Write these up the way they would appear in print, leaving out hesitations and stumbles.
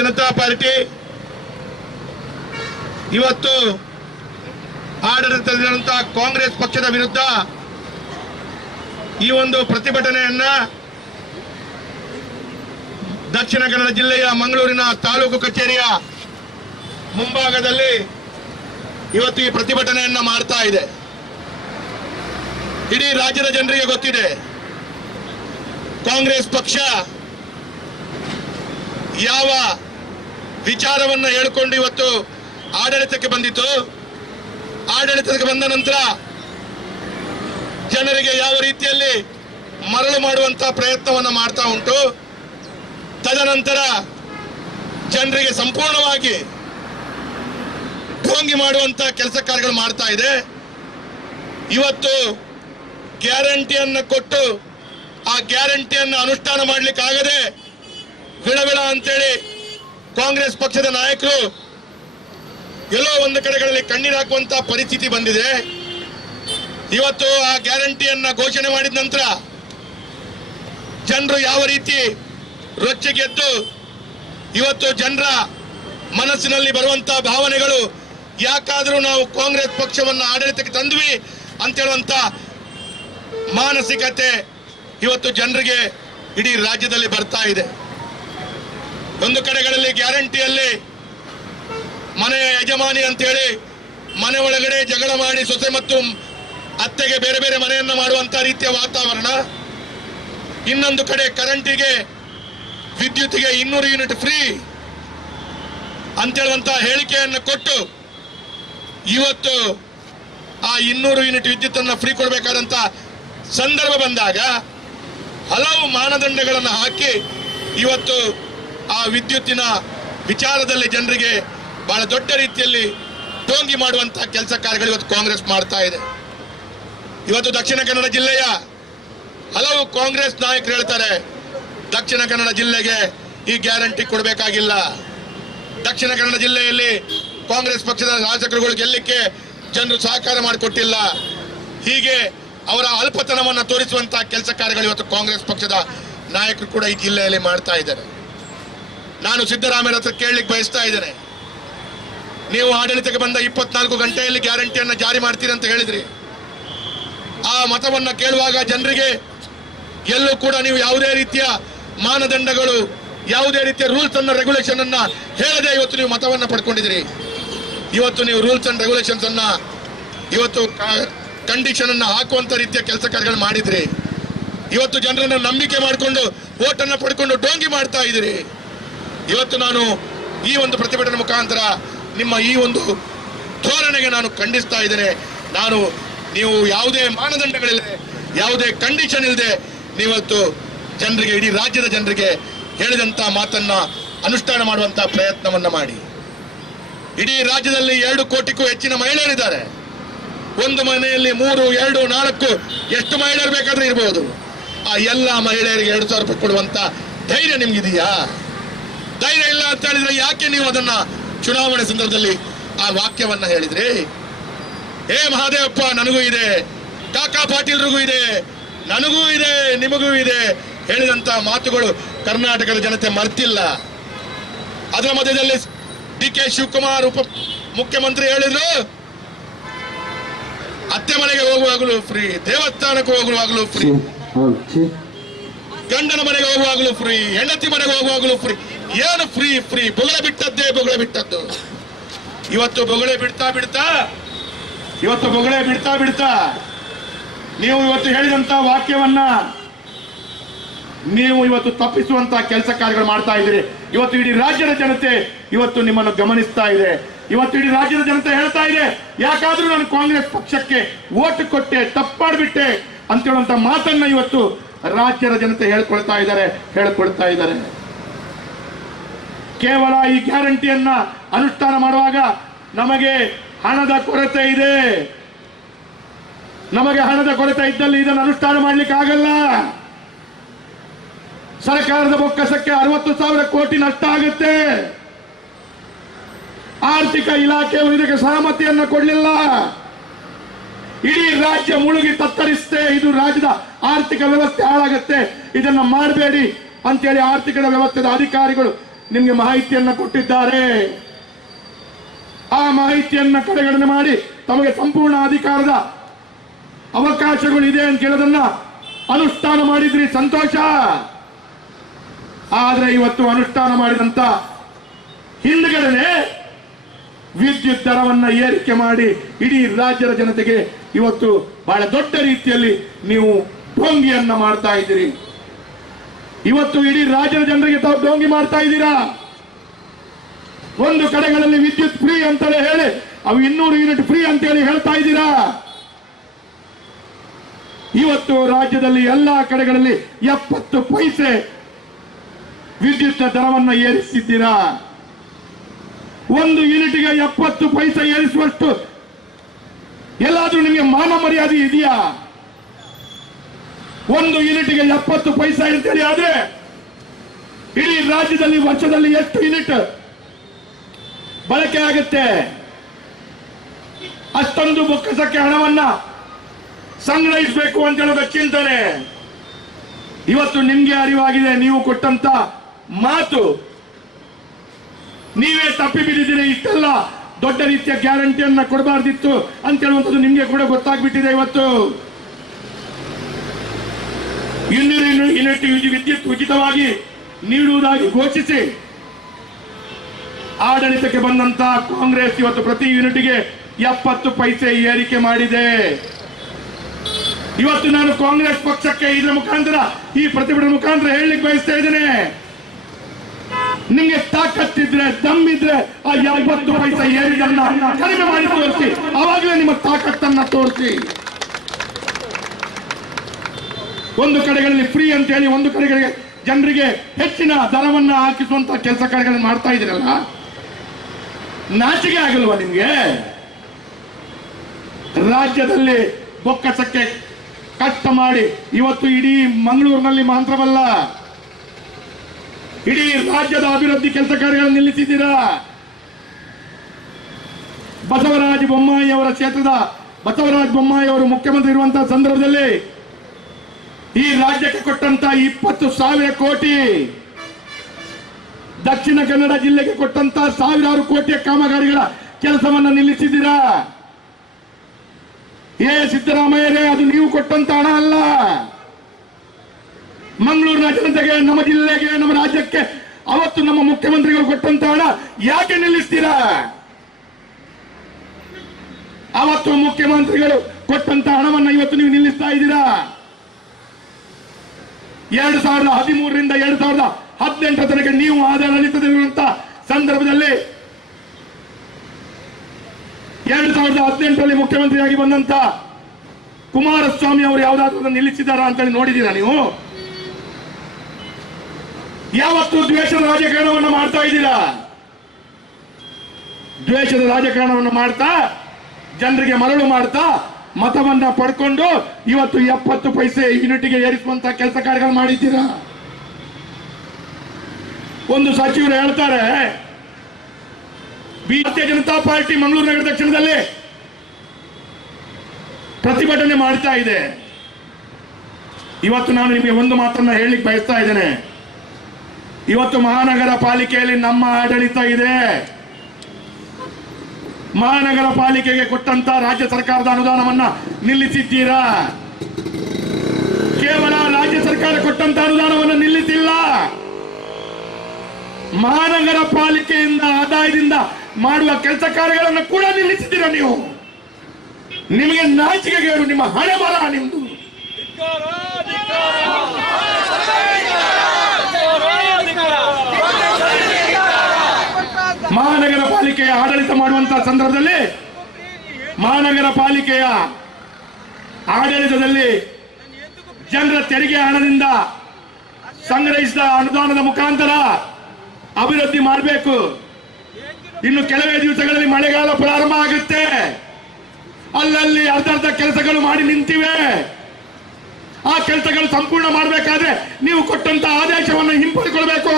Janata party ಇವತ್ತು ಆಡಳಿತದಲ್ಲಿರುವಂತಹ ಕಾಂಗ್ರೆಸ್ ಪಕ್ಷದ ವಿರುದ್ಧ ಈ ಒಂದು ಪ್ರತಿಭಟನೆಯನ್ನ ದಕ್ಷಿಣ ಕನ್ನಡ ಜಿಲ್ಲೆಯ ಮಂಗಳೂರಿನ ತಾಲೂಕು ಕಚೇರಿಯ ಮುಂಭಾಗದಲ್ಲಿ ಇವತ್ತು ಈ ಪ್ರತಿಭಟನೆಯನ್ನ ಮಾಡ್ತಾ ಇದೆ. ಇಡೀ ರಾಜ್ಯದ ಜನರಿಗೆ ಗೊತ್ತಿದೆ, ಕಾಂಗ್ರೆಸ್ ಪಕ್ಷ ಯಾವ ವಿಚಾರವನ್ನ ಹೇಳಿಕೊಂಡು ಇವತ್ತು ಆಡಳಿತಕ್ಕೆ ಬಂದಿತು. ಆಡಳಿತಕ್ಕೆ ಬಂದ ನಂತರ ಜನರಿಗೆ ಯಾವ ರೀತಿಯಲ್ಲಿ ಮರಳು ಮಾಡುವಂತಹ ಪ್ರಯತ್ನವನ್ನ ಮಾಡ್ತಾ ಉಂಟು. ತದನಂತರ ಜನರಿಗೆ ಸಂಪೂರ್ಣವಾಗಿ ಢೋಂಗಿ ಮಾಡುವಂತ ಕೆಲಸ ಕಾರ್ಯಗಳು ಮಾಡ್ತಾ ಇದೆ. ಇವತ್ತು ಗ್ಯಾರಂಟಿಯನ್ನ ಕೊಟ್ಟು ಆ ಗ್ಯಾರಂಟಿಯನ್ನು ಅನುಷ್ಠಾನ ಮಾಡಲಿಕ್ಕಾಗದೆ ವಿಳವಿಳ ಅಂತೇಳಿ ಕಾಂಗ್ರೆಸ್ ಪಕ್ಷದ ನಾಯಕರು ಎಲ್ಲೋ ಒಂದು ಕಡೆಗಳಲ್ಲಿ ಕಣ್ಣೀರು ಹಾಕುವಂತ ಪರಿಸ್ಥಿತಿ ಬಂದಿದೆ. ಇವತ್ತು ಆ ಗ್ಯಾರಂಟಿಯನ್ನ ಘೋಷಣೆ ಮಾಡಿದ ನಂತರ ಜನರು ಯಾವ ರೀತಿ ರೊಚ್ಚಿಗೆದ್ದು ಇವತ್ತು ಜನರ ಮನಸ್ಸಿನಲ್ಲಿ ಬರುವಂತಹ ಭಾವನೆಗಳು, ಯಾಕಾದ್ರೂ ನಾವು ಕಾಂಗ್ರೆಸ್ ಪಕ್ಷವನ್ನ ಆಡಳಿತಕ್ಕೆ ತಂದ್ವಿ ಅಂತ ಹೇಳುವಂತ ಮಾನಸಿಕತೆ ಇವತ್ತು ಜನರಿಗೆ ಇಡೀ ರಾಜ್ಯದಲ್ಲಿ ಬರ್ತಾ ಇದೆ. ಒಂದು ಕಡೆಗಳಲ್ಲಿ ಗ್ಯಾರಂಟಿಯಲ್ಲಿ ಮನೆಯ ಯಜಮಾನಿ ಅಂತ ಹೇಳಿ ಮನೆ ಒಳಗಡೆ ಜಗಳ ಮಾಡಿ ಸೊಸೆ ಮತ್ತು ಅತ್ತೆಗೆ ಬೇರೆ ಬೇರೆ ಮನೆಯನ್ನ ಮಾಡುವಂತ ರೀತಿಯ ವಾತಾವರಣ. ಇನ್ನೊಂದು ಕಡೆ ಕರೆಂಟಿಗೆ ವಿದ್ಯುತ್ಗೆ 200 ಯೂನಿಟ್ ಫ್ರೀ ಅಂತ ಹೇಳುವಂತ ಹೇಳಿಕೆಯನ್ನು ಕೊಟ್ಟು ಇವತ್ತು ಆ 200 ಯೂನಿಟ್ ವಿದ್ಯುತ್ ಅನ್ನು ಫ್ರೀ ಕೊಡಬೇಕಾದಂತ ಸಂದರ್ಭ ಬಂದಾಗ ಹಲವು ಮಾನದಂಡಗಳನ್ನು ಹಾಕಿ ಇವತ್ತು ಆ ವಿದ್ಯುತ್ತಿನ ವಿಚಾರದಲ್ಲಿ ಜನರಿಗೆ ಬಹಳ ದೊಡ್ಡ ರೀತಿಯಲ್ಲಿ ಢೋಂಗಿ ಮಾಡುವಂತಹ ಕೆಲಸ ಕಾರ್ಯಗಳು ಇವತ್ತು ಕಾಂಗ್ರೆಸ್ ಮಾಡ್ತಾ ಇದೆ. ಇವತ್ತು ದಕ್ಷಿಣ ಕನ್ನಡ ಜಿಲ್ಲೆಯ ಹಲವು ಕಾಂಗ್ರೆಸ್ ನಾಯಕರು ಹೇಳ್ತಾರೆ, ದಕ್ಷಿಣ ಕನ್ನಡ ಜಿಲ್ಲೆಗೆ ಈ ಗ್ಯಾರಂಟಿ ಕೊಡಬೇಕಾಗಿಲ್ಲ, ದಕ್ಷಿಣ ಕನ್ನಡ ಜಿಲ್ಲೆಯಲ್ಲಿ ಕಾಂಗ್ರೆಸ್ ಪಕ್ಷದ ಶಾಸಕರುಗಳು ಗೆಲ್ಲಕ್ಕೆ ಜನರು ಸಹಕಾರ ಮಾಡಿಕೊಟ್ಟಿಲ್ಲ. ಹೀಗೆ ಅವರ ಅಲ್ಪತನವನ್ನು ತೋರಿಸುವಂತಹ ಕೆಲಸ ಕಾರ್ಯಗಳು ಇವತ್ತು ಕಾಂಗ್ರೆಸ್ ಪಕ್ಷದ ನಾಯಕರು ಕೂಡ ಈ ಜಿಲ್ಲೆಯಲ್ಲಿ ಮಾಡ್ತಾ ಇದ್ದಾರೆ. ನಾನು ಸಿದ್ದರಾಮಯ್ಯ ಹತ್ರ ಕೇಳಲಿಕ್ಕೆ ಬಯಸ್ತಾ ಇದ್ದೇನೆ, ನೀವು ಆಡಳಿತಕ್ಕೆ ಬಂದ 24 ಗಂಟೆಯಲ್ಲಿ ಗ್ಯಾರಂಟಿಯನ್ನು ಜಾರಿ ಮಾಡ್ತೀರಿ ಅಂತ ಹೇಳಿದ್ರಿ. ಆ ಮತವನ್ನ ಕೇಳುವಾಗ ಜನರಿಗೆ ಎಲ್ಲೂ ಕೂಡ ನೀವು ಯಾವುದೇ ರೀತಿಯ ಮಾನದಂಡಗಳು, ಯಾವುದೇ ರೀತಿಯ ರೂಲ್ಸ್ ಅನ್ನ ರೆಗ್ಯುಲೇಷನ್ ಅನ್ನ ಹೇಳದೆ ಇವತ್ತು ನೀವು ಮತವನ್ನ ಪಡ್ಕೊಂಡಿದ್ದೀರಿ. ಇವತ್ತು ನೀವು ರೂಲ್ಸ್ ಅಂಡ್ ರೆಗ್ಯುಲೇಷನ್ಸ್ ಅನ್ನ ಇವತ್ತು ಕಂಡೀಷನ್ ಅನ್ನ ಹಾಕುವಂತ ರೀತಿಯ ಕೆಲಸ ಕಾರ್ಯಗಳು ಮಾಡಿದ್ರಿ. ಇವತ್ತು ಜನರನ್ನ ನಂಬಿಕೆ ಮಾಡಿಕೊಂಡು ವೋಟ್ ಅನ್ನ ಪಡ್ಕೊಂಡು ಢೋಂಗಿ ಮಾಡ್ತಾ ಇದ್ದೀರಿ. ಇವತ್ತು ನಾನು ಈ ಒಂದು ಪ್ರತಿಭಟನೆ ಮುಖಾಂತರ ನಿಮ್ಮ ಈ ಒಂದು ಧೋರಣೆಗೆ ನಾನು ಖಂಡಿಸ್ತಾ ಇದ್ದೇನೆ. ನೀವು ಯಾವುದೇ ಮಾನದಂಡಗಳಿಲ್ಲದೆ, ಯಾವುದೇ ಕಂಡೀಷನ್ ಇಲ್ಲದೆ ನೀವತ್ತು ಜನರಿಗೆ, ಇಡೀ ರಾಜ್ಯದ ಜನರಿಗೆ ಹೇಳಿದಂತ ಮಾತನ್ನ ಅನುಷ್ಠಾನ ಮಾಡುವಂತ ಪ್ರಯತ್ನವನ್ನ ಮಾಡಿ. ಇಡೀ ರಾಜ್ಯದಲ್ಲಿ 2 ಕೋಟಿಗೂ ಹೆಚ್ಚಿನ ಮಹಿಳೆಯರಿದ್ದಾರೆ. ಒಂದು ಮನೆಯಲ್ಲಿ 3, 2, 4 ಎಷ್ಟು ಮಹಿಳೆಯರು ಬೇಕಾದ್ರೆ ಇರಬಹುದು. ಆ ಎಲ್ಲ ಮಹಿಳೆಯರಿಗೆ 2,000 ರೂಪಾಯಿ ಕೊಡುವಂತ ಧೈರ್ಯ ನಿಮ್ಗಿದೆಯಾ? ಧೈರ್ಯ ಇಲ್ಲ ಅಂತ ಹೇಳಿದ್ರೆ ಯಾಕೆ ನೀವು ಅದನ್ನ ಚುನಾವಣೆ ಸಂದರ್ಭದಲ್ಲಿ ಆ ವಾಕ್ಯವನ್ನ ಹೇಳಿದ್ರಿ? ಮಹಾದೇವಪ್ಪ, ನನಗೂ ಇದೆ, ಕಾಕಾ ಪಾಟೀಲ್ರಿಗೂ ಇದೆ, ನನಗೂ ಇದೆ, ನಿಮಗೂ ಇದೆ ಹೇಳಿದಂತ ಮಾತುಗಳು ಕರ್ನಾಟಕದ ಜನತೆ ಮರ್ತಿಲ್ಲ. ಅದರ ಮಧ್ಯದಲ್ಲಿ ಡಿ ಕೆ ಶಿವಕುಮಾರ್ ಉಪ ಮುಖ್ಯಮಂತ್ರಿ ಹೇಳಿದ್ರು, ಅತ್ತೆ ಮನೆಗೆ ಹೋಗುವಾಗಲೂ ಫ್ರೀ, ದೇವಸ್ಥಾನಕ್ಕೆ ಹೋಗುವಾಗಲೂ ಫ್ರೀ, ಗಂಡನ ಮನೆಗೆ ಹೋಗುವಾಗಲೂ ಫ್ರೀ, ಹೆಂಡತಿ ಮನೆಗೆ ಹೋಗುವಾಗಲೂ ಫ್ರೀ. ಏನು ಫ್ರೀ? ಫ್ರೀ ಬೊಗಳೆ ಬಿಟ್ಟದ್ದು. ಇವತ್ತು ಬೊಗಳೆ ಬಿಡ್ತಾ ನೀವು ಇವತ್ತು ಹೇಳಿದಂತ ವಾಕ್ಯವನ್ನ ನೀವು ಇವತ್ತು ತಪ್ಪಿಸುವಂತ ಕೆಲಸ ಕಾರ್ಯಗಳು ಮಾಡ್ತಾ ಇದ್ದೀರಿ. ಇವತ್ತು ಇಡೀ ರಾಜ್ಯದ ಜನತೆ ಇವತ್ತು ನಿಮ್ಮನ್ನು ಗಮನಿಸ್ತಾ ಇದೆ. ಇವತ್ತು ಇಡೀ ರಾಜ್ಯದ ಜನತೆ ಹೇಳ್ತಾ ಇದೆ, ಯಾಕಾದ್ರೂ ನಾನು ಕಾಂಗ್ರೆಸ್ ಪಕ್ಷಕ್ಕೆ ವೋಟ್ ಕೊಟ್ಟೆ, ತಪ್ಪಾಡ್ಬಿಟ್ಟೆ ಅಂತ ಹೇಳುವಂತ ಮಾತನ್ನ ಇವತ್ತು ರಾಜ್ಯದ ಜನತೆ ಹೇಳ್ಕೊಳ್ತಾ ಇದ್ದಾರೆ. ಕೇವಲ ಈ ಗ್ಯಾರಂಟಿಯನ್ನ ಅನುಷ್ಠಾನ ಮಾಡುವಾಗ ನಮಗೆ ಹಣದ ಕೊರತೆ ಇದೆ. ನಮಗೆ ಹಣದ ಕೊರತೆ ಇದ್ದಲ್ಲಿ ಇದನ್ನು ಅನುಷ್ಠಾನ ಮಾಡ್ಲಿಕ್ಕೆ ಆಗಲ್ಲ. ಸರ್ಕಾರದ ಬೊಕ್ಕಸಕ್ಕೆ 60,000 ಕೋಟಿ ನಷ್ಟ ಆಗುತ್ತೆ. ಆರ್ಥಿಕ ಇಲಾಖೆಯವರು ಇದಕ್ಕೆ ಸಹಮತಿಯನ್ನು ಕೊಡಲಿಲ್ಲ. ಇಡೀ ರಾಜ್ಯ ಮುಳುಗಿ ತತ್ತರಿಸುತ್ತೆ. ಇದು ರಾಜ್ಯದ ಆರ್ಥಿಕ ವ್ಯವಸ್ಥೆ ಹಾಳಾಗುತ್ತೆ, ಇದನ್ನ ಮಾಡಬೇಡಿ ಅಂತೇಳಿ ಆರ್ಥಿಕ ವ್ಯವಸ್ಥೆದ ಅಧಿಕಾರಿಗಳು ನಿಮಗೆ ಮಾಹಿತಿಯನ್ನ ಕೊಟ್ಟಿದ್ದಾರೆ. ಆ ಮಾಹಿತಿಯನ್ನ ಕಡೆಗಣನೆ ಮಾಡಿ ತಮಗೆ ಸಂಪೂರ್ಣ ಅಧಿಕಾರದ ಅವಕಾಶಗಳು ಇದೆ ಅಂತ ಹೇಳೋದನ್ನ ಅನುಷ್ಠಾನ ಮಾಡಿದ್ರಿ, ಸಂತೋಷ. ಆದ್ರೆ ಇವತ್ತು ಅನುಷ್ಠಾನ ಮಾಡಿದಂತ ಹಿಂದ್ಗಡೆ ವಿದ್ಯುತ್ ದರವನ್ನ ಏರಿಕೆ ಮಾಡಿ ಇಡೀ ರಾಜ್ಯದ ಜನತೆಗೆ ಇವತ್ತು ಬಹಳ ದೊಡ್ಡ ರೀತಿಯಲ್ಲಿ ನೀವು ಢೋಂಗಿಯನ್ನ ಮಾಡ್ತಾ ಇದ್ದೀರಿ. ಇವತ್ತು ಇಡೀ ರಾಜ್ಯದ ಜನರಿಗೆ ತಾವು ಢೋಂಗಿ ಮಾಡ್ತಾ ಇದ್ದೀರಾ. ಒಂದು ಕಡೆಗಳಲ್ಲಿ ವಿದ್ಯುತ್ ಫ್ರೀ ಅಂತೇಳಿ ಹೇಳಿ ಅವು 200 ಯೂನಿಟ್ ಫ್ರೀ ಅಂತೇಳಿ ಹೇಳ್ತಾ ಇದ್ದೀರಾ. ಇವತ್ತು ರಾಜ್ಯದಲ್ಲಿ ಎಲ್ಲಾ ಕಡೆಗಳಲ್ಲಿ 70 ಪೈಸೆ ವಿದ್ಯುತ್ ದರವನ್ನು ಏರಿಸಿದ್ದೀರಾ. 1 ಯೂನಿಟ್ಗೆ 70 ಪೈಸೆ ಏರಿಸುವಷ್ಟು ಎಲ್ಲಾದ್ರೂ ನಿಮಗೆ ಮಾನ ಮರ್ಯಾದೆ ಇದೆಯಾ? 1 ಯೂನಿಟ್ಗೆ 70 ಪೈಸೆ ಅಂತೇಳಿ ಆದ್ರೆ ಇಡೀ ರಾಜ್ಯದಲ್ಲಿ ವರ್ಷದಲ್ಲಿ ಎಷ್ಟು ಯೂನಿಟ್ ಬಳಕೆ ಆಗುತ್ತೆ? ಅಷ್ಟೊಂದು ಬೊಕ್ಕಸಕ್ಕೆ ಹಣವನ್ನ ಸಂಗ್ರಹಿಸಬೇಕು ಅಂತ ಹೇಳೋದ ಚಿಂತನೆ ಇವತ್ತು ನಿಮ್ಗೆ ಅರಿವಾಗಿದೆ. ನೀವು ಕೊಟ್ಟಂತ ಮಾತು ನೀವೇ ತಪ್ಪಿ ಬಿದ್ದಿದ್ದೀರಿ. ಇಷ್ಟೆಲ್ಲ ದೊಡ್ಡ ರೀತಿಯ ಗ್ಯಾರಂಟಿಯನ್ನ ಕೊಡಬಾರ್ದಿತ್ತು ಅಂತ ಹೇಳುವಂಥದ್ದು ನಿಮ್ಗೆ ಕೂಡ ಗೊತ್ತಾಗ್ಬಿಟ್ಟಿದೆ. ಇವತ್ತು 200 ಯೂನಿಟ್ ವಿದ್ಯುತ್ ಉಚಿತವಾಗಿ ನೀಡುವುದಾಗಿ ಘೋಷಿಸಿ ಆಡಳಿತಕ್ಕೆ ಬಂದಂತ ಕಾಂಗ್ರೆಸ್ ಇವತ್ತು ಪ್ರತಿ ಯೂನಿಟ್ಗೆ 70 ಪೈಸೆ ಏರಿಕೆ ಮಾಡಿದೆ. ಇವತ್ತು ನಾನು ಕಾಂಗ್ರೆಸ್ ಪಕ್ಷಕ್ಕೆ ಇದರ ಮುಖಾಂತರ ಈ ಪ್ರತಿಭಟನೆ ಮುಖಾಂತರ ಹೇಳಲಿಕ್ಕೆ ಬಯಸ್ತಾ ಇದ್ದೇನೆ, ನಿಮಗೆ ತಾಕತ್ತಿದ್ರೆ ದಮ್ಮಿದ್ರೆ ಆ 70 ಪೈಸೆ ಏರಿದನ್ನ ಕಡಿಮೆ ಮಾಡಿ ತೋರಿಸಿ, ಅವಾಗಲೇ ನಿಮ್ಮ ತಾಕತ್ತನ್ನ ತೋರಿಸಿ. ಒಂದು ಕಡೆಗಳಲ್ಲಿ ಫ್ರೀ ಅಂತ ಹೇಳಿ ಒಂದು ಕಡೆಗಳಿಗೆ ಜನರಿಗೆ ಹೆಚ್ಚಿನ ದರವನ್ನ ಹಾಕಿಸುವಂತ ಕೆಲಸ ಕಾರ್ಯಗಳನ್ನು ಮಾಡ್ತಾ ಇದ್ದೀರಲ್ಲ, ನಾಚಿಕೆ ಆಗಲ್ವಾ ನಿಮ್ಗೆ? ರಾಜ್ಯದಲ್ಲಿ ಬೊಕ್ಕಸಕ್ಕೆ ಕಷ್ಟ ಮಾಡಿ ಇವತ್ತು ಇಡೀ ಮಂಗಳೂರಿನಲ್ಲಿ ಮಾತ್ರವಲ್ಲ ಇಡೀ ರಾಜ್ಯದ ಅಭಿವೃದ್ಧಿ ಕೆಲಸ ಕಾರ್ಯಗಳನ್ನು ನಿಲ್ಲಿಸಿದ್ದೀರಾ. ಬಸವರಾಜ ಬೊಮ್ಮಾಯಿ ಅವರ ಕ್ಷೇತ್ರದ ಬಸವರಾಜ ಬೊಮ್ಮಾಯಿ ಅವರು ಮುಖ್ಯಮಂತ್ರಿ ಇರುವಂತಹ ಸಂದರ್ಭದಲ್ಲಿ ಈ ರಾಜ್ಯಕ್ಕೆ ಕೊಟ್ಟಂತ 20,000 ಕೋಟಿ, ದಕ್ಷಿಣ ಕನ್ನಡ ಜಿಲ್ಲೆಗೆ ಕೊಟ್ಟಂತ 1,000 ಕೋಟಿಯ ಕಾಮಗಾರಿಗಳ ಕೆಲಸವನ್ನ ನಿಲ್ಲಿಸಿದ್ದೀರಾ. ಸಿದ್ದರಾಮಯ್ಯರೇ, ಅದು ನೀವು ಕೊಟ್ಟಂತ ಹಣ ಅಲ್ಲ. ಮಂಗಳೂರಿನ ಜನತೆಗೆ, ನಮ್ಮ ಜಿಲ್ಲೆಗೆ, ನಮ್ಮ ರಾಜ್ಯಕ್ಕೆ ಅವತ್ತು ನಮ್ಮ ಮುಖ್ಯಮಂತ್ರಿಗಳು ಕೊಟ್ಟಂತ ಹಣ ಯಾಕೆ ನಿಲ್ಲಿಸ್ತೀರಾ? ಅವತ್ತು ಮುಖ್ಯಮಂತ್ರಿಗಳು ಕೊಟ್ಟಂತ ಹಣವನ್ನ ಇವತ್ತು ನೀವು ನಿಲ್ಲಿಸ್ತಾ ಇದ್ದೀರಾ. 2013ರಿಂದ 2018 ತನಕ ನೀವು ಆಡಳಿತದಲ್ಲಿರುವಂತಹ ಸಂದರ್ಭದಲ್ಲಿ 2018ರಲ್ಲಿ ಮುಖ್ಯಮಂತ್ರಿಯಾಗಿ ಬಂದಂತ ಕುಮಾರಸ್ವಾಮಿ ಅವರು ಯಾವುದಾದ್ರೂ ನಿಲ್ಲಿಸಿದಾರಾ ಅಂತೇಳಿ ನೋಡಿದ್ದೀರಾ ನೀವು? ಯಾವತ್ತು ದ್ವೇಷದ ರಾಜಕಾರಣವನ್ನು ಮಾಡ್ತಾ ಇದ್ದೀರಾ? ದ್ವೇಷದ ರಾಜಕಾರಣವನ್ನು ಮಾಡ್ತಾ ಜನರಿಗೆ ಮರಳು ಮಾಡ್ತಾ ಮತವನ್ನ ಪಡ್ಕೊಂಡು ಇವತ್ತು 70 ಪೈಸೆ ಯೂನಿಟ್ಗೆ ಏರಿಸುವಂತ ಕೆಲಸ ಕಾರ್ಯಗಳು ಮಾಡಿದ್ದೀರಾ. ಒಂದು ಸಚಿವರು ಹೇಳ್ತಾರೆ, ಭಾರತೀಯ ಜನತಾ ಪಾರ್ಟಿ ಮಂಗಳೂರು ನಗರ ದಕ್ಷಿಣದಲ್ಲಿ ಪ್ರತಿಭಟನೆ ಮಾಡ್ತಾ ಇದೆ. ಇವತ್ತು ನಾನು ನಿಮಗೆ ಒಂದು ಮಾತನ್ನ ಹೇಳಲಿಕ್ಕೆ ಬಯಸ್ತಾ ಇದ್ದೇನೆ. ಇವತ್ತು ಮಹಾನಗರ ಪಾಲಿಕೆಯಲ್ಲಿ ನಮ್ಮ ಆಡಳಿತ ಇದೆ. ಮಹಾನಗರ ಪಾಲಿಕೆಗೆ ಕೊಟ್ಟಂತ ರಾಜ್ಯ ಸರ್ಕಾರದ ಅನುದಾನವನ್ನ ನಿಲ್ಲಿಸಿದ್ದೀರಾ. ಕೇವಲ ರಾಜ್ಯ ಸರ್ಕಾರ ಕೊಟ್ಟಂತ ಅನುದಾನವನ್ನು ನಿಲ್ಲಿಸಿಲ್ಲ, ಮಹಾನಗರ ಪಾಲಿಕೆಯಿಂದ ಆದಾಯದಿಂದ ಮಾಡುವ ಕೆಲಸ ಕಾರ್ಯಗಳನ್ನು ಕೂಡ ನಿಲ್ಲಿಸಿದ್ದೀರಾ. ನೀವು ನಿಮಗೆ ನಾಚಿಕೆಗೇಡು, ನಿಮ್ಮ ಹಣೆ ಬರ ನಿಮ್ದು. ಮಹಾನಗರ ಪಾಲಿಕೆಯ ಆಡಳಿತ ಮಾಡುವಂತಹ ಸಂದರ್ಭದಲ್ಲಿ ಮಹಾನಗರ ಪಾಲಿಕೆಯ ಆಡಳಿತದಲ್ಲಿ ಜನರ ತೆರಿಗೆ ಹಣದಿಂದ ಸಂಗ್ರಹಿಸಿದ ಅನುದಾನದ ಮುಖಾಂತರ ಅಭಿವೃದ್ಧಿ ಮಾಡಬೇಕು. ಇನ್ನು ಕೆಲವೇ ದಿವಸಗಳಲ್ಲಿ ಮಳೆಗಾಲ ಪ್ರಾರಂಭ ಆಗುತ್ತೆ. ಅಲ್ಲಲ್ಲಿ ಅರ್ಧ ಕೆಲಸಗಳು ಮಾಡಿ ನಿಂತಿವೆ. ಆ ಕೆಲಸಗಳು ಸಂಪೂರ್ಣ ಮಾಡಬೇಕಾದ್ರೆ ನೀವು ಕೊಟ್ಟಂತ ಆದೇಶವನ್ನು ಹಿಂಪಡೆದುಕೊಳ್ಳಬೇಕು.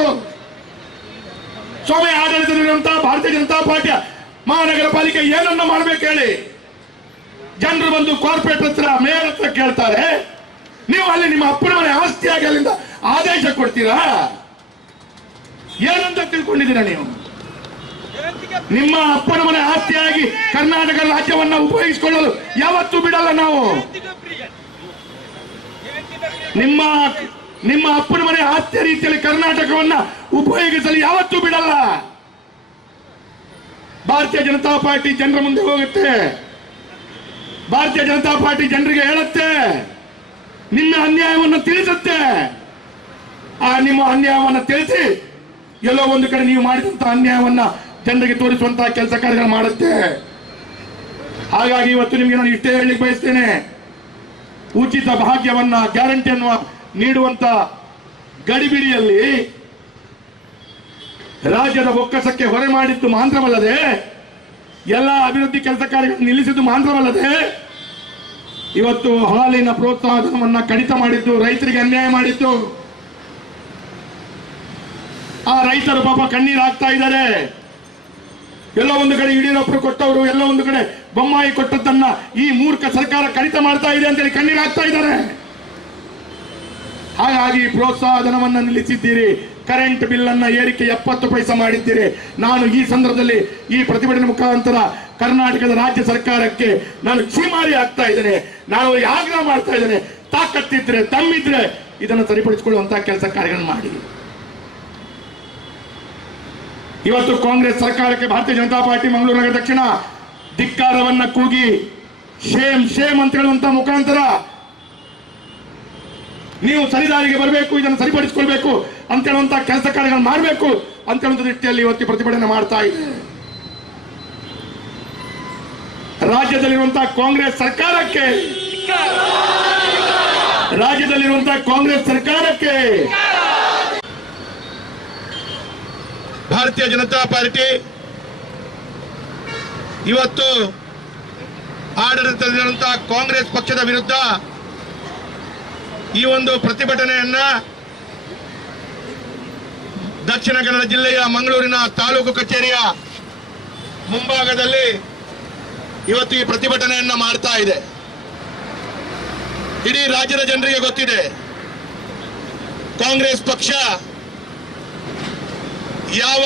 ಸ್ವಾಮಿ ಆಡಳಿತದಲ್ಲಿರುವಂತಹ ಭಾರತೀಯ ಜನತಾ ಪಾರ್ಟಿಯ ಮಹಾನಗರ ಪಾಲಿಕೆ ಏನನ್ನ ಮಾಡ್ಬೇಕು ಹೇಳಿ? ಜನರು ಬಂದು ಕಾರ್ಪೊರೇಟ್ ಹತ್ರ, ಮೇಯರ್ ಹತ್ರ ಕೇಳ್ತಾರೆ, ನೀವು ಅಲ್ಲಿ ನಿಮ್ಮ ಅಪ್ಪನ ಮನೆ ಆಸ್ತಿಯಾಗಿ ಅಲ್ಲಿಂದ ಆದೇಶ ಕೊಡ್ತೀರಾ? ಏನಂತ ತಿಳ್ಕೊಂಡಿದ್ದೀರಾ ನೀವು? ನಿಮ್ಮ ಅಪ್ಪನ ಮನೆ ಆಸ್ತಿಯಾಗಿ ಕರ್ನಾಟಕ ರಾಜ್ಯವನ್ನ ಉಪಯೋಗಿಸಿಕೊಳ್ಳಲು ಯಾವತ್ತೂ ಬಿಡಲ್ಲ ನಾವು. ನಿಮ್ಮ ಅಪ್ಪನ ಮನೆ ಆಸ್ತಿಯ ರೀತಿಯಲ್ಲಿ ಕರ್ನಾಟಕವನ್ನ ಉಪಯೋಗಿಸಲು ಯಾವತ್ತೂ ಬಿಡಲ್ಲ. ಭಾರತೀಯ ಜನತಾ ಪಾರ್ಟಿ ಜನರ ಮುಂದೆ ಹೋಗುತ್ತೆ. ಭಾರತೀಯ ಜನತಾ ಪಾರ್ಟಿ ಜನರಿಗೆ ಹೇಳುತ್ತೆ, ನಿಮ್ಮ ಅನ್ಯಾಯವನ್ನು ತಿಳಿಸುತ್ತೆ. ಆ ನಿಮ್ಮ ಅನ್ಯಾಯವನ್ನು ತಿಳಿಸಿ ಎಲ್ಲೋ ಒಂದು ಕಡೆ ನೀವು ಮಾಡಿದಂತ ಅನ್ಯಾಯವನ್ನ ಜನರಿಗೆ ತೋರಿಸುವಂತಹ ಕೆಲಸ ಕಾರ್ಯಗಳು ಮಾಡುತ್ತೆ. ಹಾಗಾಗಿ ಇವತ್ತು ನಿಮಗೆ ನಾನು ಇಷ್ಟೇ ಹೇಳಲಿಕ್ಕೆ ಬಯಸ್ತೇನೆ, ಉಚಿತ ಭಾಗ್ಯವನ್ನ ಗ್ಯಾರಂಟಿಯನ್ನು ನೀಡುವಂತ ಗಡಿಬಿಡಿಯಲ್ಲಿ ರಾಜ್ಯದ ಬೊಕ್ಕಸಕ್ಕೆ ಹೊರೆ ಮಾಡಿದ್ದು ಮಾತ್ರವಲ್ಲದೆ, ಎಲ್ಲ ಅಭಿವೃದ್ಧಿ ಕೆಲಸ ಕಾರ್ಯಗಳನ್ನು ನಿಲ್ಲಿಸಿದ್ದು ಮಾತ್ರವಲ್ಲದೆ, ಇವತ್ತು ಹಾಲಿನ ಪ್ರೋತ್ಸಾಹಧನವನ್ನ ಕಡಿತ ಮಾಡಿದ್ದು, ರೈತರಿಗೆ ಅನ್ಯಾಯ ಮಾಡಿದ್ದು. ಆ ರೈತರು ಪಾಪ ಕಣ್ಣೀರು ಹಾಕ್ತಾ ಇದ್ದಾರೆ. ಎಲ್ಲೋ ಒಂದು ಕಡೆ ಯಡಿಯೂರಪ್ಪರು ಕೊಟ್ಟವರು, ಎಲ್ಲೋ ಒಂದು ಕಡೆ ಬೊಮ್ಮಾಯಿ ಕೊಟ್ಟದ್ದನ್ನ ಈ ಮೂರ್ಖ ಸರ್ಕಾರ ಕಡಿತ ಮಾಡ್ತಾ ಇದೆ ಅಂತೇಳಿ ಕಣ್ಣೀರು ಹಾಕ್ತಾ ಇದ್ದಾರೆ. ಹಾಗಾಗಿ ಪ್ರೋತ್ಸಾಹಧನವನ್ನ ನಿಲ್ಲಿಸಿದ್ದೀರಿ, ಕರೆಂಟ್ ಬಿಲ್ ಅನ್ನ ಏರಿಕೆ 70 ಪೈಸೆ ಮಾಡಿದ್ದೀರಿ. ನಾನು ಈ ಸಂದರ್ಭದಲ್ಲಿ ಈ ಪ್ರತಿಭಟನೆ ಮುಖಾಂತರ ಕರ್ನಾಟಕದ ರಾಜ್ಯ ಸರ್ಕಾರಕ್ಕೆ ನಾನು ಛೀಮಾರಿ ಆಗ್ತಾ ಇದ್ದೇನೆ. ನಾನು ಅವರಿಗೆ ಆಗ್ರಹ ಮಾಡ್ತಾ ಇದ್ದೇನೆ, ತಾಕತ್ತಿದ್ರೆ ತಮ್ಮಿದ್ರೆ ಇದನ್ನು ಸರಿಪಡಿಸಿಕೊಳ್ಳುವಂತಹ ಕೆಲಸ ಕಾರ್ಯಗಳನ್ನು ಮಾಡಿ. ಇವತ್ತು ಕಾಂಗ್ರೆಸ್ ಸರ್ಕಾರಕ್ಕೆ ಭಾರತೀಯ ಜನತಾ ಪಾರ್ಟಿ ಮಂಗಳೂರು ನಗರ ದಕ್ಷಿಣ ಧಿಕ್ಕಾರವನ್ನ ಕೂಗಿ ಶೇಮ್ ಶೇಮ್ ಅಂತ ಹೇಳುವಂತ ಮುಖಾಂತರ ನೀವು ಸರಿದಾರಿಗೆ ಬರಬೇಕು, ಇದನ್ನು ಸರಿಪಡಿಸಿಕೊಳ್ಬೇಕು ಅಂತ ಹೇಳುವಂತ ಕೆಲಸ ಕಾರ್ಯಗಳನ್ನು ಮಾಡಬೇಕು ಅಂತ ಹೇಳುವಂತ ರೀತಿಯಲ್ಲಿ ಇವತ್ತು ಪ್ರತಿಭಟನೆ ಮಾಡ್ತಾ ಇದೆ. ರಾಜ್ಯದಲ್ಲಿರುವಂತಹ ಕಾಂಗ್ರೆಸ್ ಸರ್ಕಾರಕ್ಕೆ ಭಾರತೀಯ ಜನತಾ ಪಾರ್ಟಿ ಇವತ್ತು ಆಡಳಿತದಲ್ಲಿರುವಂತಹ ಕಾಂಗ್ರೆಸ್ ಪಕ್ಷದ ವಿರುದ್ಧ ಈ ಒಂದು ಪ್ರತಿಭಟನೆಯನ್ನ ದಕ್ಷಿಣ ಕನ್ನಡ ಜಿಲ್ಲೆಯ ಮಂಗಳೂರಿನ ತಾಲೂಕು ಕಚೇರಿಯ ಮುಂಭಾಗದಲ್ಲಿ ಇವತ್ತು ಈ ಪ್ರತಿಭಟನೆಯನ್ನ ಮಾಡ್ತಾ ಇದೆ. ಇಡೀ ರಾಜ್ಯದ ಜನರಿಗೆ ಗೊತ್ತಿದೆ, ಕಾಂಗ್ರೆಸ್ ಪಕ್ಷ ಯಾವ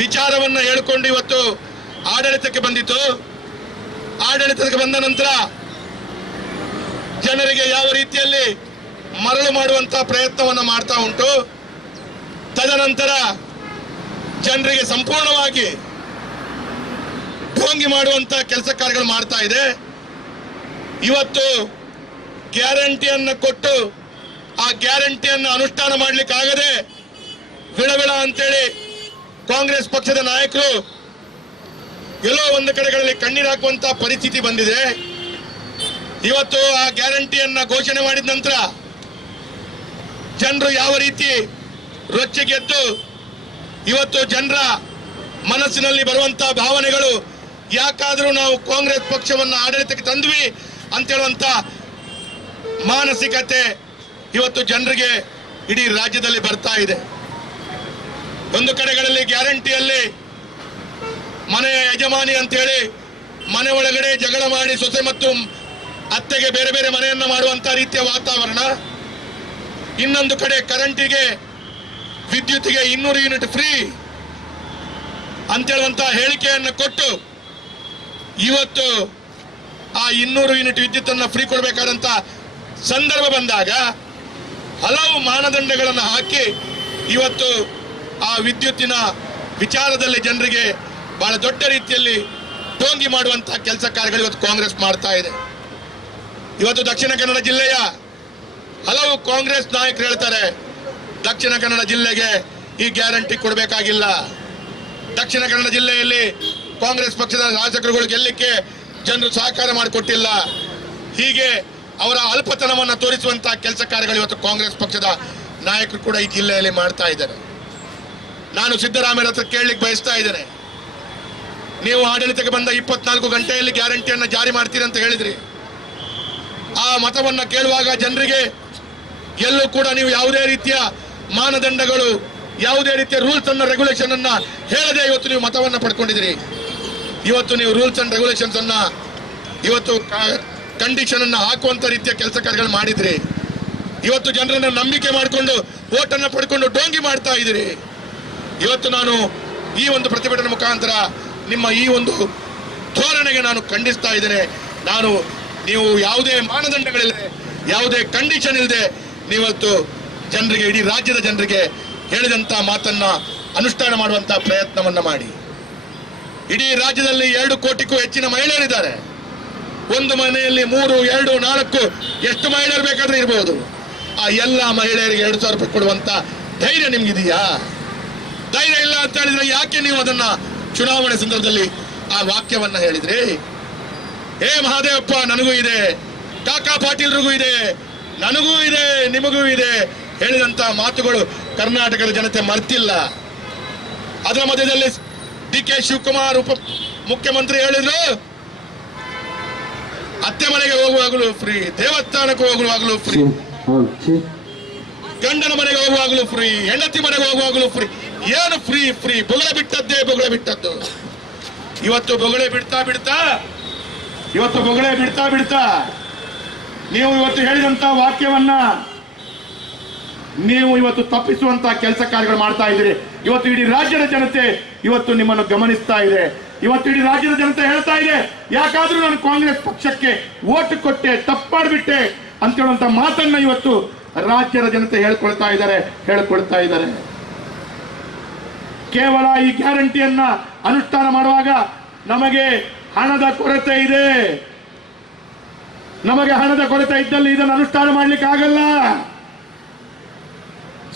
ವಿಚಾರವನ್ನ ಹೇಳಿಕೊಂಡು ಇವತ್ತು ಆಡಳಿತಕ್ಕೆ ಬಂದಿತು. ಆಡಳಿತಕ್ಕೆ ಬಂದ ನಂತರ ಜನರಿಗೆ ಯಾವ ರೀತಿಯಲ್ಲಿ ಮರಳು ಮಾಡುವಂತಹ ಪ್ರಯತ್ನವನ್ನು ಮಾಡ್ತಾ ಉಂಟು. ತದನಂತರ ಜನರಿಗೆ ಸಂಪೂರ್ಣವಾಗಿ ಢೋಂಗಿ ಮಾಡುವಂತಹ ಕೆಲಸ ಕಾರ್ಯಗಳು ಮಾಡ್ತಾ ಇದೆ. ಇವತ್ತು ಗ್ಯಾರಂಟಿಯನ್ನು ಕೊಟ್ಟು ಆ ಗ್ಯಾರಂಟಿಯನ್ನು ಅನುಷ್ಠಾನ ಮಾಡಲಿಕ್ಕಾಗದೆ ವಿಳವಿಳ ಅಂತೇಳಿ ಕಾಂಗ್ರೆಸ್ ಪಕ್ಷದ ನಾಯಕರು ಎಲ್ಲೋ ಒಂದು ಕಡೆಗಳಲ್ಲಿ ಕಣ್ಣೀರು ಹಾಕುವಂತಹ ಪರಿಸ್ಥಿತಿ ಬಂದಿದೆ. ಇವತ್ತು ಆ ಗ್ಯಾರಂಟಿಯನ್ನ ಘೋಷಣೆ ಮಾಡಿದ ನಂತರ ಜನರು ಯಾವ ರೀತಿ ರೊಚ್ಚಿಗೆದ್ದು ಇವತ್ತು ಜನರ ಮನಸ್ಸಿನಲ್ಲಿ ಬರುವಂತಹ ಭಾವನೆಗಳು, ಯಾಕಾದರೂ ನಾವು ಕಾಂಗ್ರೆಸ್ ಪಕ್ಷವನ್ನು ಆಡಳಿತಕ್ಕೆ ತಂದ್ವಿ ಅಂತ ಹೇಳುವಂತ ಮಾನಸಿಕತೆ ಇವತ್ತು ಜನರಿಗೆ ಇಡೀ ರಾಜ್ಯದಲ್ಲಿ ಬರ್ತಾ ಇದೆ. ಒಂದು ಕಡೆಗಳಲ್ಲಿ ಗ್ಯಾರಂಟಿಯಲ್ಲಿ ಮನೆಯ ಯಜಮಾನಿ ಅಂತ ಹೇಳಿ ಮನೆ ಒಳಗಡೆ ಜಗಳ ಮಾಡಿ ಸೊಸೆ ಮತ್ತು ಅತ್ತೆಗೆ ಬೇರೆ ಬೇರೆ ಮನೆಯನ್ನ ಮಾಡುವಂತ ರೀತಿಯ ವಾತಾವರಣ. ಇನ್ನೊಂದು ಕಡೆ ಕರೆಂಟಿಗೆ ವಿದ್ಯುತ್ಗೆ 200 ಯೂನಿಟ್ ಫ್ರೀ ಅಂತ ಹೇಳುವಂತ ಹೇಳಿಕೆಯನ್ನು ಕೊಟ್ಟು ಇವತ್ತು ಆ 200 ಯೂನಿಟ್ ವಿದ್ಯುತ್ ಅನ್ನ ಫ್ರೀ ಕೊಡಬೇಕಾದಂತ ಸಂದರ್ಭ ಬಂದಾಗ ಹಲವು ಮಾನದಂಡಗಳನ್ನು ಹಾಕಿ ಇವತ್ತು ಆ ವಿದ್ಯುತ್ತಿನ ವಿಚಾರದಲ್ಲಿ ಜನರಿಗೆ ಬಹಳ ದೊಡ್ಡ ರೀತಿಯಲ್ಲಿ ಢೋಂಗಿ ಮಾಡುವಂತಹ ಕೆಲಸ ಕಾರ್ಯಗಳು ಇವತ್ತು ಕಾಂಗ್ರೆಸ್ ಮಾಡ್ತಾ ಇದೆ. ಇವತ್ತು ದಕ್ಷಿಣ ಕನ್ನಡ ಜಿಲ್ಲೆಯ ಹಲವು ಕಾಂಗ್ರೆಸ್ ನಾಯಕರು ಹೇಳ್ತಾರೆ, ದಕ್ಷಿಣ ಕನ್ನಡ ಜಿಲ್ಲೆಗೆ ಈ ಗ್ಯಾರಂಟಿ ಕೊಡಬೇಕಾಗಿಲ್ಲ, ದಕ್ಷಿಣ ಕನ್ನಡ ಜಿಲ್ಲೆಯಲ್ಲಿ ಕಾಂಗ್ರೆಸ್ ಪಕ್ಷದ ಶಾಸಕರುಗಳು ಗೆಲ್ಲಕ್ಕೆ ಜನರು ಸಹಕಾರ ಮಾಡಿಕೊಟ್ಟಿಲ್ಲ. ಹೀಗೆ ಅವರ ಅಲ್ಪತನವನ್ನು ತೋರಿಸುವಂತಹ ಕೆಲಸ ಕಾರ್ಯಗಳು ಇವತ್ತು ಕಾಂಗ್ರೆಸ್ ಪಕ್ಷದ ನಾಯಕರು ಕೂಡ ಈ ಜಿಲ್ಲೆಯಲ್ಲಿ ಮಾಡ್ತಾ ಇದ್ದಾರೆ. ನಾನು ಸಿದ್ದರಾಮಯ್ಯ ಹತ್ರ ಕೇಳಲಿಕ್ಕೆ ಬಯಸ್ತಾ ಇದ್ದೇನೆ, ನೀವು ಆಡಳಿತಕ್ಕೆ ಬಂದ 24 ಗಂಟೆಯಲ್ಲಿ ಗ್ಯಾರಂಟಿಯನ್ನು ಜಾರಿ ಮಾಡ್ತೀರಿ ಅಂತ ಹೇಳಿದ್ರಿ. ಆ ಮತವನ್ನ ಕೇಳುವಾಗ ಜನರಿಗೆ ಎಲ್ಲೂ ಕೂಡ ನೀವು ಯಾವುದೇ ರೀತಿಯ ಮಾನದಂಡಗಳು, ಯಾವುದೇ ರೀತಿಯ ರೂಲ್ಸ್ ಅನ್ನ ರೆಗ್ಯುಲೇಷನ್ ಅನ್ನ ಹೇಳದೆ ಇವತ್ತು ನೀವು ಮತವನ್ನ ಪಡ್ಕೊಂಡಿದ್ದೀರಿ. ಇವತ್ತು ನೀವು ರೂಲ್ಸ್ ಅಂಡ್ ರೆಗ್ಯುಲೇಷನ್ಸ್ ಅನ್ನ ಇವತ್ತು ಕಂಡೀಷನ್ ಅನ್ನ ಹಾಕುವಂತ ರೀತಿಯ ಕೆಲಸ ಕಾರ್ಯಗಳು ಮಾಡಿದ್ರಿ. ಇವತ್ತು ಜನರನ್ನ ನಂಬಿಕೆ ಮಾಡಿಕೊಂಡು ಓಟನ್ನ ಪಡ್ಕೊಂಡು ಢೋಂಗಿ ಮಾಡ್ತಾ ಇದ್ದೀರಿ. ಇವತ್ತು ನಾನು ಈ ಒಂದು ಪ್ರತಿಭಟನೆ ಮುಖಾಂತರ ನಿಮ್ಮ ಈ ಒಂದು ಧೋರಣೆಗೆ ನಾನು ಖಂಡಿಸ್ತಾ ಇದ್ದೇನೆ. ನೀವು ಯಾವುದೇ ಮಾನದಂಡಗಳಿಲ್ಲದೆ, ಯಾವುದೇ ಕಂಡೀಷನ್ ಇಲ್ಲದೆ ನೀವತ್ತು ಜನರಿಗೆ, ಇಡೀ ರಾಜ್ಯದ ಜನರಿಗೆ ಹೇಳಿದಂತ ಮಾತನ್ನ ಅನುಷ್ಠಾನ ಮಾಡುವಂತ ಪ್ರಯತ್ನವನ್ನ ಮಾಡಿ. ಇಡೀ ರಾಜ್ಯದಲ್ಲಿ 2 ಕೋಟಿಗೂ ಹೆಚ್ಚಿನ ಮಹಿಳೆಯರಿದ್ದಾರೆ. ಒಂದು ಮನೆಯಲ್ಲಿ 3, 2, 4 ಎಷ್ಟು ಮಹಿಳೆಯರು ಬೇಕಾದ್ರೆ ಇರಬಹುದು. ಆ ಎಲ್ಲ ಮಹಿಳೆಯರಿಗೆ 2,000 ರೂಪಾಯಿ ಕೊಡುವಂತ ಧೈರ್ಯ ನಿಮ್ಗಿದೆಯಾ? ಧೈರ್ಯ ಇಲ್ಲ ಅಂತ ಹೇಳಿದ್ರೆ ಯಾಕೆ ನೀವು ಅದನ್ನ ಚುನಾವಣೆ ಸಂದರ್ಭದಲ್ಲಿ ಆ ವಾಕ್ಯವನ್ನ ಹೇಳಿದ್ರಿ? ಹೇ ಮಹಾದೇವಪ್ಪ, ನನಗೂ ಇದೆ, ಕಾಕಾ ಪಾಟೀಲ್ರಿಗೂ ಇದೆ, ನನಗೂ ಇದೆ, ನಿಮಗೂ ಇದೆ ಹೇಳಿದಂತ ಮಾತುಗಳು ಕರ್ನಾಟಕದ ಜನತೆ ಮರ್ತಿಲ್ಲ. ಅದರ ಮಧ್ಯದಲ್ಲಿ ಡಿ.ಕೆ. ಶಿವಕುಮಾರ್ ಉಪ ಮುಖ್ಯಮಂತ್ರಿ ಹೇಳಿದ್ರು, ಅತ್ತೆ ಮನೆಗೆ ಹೋಗುವಾಗಲೂ ಫ್ರೀ, ದೇವಸ್ಥಾನಕ್ಕೆ ಹೋಗುವಾಗಲೂ ಫ್ರೀ, ಗಂಡನ ಮನೆಗೆ ಹೋಗುವಾಗಲೂ ಫ್ರೀ, ಹೆಂಡತಿ ಮನೆಗೆ ಹೋಗುವಾಗಲೂ ಫ್ರೀ. ಏನು ಫ್ರೀ ಫ್ರೀ? ಬೊಗಳೆ ಬಿಟ್ಟದ್ದೇ ಬೊಗಳೆ ಬಿಟ್ಟದ್ದು. ಇವತ್ತು ಬೊಗಳೆ ಬಿಡ್ತಾ ನೀವು ಇವತ್ತು ಹೇಳಿದಂತ ವಾಕ್ಯವನ್ನ ನೀವು ಇವತ್ತು ತಪ್ಪಿಸುವಂತ ಕೆಲಸ ಕಾರ್ಯಗಳು ಮಾಡ್ತಾ ಇದ್ದೀರಿ. ಇವತ್ತು ಇಡೀ ರಾಜ್ಯದ ಜನತೆ ಇವತ್ತು ನಿಮ್ಮನ್ನು ಗಮನಿಸ್ತಾ ಇದೆ. ಇವತ್ತು ಇಡೀ ರಾಜ್ಯದ ಜನತೆ ಹೇಳ್ತಾ ಇದೆ, ಯಾಕಾದ್ರೂ ನಾನು ಕಾಂಗ್ರೆಸ್ ಪಕ್ಷಕ್ಕೆ ಓಟ್ ಕೊಟ್ಟೆ, ತಪ್ಪಾಡ್ಬಿಟ್ಟೆ ಅಂತ ಹೇಳುವಂತ ಮಾತನ್ನ ಇವತ್ತು ರಾಜ್ಯದ ಜನತೆ ಹೇಳ್ಕೊಳ್ತಾ ಇದ್ದಾರೆ. ಕೇವಲ ಈ ಗ್ಯಾರಂಟಿಯನ್ನ ಅನುಷ್ಠಾನ ಮಾಡುವಾಗ ನಮಗೆ ಹಣದ ಕೊರತೆ ಇದೆ. ನಮಗೆ ಹಣದ ಕೊರತೆ ಇದ್ದಲ್ಲಿ ಇದನ್ನು ಅನುಷ್ಠಾನ ಮಾಡ್ಲಿಕ್ಕೆ ಆಗಲ್ಲ.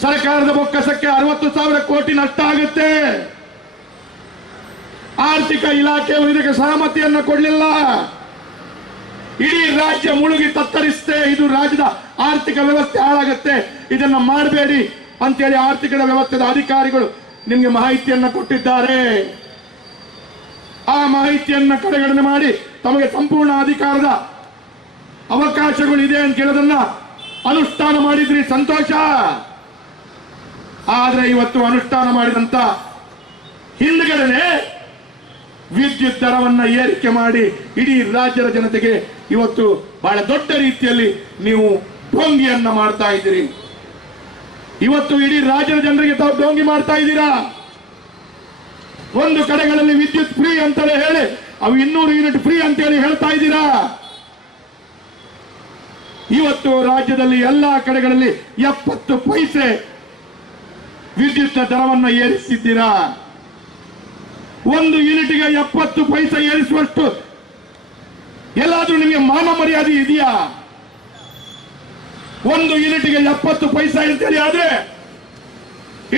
ಸರ್ಕಾರದ ಬೊಕ್ಕಸಕ್ಕೆ 60,000 ಕೋಟಿ ನಷ್ಟ ಆಗುತ್ತೆ. ಆರ್ಥಿಕ ಇಲಾಖೆಯವರು ಇದಕ್ಕೆ ಸಹಮತಿಯನ್ನು ಕೊಡಲಿಲ್ಲ. ಇಡೀ ರಾಜ್ಯ ಮುಳುಗಿ ತತ್ತರಿಸುತ್ತೆ. ಇದು ರಾಜ್ಯದ ಆರ್ಥಿಕ ವ್ಯವಸ್ಥೆ ಹಾಳಾಗುತ್ತೆ, ಇದನ್ನ ಮಾಡಬೇಡಿ ಅಂತೇಳಿ ಆರ್ಥಿಕ ವ್ಯವಸ್ಥೆದ ಅಧಿಕಾರಿಗಳು ನಿಮಗೆ ಮಾಹಿತಿಯನ್ನ ಕೊಟ್ಟಿದ್ದಾರೆ. ಆ ಮಾಹಿತಿಯನ್ನ ಕಡೆಗಣನೆ ಮಾಡಿ ತಮಗೆ ಸಂಪೂರ್ಣ ಅಧಿಕಾರದ ಅವಕಾಶಗಳು ಇದೆ ಅಂತ ಹೇಳೋದನ್ನ ಅನುಷ್ಠಾನ ಮಾಡಿದ್ರಿ, ಸಂತೋಷ. ಆದ್ರೆ ಇವತ್ತು ಅನುಷ್ಠಾನ ಮಾಡಿದಂತ ಹಿಂದ್ಗಡೆ ವಿದ್ಯುತ್ ದರವನ್ನ ಏರಿಕೆ ಮಾಡಿ ಇಡೀ ರಾಜ್ಯದ ಜನತೆಗೆ ಇವತ್ತು ಬಹಳ ದೊಡ್ಡ ರೀತಿಯಲ್ಲಿ ನೀವು ಢೋಂಗಿಯನ್ನ ಮಾಡ್ತಾ ಇದ್ದೀರಿ. ಇವತ್ತು ಇಡೀ ರಾಜ್ಯದ ಜನರಿಗೆ ತಾವು ಢೋಂಗಿ ಮಾಡ್ತಾ ಇದ್ದೀರಾ. ಒಂದು ಕಡೆಗಳಲ್ಲಿ ವಿದ್ಯುತ್ ಫ್ರೀ ಅಂತಲೇ ಹೇಳಿ ಅವು 200 ಯೂನಿಟ್ ಫ್ರೀ ಅಂತೇಳಿ ಹೇಳ್ತಾ ಇದ್ದೀರಾ. ಇವತ್ತು ರಾಜ್ಯದಲ್ಲಿ ಎಲ್ಲಾ ಕಡೆಗಳಲ್ಲಿ 70 ಪೈಸೆ ವಿದ್ಯುತ್ ದರವನ್ನು ಏರಿಸಿದ್ದೀರಾ. 1 ಯೂನಿಟ್ಗೆ 70 ಪೈಸೆ ಏರಿಸುವಷ್ಟು ಎಲ್ಲಾದ್ರೂ ನಿಮಗೆ ಮಾನ ಮರ್ಯಾದೆ ಇದೆಯಾ? 1 ಯೂನಿಟ್ಗೆ 70 ಪೈಸೆ ಅಂತೇಳಿ ಆದ್ರೆ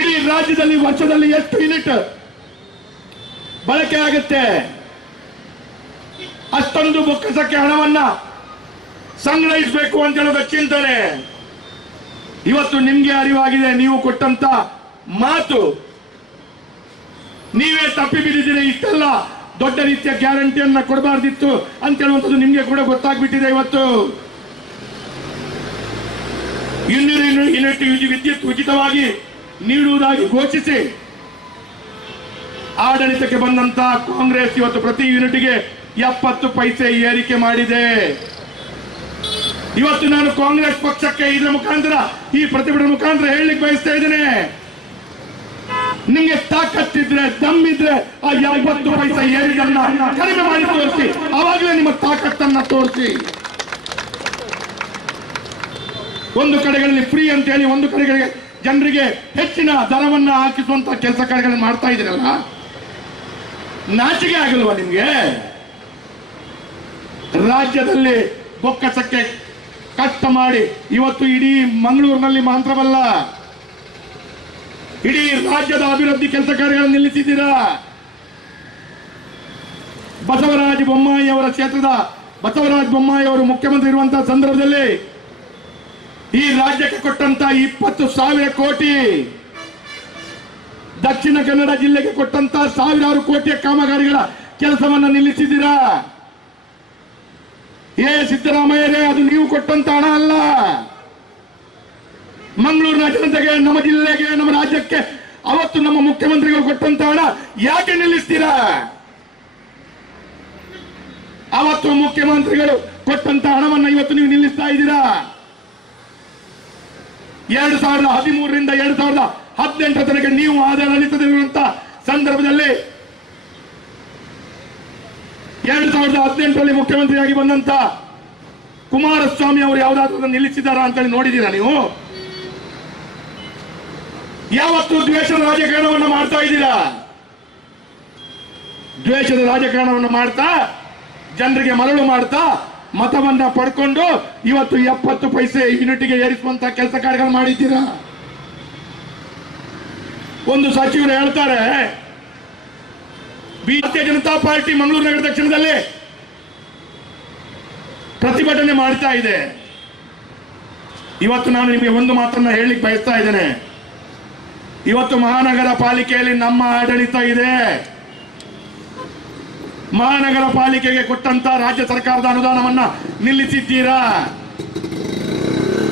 ಇಡೀ ರಾಜ್ಯದಲ್ಲಿ ವರ್ಷದಲ್ಲಿ ಎಷ್ಟು ಯೂನಿಟ್ ಬಳಕೆ ಆಗುತ್ತೆ? ಅಷ್ಟೊಂದು ಬೊಕ್ಕಸಕ್ಕೆ ಹಣವನ್ನ ಸಂಗ್ರಹಿಸಬೇಕು ಅಂತ ಹೇಳೋದ ಚಿಂತನೆ ಇವತ್ತು ನಿಮ್ಗೆ ಅರಿವಾಗಿದೆ. ನೀವು ಕೊಟ್ಟಂತ ಮಾತು ನೀವೇ ತಪ್ಪಿ ಬಿದ್ದಿದ್ದೀರಿ. ಇಷ್ಟೆಲ್ಲ ದೊಡ್ಡ ರೀತಿಯ ಗ್ಯಾರಂಟಿಯನ್ನ ಕೊಡಬಾರ್ದಿತ್ತು ಅಂತ ಹೇಳುವಂಥದ್ದು ನಿಮ್ಗೆ ಕೂಡ ಗೊತ್ತಾಗ್ಬಿಟ್ಟಿದೆ. ಇವತ್ತು 200 ಯೂನಿಟ್ ವಿದ್ಯುತ್ ಉಚಿತವಾಗಿ ನೀಡುವುದಾಗಿ ಘೋಷಿಸಿ ಆಡಳಿತಕ್ಕೆ ಬಂದಂತ ಕಾಂಗ್ರೆಸ್ ಇವತ್ತು ಪ್ರತಿ ಯೂನಿಟ್ಗೆ 70 ಪೈಸೆ ಏರಿಕೆ ಮಾಡಿದೆ. ಇವತ್ತು ನಾನು ಕಾಂಗ್ರೆಸ್ ಪಕ್ಷಕ್ಕೆ ಇದರ ಮುಖಾಂತರ, ಈ ಪ್ರತಿಭಟನೆ ಮುಖಾಂತರ ಹೇಳಲಿಕ್ಕೆ ಬಯಸ್ತಾ ಇದ್ದೇನೆ, ನಿಮಗೆ ತಾಕತ್ತಿದ್ರೆ, ದಮ್ಮಿದ್ರೆ ಆ 70 ಪೈಸೆ ಏರಿದನ್ನ ಕಡಿಮೆ ಮಾಡಿ ತೋರಿಸಿ. ಆವಾಗಲೇ ನಿಮ್ಮ ತಾಕತ್ತನ್ನ ತೋರಿಸಿ. ಒಂದು ಕಡೆಗಳಲ್ಲಿ ಫ್ರೀ ಅಂತ ಹೇಳಿ ಒಂದು ಕಡೆಗಳಿಗೆ ಜನರಿಗೆ ಹೆಚ್ಚಿನ ದರವನ್ನ ಹಾಕಿಸುವಂತ ಕೆಲಸ ಕಾರ್ಯಗಳನ್ನು ಮಾಡ್ತಾ ಇದ್ದೀರಲ್ಲ, ನಾಚಿಕೆ ಆಗಲ್ವಾ ನಿಮ್ಗೆ? ರಾಜ್ಯದಲ್ಲಿ ಬೊಕ್ಕಸಕ್ಕೆ ಕಷ್ಟ ಮಾಡಿ ಇವತ್ತು ಇಡೀ ಮಂಗಳೂರಿನಲ್ಲಿ ಮಾತ್ರವಲ್ಲ, ಇಡೀ ರಾಜ್ಯದ ಅಭಿವೃದ್ಧಿ ಕೆಲಸ ಕಾರ್ಯಗಳನ್ನು ನಿಲ್ಲಿಸಿದ್ದೀರಾ. ಬಸವರಾಜ ಬೊಮ್ಮಾಯಿ ಅವರ ಕ್ಷೇತ್ರದ ಬಸವರಾಜ ಬೊಮ್ಮಾಯಿ ಅವರು ಮುಖ್ಯಮಂತ್ರಿ ಇರುವಂತಹ ಸಂದರ್ಭದಲ್ಲಿ ಈ ರಾಜ್ಯಕ್ಕೆ ಕೊಟ್ಟಂತ 20,000 ಕೋಟಿ, ದಕ್ಷಿಣ ಕನ್ನಡ ಜಿಲ್ಲೆಗೆ ಕೊಟ್ಟಂತ 1,000 ಕೋಟಿಯ ಕಾಮಗಾರಿಗಳ ಕೆಲಸವನ್ನ ನಿಲ್ಲಿಸಿದ್ದೀರಾ. ಸಿದ್ದರಾಮಯ್ಯರೇ, ಅದು ನೀವು ಕೊಟ್ಟಂತ ಹಣ ಅಲ್ಲ. ಮಂಗಳೂರಿನ ಜನತೆಗೆ, ನಮ್ಮ ಜಿಲ್ಲೆಗೆ, ನಮ್ಮ ರಾಜ್ಯಕ್ಕೆ ಅವತ್ತು ನಮ್ಮ ಮುಖ್ಯಮಂತ್ರಿಗಳು ಕೊಟ್ಟಂತ ಹಣ ಯಾಕೆ ನಿಲ್ಲಿಸ್ತೀರಾ? ಅವತ್ತು ಮುಖ್ಯಮಂತ್ರಿಗಳು ಕೊಟ್ಟಂತ ಹಣವನ್ನು ಇವತ್ತು ನೀವು ನಿಲ್ಲಿಸ್ತಾ ಇದ್ದೀರಾ. 2013ರಿಂದ 18 ತನಕ ನೀವು ಆಡಳಿತದಲ್ಲಿರುವಂತ ಸಂದರ್ಭದಲ್ಲಿ 2018ರಲ್ಲಿ ಮುಖ್ಯಮಂತ್ರಿಯಾಗಿ ಬಂದಂತ ಕುಮಾರಸ್ವಾಮಿ ಅವರು ಯಾವುದಾದ್ರೂ ನಿಲ್ಲಿಸಿದಾರಾ ಅಂತೇಳಿ ನೋಡಿದ್ದೀರಾ ನೀವು? ಯಾವತ್ತು ದ್ವೇಷದ ರಾಜಕಾರಣವನ್ನು ಮಾಡ್ತಾ ಇದ್ದೀರಾ? ದ್ವೇಷದ ರಾಜಕಾರಣವನ್ನು ಮಾಡ್ತಾ ಜನರಿಗೆ ಮರಳು ಮಾಡ್ತಾ ಮತವನ್ನ ಪಡ್ಕೊಂಡು ಇವತ್ತು 70 ಪೈಸೆ ಯೂನಿಟ್ಗೆ ಏರಿಸುವಂತ ಕೆಲಸ ಕಾರ್ಯಗಳು ಮಾಡಿದ್ದೀರಾ? ಒಂದು ಸಚಿವರು ಹೇಳ್ತಾರೆ, ಭಾರತೀಯ ಜನತಾ ಪಾರ್ಟಿ ಮಂಗಳೂರು ನಗರ ದಕ್ಷಿಣದಲ್ಲಿ ಪ್ರತಿಭಟನೆ ಮಾಡ್ತಾ ಇದೆ. ಇವತ್ತು ನಾನು ನಿಮಗೆ ಒಂದು ಮಾತನ್ನ ಹೇಳಲಿಕ್ಕೆ ಬಯಸ್ತಾ ಇದ್ದೇನೆ. ಇವತ್ತು ಮಹಾನಗರ ಪಾಲಿಕೆಯಲ್ಲಿ ನಮ್ಮ ಆಡಳಿತ ಇದೆ. ಮಹಾನಗರ ಪಾಲಿಕೆಗೆ ಕೊಟ್ಟಂತ ರಾಜ್ಯ ಸರ್ಕಾರದ ಅನುದಾನವನ್ನ ನಿಲ್ಲಿಸಿದ್ದೀರಾ.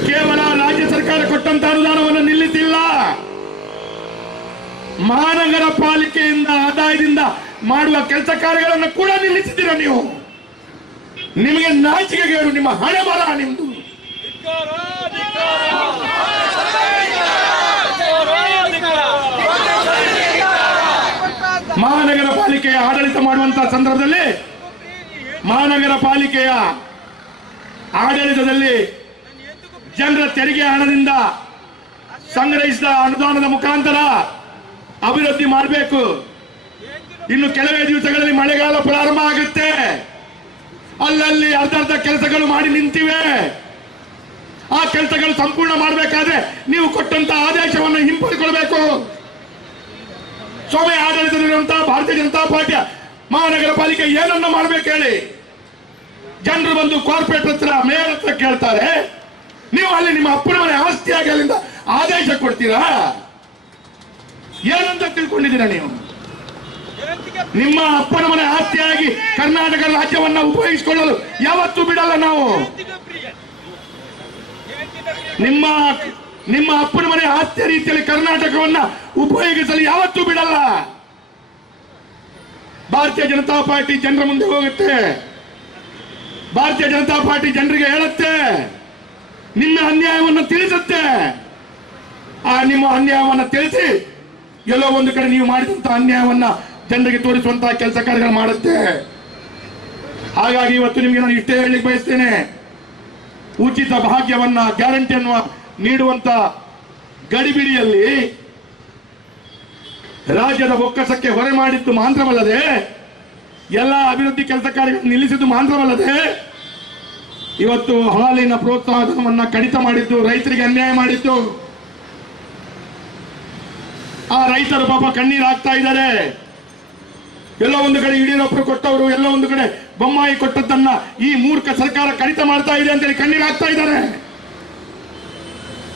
ಕೇವಲ ರಾಜ್ಯ ಸರ್ಕಾರ ಕೊಟ್ಟಂತ ಅನುದಾನವನ್ನು ನಿಲ್ಲಿಸಿಲ್ಲ, ಮಹಾನಗರ ಪಾಲಿಕೆಯಿಂದ ಆದಾಯದಿಂದ ಮಾಡುವ ಕೆಲಸ ಕಾರ್ಯಗಳನ್ನು ಕೂಡ ನಿಲ್ಲಿಸಿದ್ದೀರಾ ನೀವು. ನಿಮಗೆ ನಾಚಿಕೆಗೇಡು, ನಿಮ್ಮ ಹಣೆ ಬರ ನಿಮ್ದು. ಮಹಾನಗರ ಪಾಲಿಕೆಯ ಆಡಳಿತ ಮಾಡುವಂತಹ ಸಂದರ್ಭದಲ್ಲಿ ಮಹಾನಗರ ಪಾಲಿಕೆಯ ಆಡಳಿತದಲ್ಲಿ ಜನರ ತೆರಿಗೆ ಹಣದಿಂದ ಸಂಗ್ರಹಿಸಿದ ಅನುದಾನದ ಮುಖಾಂತರ ಅಭಿವೃದ್ಧಿ ಮಾಡಬೇಕು. ಇನ್ನು ಕೆಲವೇ ದಿವಸಗಳಲ್ಲಿ ಮಳೆಗಾಲ ಪ್ರಾರಂಭ ಆಗುತ್ತೆ. ಅಲ್ಲಲ್ಲಿ ಅರ್ಧ ಕೆಲಸಗಳು ಮಾಡಿ ನಿಂತಿವೆ. ಆ ಕೆಲಸಗಳು ಸಂಪೂರ್ಣ ಮಾಡಬೇಕಾದ್ರೆ ನೀವು ಕೊಟ್ಟಂತ ಆದೇಶವನ್ನು ಹಿಂಪಡೆದುಕೊಳ್ಬೇಕು. ಸ್ವಾಮಿ ಆಡಳಿತದಲ್ಲಿರುವಂತಹ ಭಾರತೀಯ ಜನತಾ ಪಾರ್ಟಿಯ ಮಹಾನಗರ ಪಾಲಿಕೆ ಏನನ್ನ ಮಾಡ್ಬೇಕು ಹೇಳಿ? ಜನರು ಬಂದು ಕಾರ್ಪೊರೇಟ್ ಹತ್ರ, ಮೇಯರ್ ಹತ್ರ ಕೇಳ್ತಾರೆ, ನೀವು ಅಲ್ಲಿ ನಿಮ್ಮ ಅಪ್ಪನ ಮನೆ ಆಸ್ತಿಯಾಗಿ ಅಲ್ಲಿಂದ ಆದೇಶ ಕೊಡ್ತೀರಾ? ಏನಂತ ತಿಳ್ಕೊಂಡಿದ್ದೀರಾ ನೀವು? ನಿಮ್ಮ ಅಪ್ಪನ ಮನೆ ಆಸ್ತಿಯಾಗಿ ಕರ್ನಾಟಕ ರಾಜ್ಯವನ್ನ ಉಪಯೋಗಿಸಿಕೊಳ್ಳಲು ಯಾವತ್ತೂ ಬಿಡಲ್ಲ ನಾವು. ನಿಮ್ಮ ಅಪ್ಪನ ಮನೆ ಆಸ್ತಿಯ ರೀತಿಯಲ್ಲಿ ಕರ್ನಾಟಕವನ್ನ ಉಪಯೋಗಿಸಲು ಯಾವತ್ತೂ ಬಿಡಲ್ಲ. ಭಾರತೀಯ ಜನತಾ ಪಾರ್ಟಿ ಜನರ ಮುಂದೆ ಹೋಗುತ್ತೆ. ಭಾರತೀಯ ಜನತಾ ಪಾರ್ಟಿ ಜನರಿಗೆ ಹೇಳುತ್ತೆ, ನಿಮ್ಮ ಅನ್ಯಾಯವನ್ನು ತಿಳಿಸುತ್ತೆ. ಆ ನಿಮ್ಮ ಅನ್ಯಾಯವನ್ನು ತಿಳಿಸಿ ಎಲ್ಲೋ ಒಂದು ಕಡೆ ನೀವು ಮಾಡಿದಂತ ಅನ್ಯಾಯವನ್ನ ಜನರಿಗೆ ತೋರಿಸುವಂತಹ ಕೆಲಸ ಕಾರ್ಯಗಳು ಮಾಡುತ್ತೆ. ಹಾಗಾಗಿ ಇವತ್ತು ನಿಮಗೆ ನಾನು ಇಷ್ಟೇ ಹೇಳಲಿಕ್ಕೆ ಬಯಸ್ತೇನೆ, ಉಚಿತ ಭಾಗ್ಯವನ್ನ ಗ್ಯಾರಂಟಿಯನ್ನು ನೀಡುವಂತ ಗಡಿಬಿಡಿಯಲ್ಲಿ ರಾಜ್ಯದ ಬೊಕ್ಕಸಕ್ಕೆ ಹೊರೆ ಮಾಡಿದ್ದು ಮಾತ್ರವಲ್ಲದೆ, ಎಲ್ಲ ಅಭಿವೃದ್ಧಿ ಕೆಲಸ ಕಾರ್ಯಗಳನ್ನು ನಿಲ್ಲಿಸಿದ್ದು ಮಾತ್ರವಲ್ಲದೆ, ಇವತ್ತು ಹಾಲಿನ ಪ್ರೋತ್ಸಾಹಧನವನ್ನ ಕಡಿತ ಮಾಡಿದ್ದು, ರೈತರಿಗೆ ಅನ್ಯಾಯ ಮಾಡಿದ್ದು. ಆ ರೈತರು ಪಾಪ ಕಣ್ಣೀರು ಹಾಕ್ತಾ ಇದ್ದಾರೆ. ಎಲ್ಲೋ ಒಂದು ಕಡೆ ಯಡಿಯೂರಪ್ಪರು ಕೊಟ್ಟವರು, ಎಲ್ಲೋ ಒಂದು ಕಡೆ ಬೊಮ್ಮಾಯಿ ಕೊಟ್ಟದ್ದನ್ನ ಈ ಮೂರ್ಖ ಸರ್ಕಾರ ಕಡಿತ ಮಾಡ್ತಾ ಇದೆ ಅಂತೇಳಿ ಕಣ್ಣೀರು ಹಾಕ್ತಾ ಇದ್ದಾರೆ.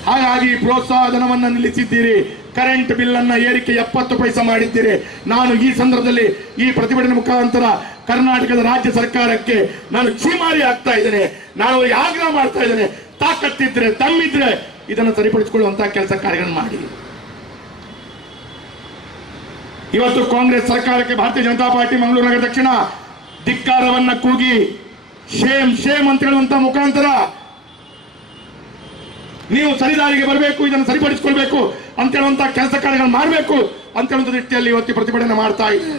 ಹಾಗಾಗಿ ಪ್ರೋತ್ಸಾಹಧನವನ್ನ ನಿಲ್ಲಿಸಿದ್ದೀರಿ, ಕರೆಂಟ್ ಬಿಲ್ ಅನ್ನ ಏರಿಕೆ 70 ಪೈಸೆ ಮಾಡಿದ್ದೀರಿ. ನಾನು ಈ ಸಂದರ್ಭದಲ್ಲಿ ಈ ಪ್ರತಿಭಟನೆ ಮುಖಾಂತರ ಕರ್ನಾಟಕದ ರಾಜ್ಯ ಸರ್ಕಾರಕ್ಕೆ ನಾನು ಛೀಮಾರಿ ಆಗ್ತಾ ಇದ್ದೇನೆ. ನಾನು ಆಗ್ರಹ ಮಾಡ್ತಾ ಇದ್ದೇನೆ, ತಾಕತ್ತಿದ್ರೆ ತಮ್ಮಿದ್ರೆ ಇದನ್ನು ಸರಿಪಡಿಸಿಕೊಳ್ಳುವಂತಹ ಕೆಲಸ ಕಾರ್ಯಗಳನ್ನು ಮಾಡಿ. ಇವತ್ತು ಕಾಂಗ್ರೆಸ್ ಸರ್ಕಾರಕ್ಕೆ ಭಾರತೀಯ ಜನತಾ ಪಾರ್ಟಿ ಮಂಗಳೂರು ನಗರ ದಕ್ಷಿಣ ಧಿಕ್ಕಾರವನ್ನ ಕೂಗಿ ಶೇಮ್ ಶೇಮ್ ಅಂತ ಹೇಳುವಂತ ಮುಖಾಂತರ ನೀವು ಸರಿದಾರಿಗೆ ಬರಬೇಕು, ಇದನ್ನು ಸರಿಪಡಿಸಿಕೊಳ್ಬೇಕು ಅಂತ ಹೇಳುವಂತ ಕೆಲಸ ಕಾರ್ಯಗಳನ್ನು ಮಾಡಬೇಕು ಅಂತ ಹೇಳುವಂತ ರೀತಿಯಲ್ಲಿ ಇವತ್ತು ಪ್ರತಿಭಟನೆ ಮಾಡ್ತಾ ಇದೆ.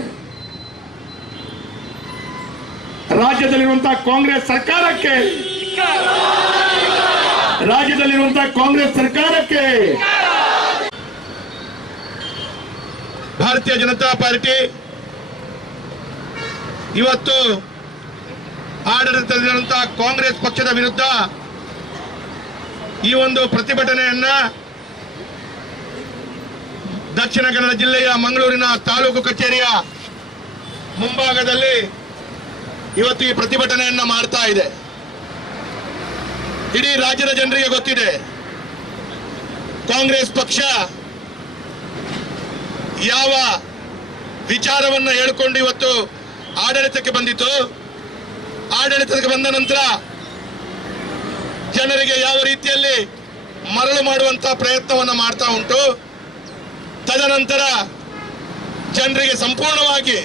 ರಾಜ್ಯದಲ್ಲಿರುವಂತಹ ಕಾಂಗ್ರೆಸ್ ಸರ್ಕಾರಕ್ಕೆ ಭಾರತೀಯ ಜನತಾ ಪಾರ್ಟಿ ಇವತ್ತು ಆಡಳಿತದಲ್ಲಿರುವಂತಹ ಕಾಂಗ್ರೆಸ್ ಪಕ್ಷದ ವಿರುದ್ಧ ಈ ಒಂದು ಪ್ರತಿಭಟನೆಯನ್ನ ದಕ್ಷಿಣ ಕನ್ನಡ ಜಿಲ್ಲೆಯ ಮಂಗಳೂರಿನ ತಾಲೂಕು ಕಚೇರಿಯ ಮುಂಭಾಗದಲ್ಲಿ ಇವತ್ತು ಈ ಪ್ರತಿಭಟನೆಯನ್ನ ಮಾಡ್ತಾ ಇದೆ. ಇಡೀ ರಾಜ್ಯದ ಜನರಿಗೆ ಗೊತ್ತಿದೆ, ಕಾಂಗ್ರೆಸ್ ಪಕ್ಷ ಯಾವ ವಿಚಾರವನ್ನ ಹೇಳಿಕೊಂಡು ಇವತ್ತು ಆಡಳಿತಕ್ಕೆ ಬಂದಿತು. ಆಡಳಿತಕ್ಕೆ ಬಂದ ನಂತರ ಜನರಿಗೆ ಯಾವ ರೀತಿಯಲ್ಲಿ ಮರಳು ಮಾಡುವಂತಹ ಪ್ರಯತ್ನವನ್ನ ಮಾಡ್ತಾ ಉಂಟು. ತದನಂತರ ಜನರಿಗೆ ಸಂಪೂರ್ಣವಾಗಿ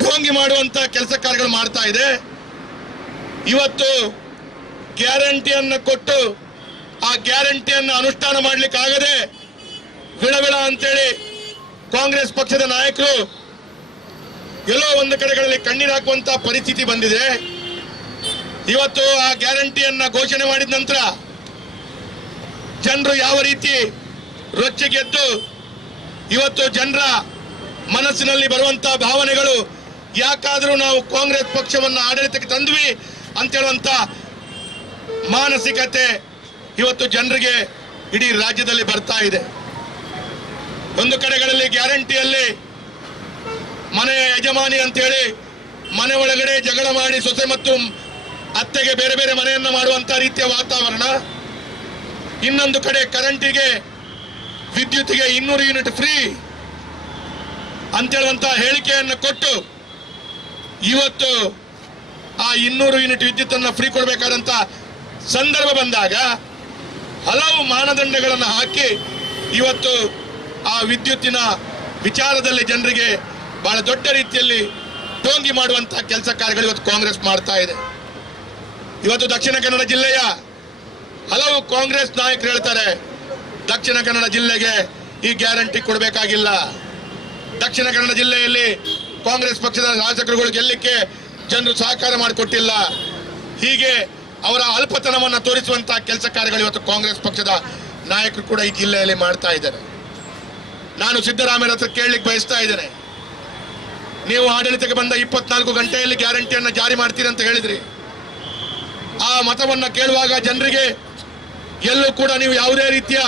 ಢೋಂಗಿ ಮಾಡುವಂತಹ ಕೆಲಸ ಕಾರ್ಯಗಳು ಮಾಡ್ತಾ ಇದೆ. ಇವತ್ತು ಗ್ಯಾರಂಟಿಯನ್ನು ಕೊಟ್ಟು ಆ ಗ್ಯಾರಂಟಿಯನ್ನು ಅನುಷ್ಠಾನ ಮಾಡಲಿಕ್ಕಾಗದೆ ವಿಳವಿಳ ಅಂತೇಳಿ ಕಾಂಗ್ರೆಸ್ ಪಕ್ಷದ ನಾಯಕರು ಎಲ್ಲೋ ಒಂದು ಕಡೆಗಳಲ್ಲಿ ಕಣ್ಣೀರು ಹಾಕುವಂತ ಪರಿಸ್ಥಿತಿ ಬಂದಿದೆ. ಇವತ್ತು ಆ ಗ್ಯಾರಂಟಿಯನ್ನ ಘೋಷಣೆ ಮಾಡಿದ ನಂತರ ಜನರು ಯಾವ ರೀತಿ ರೊಚ್ಚಿಗೆದ್ದು ಇವತ್ತು ಜನರ ಮನಸ್ಸಿನಲ್ಲಿ ಬರುವಂತ ಭಾವನೆಗಳು, ಯಾಕಾದ್ರೂ ನಾವು ಕಾಂಗ್ರೆಸ್ ಪಕ್ಷವನ್ನ ಆಡಳಿತಕ್ಕೆ ತಂದ್ವಿ ಅಂತ ಹೇಳುವಂತ ಮಾನಸಿಕತೆ ಇವತ್ತು ಜನರಿಗೆ ಇಡೀ ರಾಜ್ಯದಲ್ಲಿ ಬರ್ತಾ ಇದೆ. ಒಂದು ಕಡೆಗಳಲ್ಲಿ ಗ್ಯಾರಂಟಿಯಲ್ಲಿ ಮನೆಯ ಯಜಮಾನಿ ಅಂತೇಳಿ ಮನೆ ಒಳಗಡೆ ಜಗಳ ಮಾಡಿ ಸೊಸೆ ಮತ್ತು ಅತ್ತೆಗೆ ಬೇರೆ ಬೇರೆ ಮನೆಯನ್ನ ಮಾಡುವಂತ ರೀತಿಯ ವಾತಾವರಣ, ಇನ್ನೊಂದು ಕಡೆ ಕರೆಂಟಿಗೆ ವಿದ್ಯುತ್ಗೆ 200 ಯೂನಿಟ್ ಫ್ರೀ ಅಂತೇಳುವಂತ ಹೇಳಿಕೆಯನ್ನು ಕೊಟ್ಟು ಇವತ್ತು ಆ 200 ಯೂನಿಟ್ ವಿದ್ಯುತ್ ಅನ್ನ ಫ್ರೀ ಕೊಡಬೇಕಾದಂತ ಸಂದರ್ಭ ಬಂದಾಗ ಹಲವು ಮಾನದಂಡಗಳನ್ನು ಹಾಕಿ ಇವತ್ತು ಆ ವಿದ್ಯುತ್ತಿನ ವಿಚಾರದಲ್ಲಿ ಜನರಿಗೆ ಬಹಳ ದೊಡ್ಡ ರೀತಿಯಲ್ಲಿ ಟೋಂಗಿ ಮಾಡುವಂತಹ ಕೆಲಸ ಕಾರ್ಯಗಳು ಇವತ್ತು ಕಾಂಗ್ರೆಸ್ ಮಾಡ್ತಾ ಇದೆ. ಇವತ್ತು ದಕ್ಷಿಣ ಕನ್ನಡ ಜಿಲ್ಲೆಯ ಹಲವು ಕಾಂಗ್ರೆಸ್ ನಾಯಕರು ಹೇಳ್ತಾರೆ, ದಕ್ಷಿಣ ಕನ್ನಡ ಜಿಲ್ಲೆಗೆ ಈ ಗ್ಯಾರಂಟಿ ಕೊಡಬೇಕಾಗಿಲ್ಲ, ದಕ್ಷಿಣ ಕನ್ನಡ ಜಿಲ್ಲೆಯಲ್ಲಿ ಕಾಂಗ್ರೆಸ್ ಪಕ್ಷದ ಶಾಸಕರುಗಳು ಗೆಲ್ಲಕ್ಕೆ ಜನರು ಸಹಕಾರ ಮಾಡಿಕೊಟ್ಟಿಲ್ಲ, ಹೀಗೆ ಅವರ ಅಲ್ಪತನವನ್ನ ತೋರಿಸುವಂತಹ ಕೆಲಸ ಕಾರ್ಯಗಳು ಇವತ್ತು ಕಾಂಗ್ರೆಸ್ ಪಕ್ಷದ ನಾಯಕರು ಕೂಡ ಈ ಜಿಲ್ಲೆಯಲ್ಲಿ ಮಾಡ್ತಾ ಇದ್ದಾರೆ. ನಾನು ಸಿದ್ದರಾಮಯ್ಯ ಹತ್ರ ಕೇಳಲಿಕ್ಕೆ ಬಯಸ್ತಾ ಇದ್ದೇನೆ, ನೀವು ಆಡಳಿತಕ್ಕೆ ಬಂದ 24 ಗಂಟೆಯಲ್ಲಿ ಗ್ಯಾರಂಟಿಯನ್ನ ಜಾರಿ ಮಾಡ್ತೀರಿ ಅಂತ ಹೇಳಿದ್ರಿ. ಆ ಮತವನ್ನ ಕೇಳುವಾಗ ಜನರಿಗೆ ಎಲ್ಲೂ ಕೂಡ ನೀವು ಯಾವುದೇ ರೀತಿಯ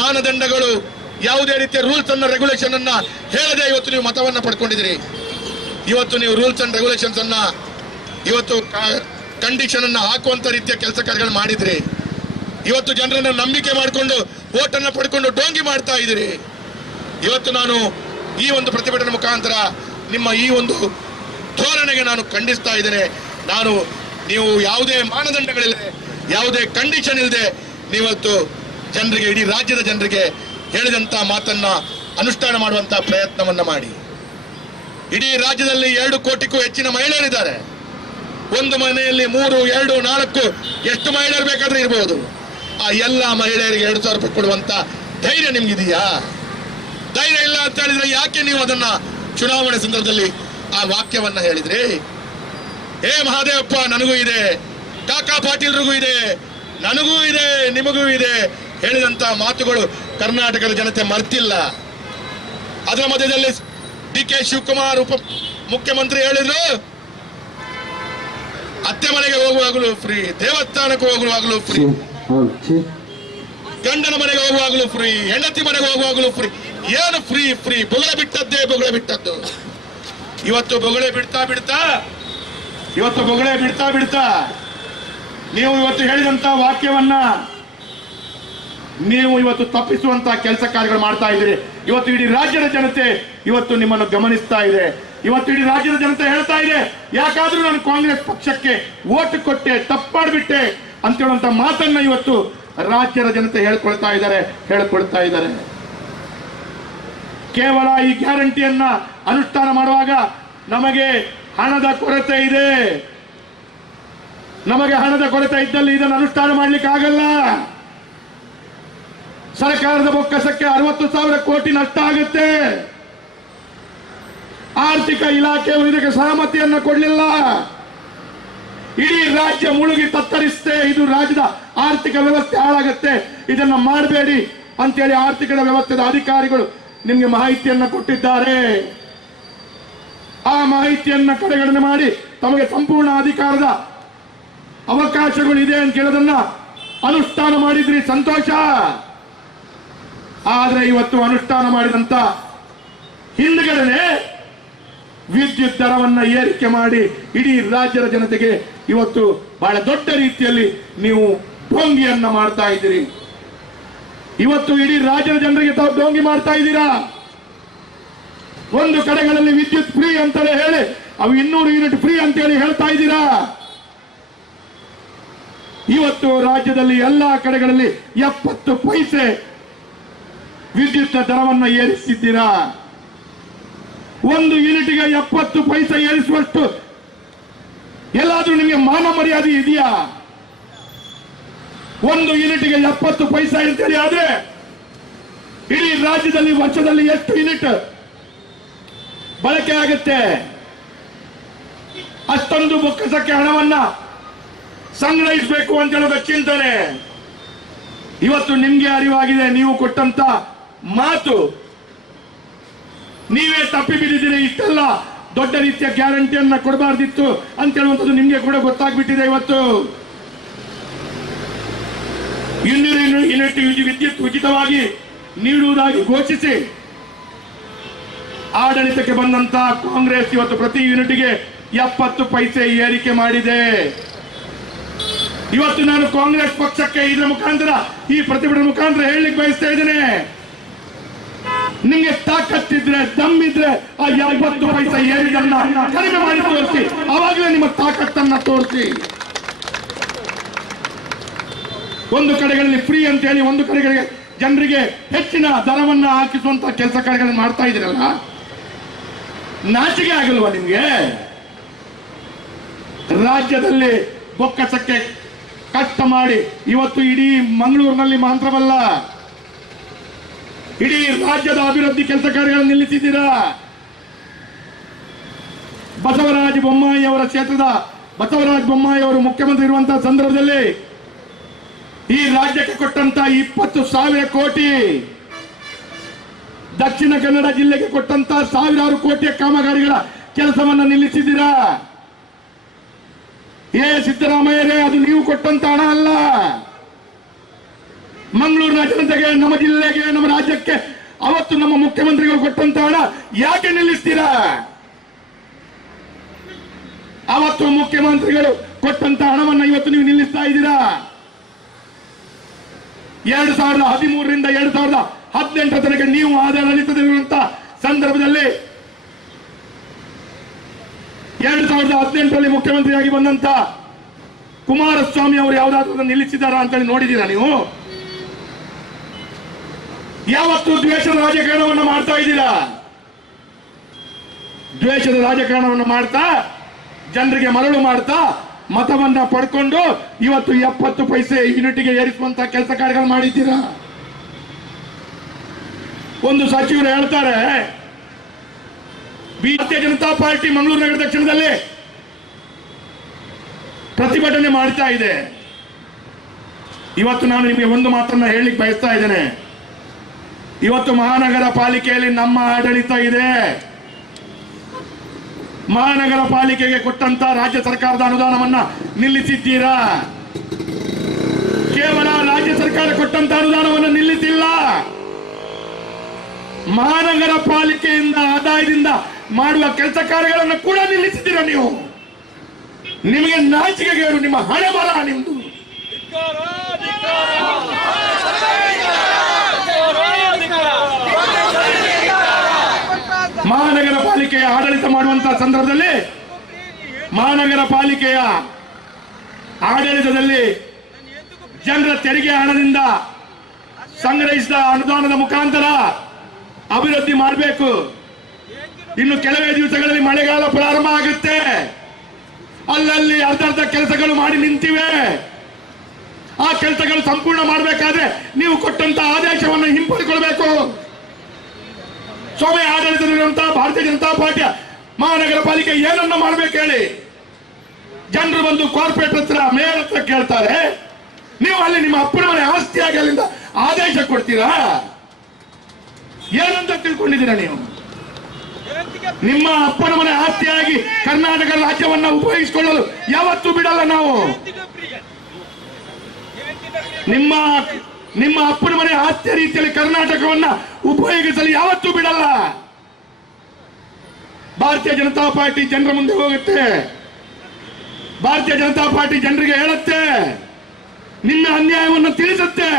ಮಾನದಂಡಗಳು, ಯಾವುದೇ ರೀತಿಯ ರೂಲ್ಸ್ ಅನ್ನ ರೆಗ್ಯುಲೇಷನ್ ಅನ್ನ ಹೇಳದೆ ಇವತ್ತು ನೀವು ಮತವನ್ನ ಪಡ್ಕೊಂಡಿದ್ರಿ. ಇವತ್ತು ನೀವು ರೂಲ್ಸ್ ಅಂಡ್ ರೆಗ್ಯುಲೇಷನ್ಸ್ ಅನ್ನ ಇವತ್ತು ಕಂಡೀಷನ್ ಅನ್ನ ಹಾಕುವಂತ ರೀತಿಯ ಕೆಲಸ ಕಾರ್ಯಗಳು ಮಾಡಿದ್ರಿ. ಇವತ್ತು ಜನರನ್ನ ನಂಬಿಕೆ ಮಾಡಿಕೊಂಡು ವೋಟ್ ಅನ್ನ ಪಡ್ಕೊಂಡು ಡೋಂಗಿ ಮಾಡ್ತಾ ಇದ್ದೀರಿ. ಇವತ್ತು ನಾನು ಈ ಒಂದು ಪ್ರತಿಭಟನೆ ಮುಖಾಂತರ ನಿಮ್ಮ ಈ ಒಂದು ಧೋರಣೆಗೆ ನಾನು ಖಂಡಿಸ್ತಾ ಇದ್ದೇನೆ. ನೀವು ಯಾವುದೇ ಮಾನದಂಡಗಳಿಲ್ಲದೆ, ಯಾವುದೇ ಕಂಡೀಷನ್ ಇಲ್ಲದೆ ನೀವತ್ತು ಜನರಿಗೆ, ಇಡೀ ರಾಜ್ಯದ ಜನರಿಗೆ ಹೇಳಿದಂತ ಮಾತನ್ನ ಅನುಷ್ಠಾನ ಮಾಡುವಂತ ಪ್ರಯತ್ನವನ್ನ ಮಾಡಿ. ಇಡೀ ರಾಜ್ಯದಲ್ಲಿ 2 ಕೋಟಿಗೂ ಹೆಚ್ಚಿನ ಮಹಿಳೆಯರಿದ್ದಾರೆ. ಒಂದು ಮನೆಯಲ್ಲಿ 3, 2, 4 ಎಷ್ಟು ಮಹಿಳೆಯರು ಬೇಕಾದ್ರೆ ಇರಬಹುದು. ಆ ಎಲ್ಲ ಮಹಿಳೆಯರಿಗೆ 2,000 ರೂಪಾಯಿ ಕೊಡುವಂತ ಧೈರ್ಯ ನಿಮ್ಗಿದೆಯಾ? ಧೈರ್ಯ ಇಲ್ಲ ಅಂತ ಹೇಳಿದ್ರೆ ಯಾಕೆ ನೀವು ಅದನ್ನ ಚುನಾವಣೆ ಸಂದರ್ಭದಲ್ಲಿ ಆ ವಾಕ್ಯವನ್ನ ಹೇಳಿದ್ರಿ? ಮಹಾದೇವಪ್ಪ ನನಗೂ ಇದೆ, ಕಾಕಾ ಪಾಟೀಲ್ರಿಗೂ ಇದೆ, ನನಗೂ ಇದೆ, ನಿಮಗೂ ಇದೆ ಹೇಳಿದಂತ ಮಾತುಗಳು ಕರ್ನಾಟಕದ ಜನತೆ ಮರ್ತಿಲ್ಲ. ಅದರ ಮಧ್ಯದಲ್ಲಿ ಡಿ.ಕೆ. ಶಿವಕುಮಾರ್ ಉಪ ಮುಖ್ಯಮಂತ್ರಿ ಹೇಳಿದ್ರು, ಅತ್ತೆ ಮನೆಗೆ ಹೋಗುವಾಗಲೂ ಫ್ರೀ, ದೇವಸ್ಥಾನಕ್ಕೆ ಹೋಗುವಾಗಲೂ ಫ್ರೀ, ಗಂಡನ ಮನೆಗೆ ಹೋಗುವಾಗಲೂ ಫ್ರೀ, ಹೆಂಡತಿ ಮನೆಗೆ ಹೋಗುವಾಗಲೂ ಫ್ರೀ. ಏನು ಫ್ರೀ? ಫ್ರೀ ಬೊಗಳೆ ಬಿಟ್ಟದ್ದೇ ಬೊಗಳೆ ಬಿಟ್ಟದ್ದು. ಇವತ್ತು ಬೊಗಳೆ ಬಿಡ್ತಾ ಬಿಡ್ತಾ ನೀವು ಇವತ್ತು ಹೇಳಿದಂತ ವಾಕ್ಯವನ್ನ ನೀವು ಇವತ್ತು ತಪ್ಪಿಸುವಂತ ಕೆಲಸ ಕಾರ್ಯಗಳು ಮಾಡ್ತಾ ಇದ್ದೀರಿ. ಇವತ್ತು ಇಡೀ ರಾಜ್ಯದ ಜನತೆ ಇವತ್ತು ನಿಮ್ಮನ್ನು ಗಮನಿಸ್ತಾ ಇದೆ. ಇವತ್ತು ಇಡೀ ರಾಜ್ಯದ ಜನತೆ ಹೇಳ್ತಾ ಇದೆ, ಯಾಕಾದ್ರೂ ನಾನು ಕಾಂಗ್ರೆಸ್ ಪಕ್ಷಕ್ಕೆ ವೋಟ್ ಕೊಟ್ಟೆ, ತಪ್ಪಾಡ್ಬಿಟ್ಟೆ ಅಂತ ಹೇಳುವಂತ ಮಾತನ್ನ ಇವತ್ತು ರಾಜ್ಯದ ಜನತೆ ಹೇಳ್ಕೊಳ್ತಾ ಇದ್ದಾರೆ. ಕೇವಲ ಈ ಗ್ಯಾರಂಟಿಯನ್ನ ಅನುಷ್ಠಾನ ಮಾಡುವಾಗ ನಮಗೆ ಹಣದ ಕೊರತೆ ಇದೆ. ನಮಗೆ ಹಣದ ಕೊರತೆ ಇದ್ದಲ್ಲಿ ಇದನ್ನು ಅನುಷ್ಠಾನ ಮಾಡ್ಲಿಕ್ಕೆ ಆಗಲ್ಲ. ಸರ್ಕಾರದ ಬೊಕ್ಕಸಕ್ಕೆ 60,000 ಕೋಟಿ ನಷ್ಟ ಆಗುತ್ತೆ. ಆರ್ಥಿಕ ಇಲಾಖೆಯವರು ಇದಕ್ಕೆ ಸಹಮತಿಯನ್ನ ಕೊಡಲಿಲ್ಲ. ಇಡೀ ರಾಜ್ಯ ಮುಳುಗಿ ತತ್ತರಿಸುತ್ತೆ. ಇದು ರಾಜ್ಯದ ಆರ್ಥಿಕ ವ್ಯವಸ್ಥೆ ಹಾಳಾಗುತ್ತೆ, ಇದನ್ನ ಮಾಡಬೇಡಿ ಅಂತೇಳಿ ಆರ್ಥಿಕ ವ್ಯವಸ್ಥೆದ ಅಧಿಕಾರಿಗಳು ನಿಮಗೆ ಮಾಹಿತಿಯನ್ನ ಕೊಟ್ಟಿದ್ದಾರೆ. ಆ ಮಾಹಿತಿಯನ್ನ ಕಡೆಗಣನೆ ಮಾಡಿ ತಮಗೆ ಸಂಪೂರ್ಣ ಅಧಿಕಾರದ ಅವಕಾಶಗಳು ಇದೆ ಅಂತ ಹೇಳೋದನ್ನ ಅನುಷ್ಠಾನ ಮಾಡಿದ್ರಿ, ಸಂತೋಷ. ಆದ್ರೆ ಇವತ್ತು ಅನುಷ್ಠಾನ ಮಾಡಿದಂತ ಹಿಂದ್ಗಡೆ ವಿದ್ಯುತ್ ದರವನ್ನ ಏರಿಕೆ ಮಾಡಿ ಇಡೀ ರಾಜ್ಯದ ಜನತೆಗೆ ಇವತ್ತು ಬಹಳ ದೊಡ್ಡ ರೀತಿಯಲ್ಲಿ ನೀವು ಢೋಂಗಿಯನ್ನ ಮಾಡ್ತಾ ಇದ್ದೀರಿ. ಇವತ್ತು ಇಡೀ ರಾಜ್ಯದ ಜನರಿಗೆ ತಾವು ಢೋಂಗಿ ಮಾಡ್ತಾ ಇದ್ದೀರಾ. ಒಂದು ಕಡೆಗಳಲ್ಲಿ ವಿದ್ಯುತ್ ಫ್ರೀ ಅಂತಲೇ ಹೇಳಿ ಅವು 200 ಯೂನಿಟ್ ಫ್ರೀ ಅಂತೇಳಿ ಹೇಳ್ತಾ ಇದ್ದೀರಾ. ಇವತ್ತು ರಾಜ್ಯದಲ್ಲಿ ಎಲ್ಲಾ ಕಡೆಗಳಲ್ಲಿ 70 ಪೈಸೆ ವಿದ್ಯುತ್ ದರವನ್ನ ಏರಿಸಿದ್ದೀರಾ. 1 ಯೂನಿಟ್ಗೆ 70 ಪೈಸೆ ಏರಿಸುವಷ್ಟು ಎಲ್ಲಾದ್ರೂ ನಿಮಗೆ ಮಾನ ಮರ್ಯಾದೆ ಇದೆಯಾ? 1 ಯೂನಿಟ್ಗೆ 70 ಪೈಸೆ ಅಂತೇಳಿ ಆದ್ರೆ ಇಡೀ ರಾಜ್ಯದಲ್ಲಿ ವರ್ಷದಲ್ಲಿ ಎಷ್ಟು ಯೂನಿಟ್ ಬಳಕೆ ಆಗುತ್ತೆ? ಅಷ್ಟೊಂದು ಬೊಕ್ಕಸಕ್ಕೆ ಹಣವನ್ನ ಸಂಗ್ರಹಿಸಬೇಕು ಅಂತ ಹೇಳೋದ ಚಿಂತನೆ ಇವತ್ತು ನಿಮ್ಗೆ ಅರಿವಾಗಿದೆ. ನೀವು ಕೊಟ್ಟಂತ ಮಾತು ನೀವೇ ತಪ್ಪಿ ಬಿದ್ದಿದ್ದೀರಿ. ಇಷ್ಟೆಲ್ಲ ದೊಡ್ಡ ರೀತಿಯ ಗ್ಯಾರಂಟಿಯನ್ನ ಕೊಡಬಾರ್ದಿತ್ತು ಅಂತ ಹೇಳುವಂಥದ್ದು ನಿಮ್ಗೆ ಕೂಡ ಗೊತ್ತಾಗ್ಬಿಟ್ಟಿದೆ. ಇವತ್ತು 200 ಯೂನಿಟ್ ವಿದ್ಯುತ್ ಉಚಿತವಾಗಿ ನೀಡುವುದಾಗಿ ಘೋಷಿಸಿ ಆಡಳಿತಕ್ಕೆ ಬಂದಂತ ಕಾಂಗ್ರೆಸ್ ಇವತ್ತು ಪ್ರತಿ ಯೂನಿಟ್ಗೆ 70 ಪೈಸೆ ಏರಿಕೆ ಮಾಡಿದೆ. ಇವತ್ತು ನಾನು ಕಾಂಗ್ರೆಸ್ ಪಕ್ಷಕ್ಕೆ ಇದರ ಮುಖಾಂತರ, ಈ ಪ್ರತಿಭಟನೆ ಮುಖಾಂತರ ಹೇಳಲಿಕ್ಕೆ ಬಯಸ್ತಾ ಇದ್ದೇನೆ, ನಿಮಗೆ ತಾಕತ್ತಿದ್ರೆ, ದಮ್ಮಿದ್ರೆ ಆ 70 ಪೈಸೆ ಏರಿದನ್ನ ಕಡಿಮೆ ಮಾಡಿ ತೋರಿಸಿ. ಆವಾಗಲೇ ನಿಮ್ಮ ತಾಕತ್ತನ್ನ ತೋರಿಸಿ. ಒಂದು ಕಡೆಗಳಲ್ಲಿ ಫ್ರೀ ಅಂತ ಹೇಳಿ ಒಂದು ಕಡೆಗಳಿಗೆ ಜನರಿಗೆ ಹೆಚ್ಚಿನ ದರವನ್ನ ಹಾಕಿಸುವಂತ ಕೆಲಸ ಕಾರ್ಯಗಳನ್ನು ಮಾಡ್ತಾ ಇದ್ದೀರಲ್ಲ, ನಾಚಿಕೆ ಆಗಲ್ವಾ ನಿಮ್ಗೆ? ರಾಜ್ಯದಲ್ಲಿ ಬೊಕ್ಕಸಕ್ಕೆ ಕಷ್ಟ ಮಾಡಿ ಇವತ್ತು ಇಡೀ ಮಂಗಳೂರಿನಲ್ಲಿ ಮಾತ್ರವಲ್ಲ, ಇಡೀ ರಾಜ್ಯದ ಅಭಿವೃದ್ಧಿ ಕೆಲಸ ಕಾರ್ಯಗಳನ್ನು ನಿಲ್ಲಿಸಿದ್ದೀರಾ. ಬಸವರಾಜ ಬೊಮ್ಮಾಯಿ ಅವರ ಕ್ಷೇತ್ರದ ಬಸವರಾಜ ಬೊಮ್ಮಾಯಿ ಅವರು ಮುಖ್ಯಮಂತ್ರಿ ಇರುವಂತಹ ಸಂದರ್ಭದಲ್ಲಿ ಈ ರಾಜ್ಯಕ್ಕೆ ಕೊಟ್ಟಂತ 20,000 ಕೋಟಿ, ದಕ್ಷಿಣ ಕನ್ನಡ ಜಿಲ್ಲೆಗೆ ಕೊಟ್ಟಂತ ಸಾವಿರಾರು ಕೋಟಿಯ ಕಾಮಗಾರಿಗಳ ಕೆಲಸವನ್ನ ನಿಲ್ಲಿಸಿದ್ದೀರಾ. ಸಿದ್ದರಾಮಯ್ಯರೇ, ಅದು ನೀವು ಕೊಟ್ಟಂತ ಹಣ ಅಲ್ಲ. ಮಂಗಳೂರಿನ ಜನತೆಗೆ, ನಮ್ಮ ಜಿಲ್ಲೆಗೆ, ನಮ್ಮ ರಾಜ್ಯಕ್ಕೆ ಅವತ್ತು ನಮ್ಮ ಮುಖ್ಯಮಂತ್ರಿಗಳು ಕೊಟ್ಟಂತ ಹಣ ಯಾಕೆ ನಿಲ್ಲಿಸ್ತೀರಾ? ಅವತ್ತು ಮುಖ್ಯಮಂತ್ರಿಗಳು ಕೊಟ್ಟಂತ ಹಣವನ್ನ ಇವತ್ತು ನೀವು ನಿಲ್ಲಿಸ್ತಾ ಇದ್ದೀರಾ. 2013ರಿಂದ 2018 ತನಕ ನೀವು ಆಡಳಿತದಲ್ಲಿರುವಂತಹ ಸಂದರ್ಭದಲ್ಲಿ 2018ರಲ್ಲಿ ಮುಖ್ಯಮಂತ್ರಿಯಾಗಿ ಬಂದಂತ ಕುಮಾರಸ್ವಾಮಿ ಅವರು ಯಾವುದಾದ್ರೂ ನಿಲ್ಲಿಸಿದಾರ ಅಂತ ನೋಡಿದ್ದೀರಾ ನೀವು? ಯಾವತ್ತು ದ್ವೇಷದ ರಾಜಕಾರಣವನ್ನು ಮಾಡ್ತಾ ಇದ್ದೀರಾ? ದ್ವೇಷದ ರಾಜಕಾರಣವನ್ನು ಮಾಡ್ತಾ, ಜನರಿಗೆ ಮರಳು ಮಾಡ್ತಾ, ಮತವನ್ನ ಪಡ್ಕೊಂಡು ಇವತ್ತು 70 ಪೈಸೆ ಯೂನಿಟ್ಗೆ ಏರಿಸುವಂತ ಕೆಲಸ ಕಾರ್ಯಗಳು ಮಾಡಿದ್ದೀರಾ. ಒಂದು ಸಚಿವರು ಹೇಳ್ತಾರೆ, ಭಾರತೀಯ ಜನತಾ ಪಾರ್ಟಿ ಮಂಗಳೂರು ನಗರ ದಕ್ಷಿಣದಲ್ಲಿ ಪ್ರತಿಭಟನೆ ಮಾಡ್ತಾ ಇದೆ. ಇವತ್ತು ನಾನು ನಿಮಗೆ ಒಂದು ಮಾತನ್ನ ಹೇಳಲಿಕ್ಕೆ ಬಯಸ್ತಾ ಇದ್ದೇನೆ. ಇವತ್ತು ಮಹಾನಗರ ಪಾಲಿಕೆಯಲ್ಲಿ ನಮ್ಮ ಆಡಳಿತ ಇದೆ. ಮಹಾನಗರ ಪಾಲಿಕೆಗೆ ಕೊಟ್ಟಂತ ರಾಜ್ಯ ಸರ್ಕಾರದ ಅನುದಾನವನ್ನ ನಿಲ್ಲಿಸಿದ್ದೀರಾ. ಕೇವಲ ರಾಜ್ಯ ಸರ್ಕಾರ ಕೊಟ್ಟಂತ ಅನುದಾನವನ್ನು ನಿಲ್ಲಿಸಿಲ್ಲ, ಮಹಾನಗರ ಪಾಲಿಕೆಯಿಂದ ಆದಾಯದಿಂದ ಮಾಡುವ ಕೆಲಸ ಕಾರ್ಯಗಳನ್ನು ಕೂಡ ನಿಲ್ಲಿಸಿದ್ದೀರಾ ನೀವು. ನಿಮಗೆ ನಾಚಿಕೆಗೇಡು, ನಿಮ್ಮ ಹಣೆ ಬರ ನಿಮ್ದು. ಮಹಾನಗರ ಪಾಲಿಕೆಯ ಆಡಳಿತ ಮಾಡುವಂತಹ ಸಂದರ್ಭದಲ್ಲಿ, ಮಹಾನಗರ ಪಾಲಿಕೆಯ ಆಡಳಿತದಲ್ಲಿ ಜನರ ತೆರಿಗೆ ಹಣದಿಂದ ಸಂಗ್ರಹಿಸಿದ ಅನುದಾನದ ಮುಖಾಂತರ ಅಭಿವೃದ್ಧಿ ಮಾಡಬೇಕು. ಇನ್ನು ಕೆಲವೇ ದಿವಸಗಳಲ್ಲಿ ಮಳೆಗಾಲ ಪ್ರಾರಂಭ ಆಗುತ್ತೆ. ಅಲ್ಲಲ್ಲಿ ಅರ್ಧ ಕೆಲಸಗಳು ಮಾಡಿ ನಿಂತಿವೆ. ಆ ಕೆಲಸಗಳು ಸಂಪೂರ್ಣ ಮಾಡಬೇಕಾದ್ರೆ ನೀವು ಕೊಟ್ಟಂತ ಆದೇಶವನ್ನು ಹಿಂಪಡೆದುಕೊಳ್ಬೇಕು. ಸ್ವಾಮಿ ಆಡಳಿತದಲ್ಲಿರುವಂತಹ ಭಾರತೀಯ ಜನತಾ ಪಾರ್ಟಿಯ ಮಹಾನಗರ ಪಾಲಿಕೆ ಏನನ್ನ ಮಾಡ್ಬೇಕು ಹೇಳಿ? ಜನರು ಬಂದು ಕಾರ್ಪೊರೇಟ್ ಹತ್ರ, ಮೇಯರ್ ಹತ್ರ ಕೇಳ್ತಾರೆ, ನೀವು ಅಲ್ಲಿ ನಿಮ್ಮ ಅಪ್ಪನ ಮನೆ ಆಸ್ತಿಯಾಗಿ ಅಲ್ಲಿಂದ ಆದೇಶ ಕೊಡ್ತೀರಾ? ಏನಂತ ತಿಳ್ಕೊಂಡಿದ್ದೀರಾ ನೀವು? ನಿಮ್ಮ ಅಪ್ಪನ ಮನೆ ಆಸ್ತಿಯಾಗಿ ಕರ್ನಾಟಕ ರಾಜ್ಯವನ್ನ ಉಪಯೋಗಿಸಿಕೊಳ್ಳಲು ಯಾವತ್ತೂ ಬಿಡಲ್ಲ ನಾವು. ನಿಮ್ಮ ಅಪ್ಪನ ಮನೆ ಆಸ್ತಿಯ ರೀತಿಯಲ್ಲಿ ಕರ್ನಾಟಕವನ್ನ ಉಪಯೋಗಿಸಲು ಯಾವತ್ತೂ ಬಿಡಲ್ಲ. ಭಾರತೀಯ ಜನತಾ ಪಾರ್ಟಿ ಜನರ ಮುಂದೆ ಹೋಗುತ್ತೆ. ಭಾರತೀಯ ಜನತಾ ಪಾರ್ಟಿ ಜನರಿಗೆ ಹೇಳುತ್ತೆ, ನಿಮ್ಮ ಅನ್ಯಾಯವನ್ನು ತಿಳಿಸುತ್ತೆ.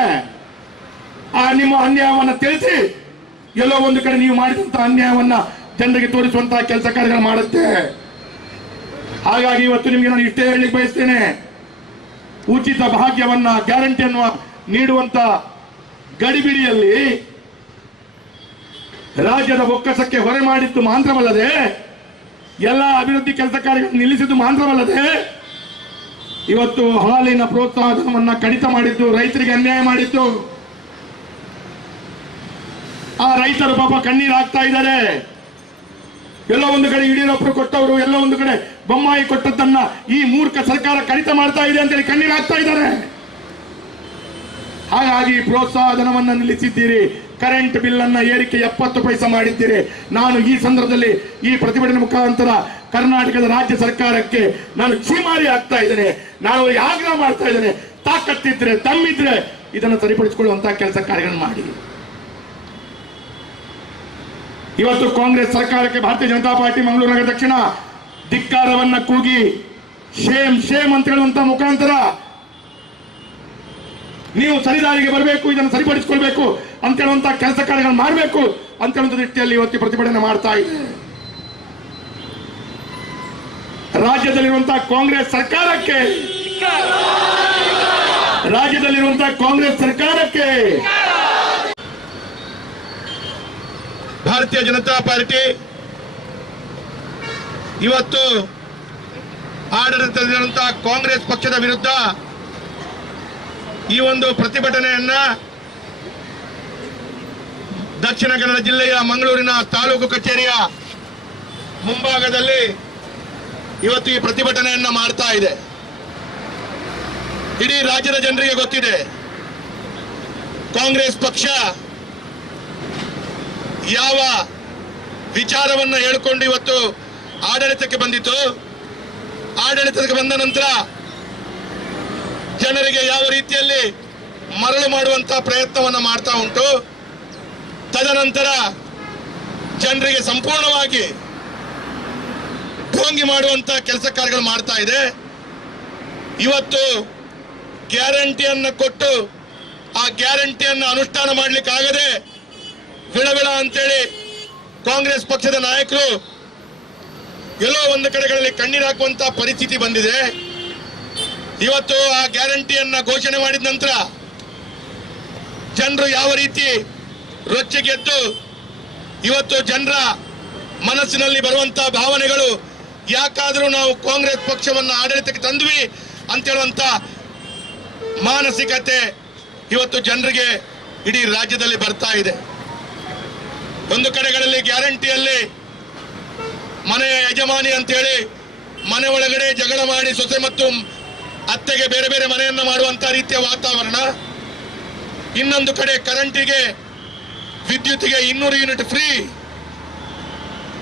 ಆ ನಿಮ್ಮ ಅನ್ಯಾಯವನ್ನು ತಿಳಿಸಿ ಎಲ್ಲೋ ಒಂದು ಕಡೆ ನೀವು ಮಾಡಿದಂತಹ ಅನ್ಯಾಯವನ್ನ ಜನರಿಗೆ ತೋರಿಸುವಂತಹ ಕೆಲಸ ಕಾರ್ಯಗಳು ಮಾಡುತ್ತೆ. ಹಾಗಾಗಿ ಇವತ್ತು ನಿಮಗೆ ನಾನು ಇಷ್ಟೇ ಹೇಳಲಿಕ್ಕೆ ಬಯಸ್ತೇನೆ, ಉಚಿತ ಭಾಗ್ಯವನ್ನ, ಗ್ಯಾರಂಟಿಯನ್ನು ನೀಡುವಂತ ಗಡಿಬಿಡಿಯಲ್ಲಿ ರಾಜ್ಯದ ಬೊಕ್ಕಸಕ್ಕೆ ಹೊರೆ ಮಾಡಿದ್ದು ಮಾತ್ರವಲ್ಲದೆ, ಎಲ್ಲ ಅಭಿವೃದ್ಧಿ ಕೆಲಸ ಕಾರ್ಯಗಳನ್ನು ನಿಲ್ಲಿಸಿದ್ದು ಮಾತ್ರವಲ್ಲದೆ, ಇವತ್ತು ಹಾಲಿನ ಪ್ರೋತ್ಸಾಹಧನವನ್ನ ಕಡಿತ ಮಾಡಿದ್ದು, ರೈತರಿಗೆ ಅನ್ಯಾಯ ಮಾಡಿದ್ದು, ಆ ರೈತರು ಪಾಪ ಕಣ್ಣೀರು ಹಾಕ್ತಾ ಇದ್ದಾರೆ. ಎಲ್ಲೋ ಒಂದು ಕಡೆ ಯಡಿಯೂರಪ್ಪರು ಕೊಟ್ಟವರು, ಎಲ್ಲೋ ಒಂದು ಕಡೆ ಬೊಮ್ಮಾಯಿ ಕೊಟ್ಟದ್ದನ್ನ ಈ ಮೂರ್ಖ ಸರ್ಕಾರ ಕಡಿತ ಮಾಡ್ತಾ ಇದೆ ಅಂತೇಳಿ ಕಣ್ಣೀರು ಹಾಕ್ತಾ ಇದ್ದಾರೆ. ಹಾಗಾಗಿ ಪ್ರೋತ್ಸಾಹ ಧನವನ್ನ ನಿಲ್ಲಿಸಿದ್ದೀರಿ, ಕರೆಂಟ್ ಬಿಲ್ ಅನ್ನ ಏರಿಕೆ 70 ಪೈಸೆ ಮಾಡಿದ್ದೀರಿ. ನಾನು ಈ ಸಂದರ್ಭದಲ್ಲಿ ಈ ಪ್ರತಿಭಟನೆ ಮುಖಾಂತರ ಕರ್ನಾಟಕದ ರಾಜ್ಯ ಸರ್ಕಾರಕ್ಕೆ ನಾನು ಛೀಮಾರಿ ಆಗ್ತಾ ಇದ್ದೇನೆ, ನಾನು ಆಗ್ರಹ ಮಾಡ್ತಾ ಇದ್ದೇನೆ. ತಾಕತ್ತಿದ್ರೆ, ತಮ್ಮಿದ್ರೆ ಇದನ್ನು ಸರಿಪಡಿಸಿಕೊಳ್ಳುವಂತಹ ಕೆಲಸ ಕಾರ್ಯಗಳನ್ನು ಮಾಡಿ. ಇವತ್ತು ಕಾಂಗ್ರೆಸ್ ಸರ್ಕಾರಕ್ಕೆ ಭಾರತೀಯ ಜನತಾ ಪಾರ್ಟಿ ಮಂಗಳೂರು ನಗರ ದಕ್ಷಿಣ ಧಿಕ್ಕಾರವನ್ನ ಕೂಗಿ ಶೇಮ್ ಶೇಮ್ ಅಂತ ಹೇಳುವಂತ ಮುಖಾಂತರ ನೀವು ಸರಿದಾರಿಗೆ ಬರಬೇಕು, ಇದನ್ನು ಸರಿಪಡಿಸಿಕೊಳ್ಬೇಕು ಅಂತ ಹೇಳುವಂತ ಕೆಲಸ ಕಾರ್ಯಗಳನ್ನು ಮಾಡಬೇಕು ಅಂತ ಹೇಳುವಂತ ದೃಷ್ಟಿಯಲ್ಲಿ ಇವತ್ತು ಪ್ರತಿಭಟನೆ ಮಾಡ್ತಾ ಇದೆ. ರಾಜ್ಯದಲ್ಲಿರುವಂತಹ ಕಾಂಗ್ರೆಸ್ ಸರ್ಕಾರಕ್ಕೆ ಭಾರತೀಯ ಜನತಾ ಪಾರ್ಟಿ ಇವತ್ತು ಆಡಳಿತದಲ್ಲಿರುವಂತಹ ಕಾಂಗ್ರೆಸ್ ಪಕ್ಷದ ವಿರುದ್ಧ ಈ ಒಂದು ಪ್ರತಿಭಟನೆಯನ್ನ ದಕ್ಷಿಣ ಕನ್ನಡ ಜಿಲ್ಲೆಯ ಮಂಗಳೂರಿನ ತಾಲೂಕು ಕಚೇರಿಯ ಮುಂಭಾಗದಲ್ಲಿ ಇವತ್ತು ಈ ಪ್ರತಿಭಟನೆಯನ್ನ ಮಾಡ್ತಾ ಇದೆ. ಇಡೀ ರಾಜ್ಯದ ಜನರಿಗೆ ಗೊತ್ತಿದೆ, ಕಾಂಗ್ರೆಸ್ ಪಕ್ಷ ಯಾವ ವಿಚಾರವನ್ನ ಹೇಳಿಕೊಂಡು ಇವತ್ತು ಆಡಳಿತಕ್ಕೆ ಬಂದಿತು. ಆಡಳಿತಕ್ಕೆ ಬಂದ ನಂತರ ಜನರಿಗೆ ಯಾವ ರೀತಿಯಲ್ಲಿ ಮರಳು ಮಾಡುವಂತಹ ಪ್ರಯತ್ನವನ್ನ ಮಾಡ್ತಾ ಉಂಟು. ತದನಂತರ ಜನರಿಗೆ ಸಂಪೂರ್ಣವಾಗಿ ಢೋಂಗಿ ಮಾಡುವಂತಹ ಕೆಲಸ ಕಾರ್ಯಗಳು ಮಾಡ್ತಾ ಇದೆ. ಇವತ್ತು ಗ್ಯಾರಂಟಿಯನ್ನ ಕೊಟ್ಟು ಆ ಗ್ಯಾರಂಟಿಯನ್ನ ಅನುಷ್ಠಾನ ಮಾಡಲಿಕ್ಕಾಗದೆ ವಿಳವಿಳ ಅಂತೇಳಿ ಕಾಂಗ್ರೆಸ್ ಪಕ್ಷದ ನಾಯಕರು ಎಲ್ಲೋ ಒಂದು ಕಡೆಗಳಲ್ಲಿ ಕಣ್ಣೀರು ಹಾಕುವಂತ ಪರಿಸ್ಥಿತಿ ಬಂದಿದೆ. ಇವತ್ತು ಆ ಗ್ಯಾರಂಟಿಯನ್ನ ಘೋಷಣೆ ಮಾಡಿದ ನಂತರ ಜನರು ಯಾವ ರೀತಿ ರೊಚ್ಚಿಗೆದ್ದು ಇವತ್ತು ಜನರ ಮನಸ್ಸಿನಲ್ಲಿ ಬರುವಂತಹ ಭಾವನೆಗಳು, ಯಾಕಾದರೂ ನಾವು ಕಾಂಗ್ರೆಸ್ ಪಕ್ಷವನ್ನು ಆಡಳಿತಕ್ಕೆ ತಂದ್ವಿ ಅಂತ ಹೇಳುವಂತ ಮಾನಸಿಕತೆ ಇವತ್ತು ಜನರಿಗೆ ಇಡೀ ರಾಜ್ಯದಲ್ಲಿ ಬರ್ತಾ ಇದೆ. ಒಂದು ಕಡೆಗಳಲ್ಲಿ ಗ್ಯಾರಂಟಿಯಲ್ಲಿ ಮನೆಯ ಯಜಮಾನಿ ಅಂತೇಳಿ ಮನೆ ಒಳಗಡೆ ಜಗಳ ಮಾಡಿ ಸೊಸೆ ಮತ್ತು ಅತ್ತೆಗೆ ಬೇರೆ ಬೇರೆ ಮನೆಯನ್ನ ಮಾಡುವಂತ ರೀತಿಯ ವಾತಾವರಣ. ಇನ್ನೊಂದು ಕಡೆ ಕರೆಂಟಿಗೆ, ವಿದ್ಯುತ್ತಿಗೆ 200 ಯೂನಿಟ್ ಫ್ರೀ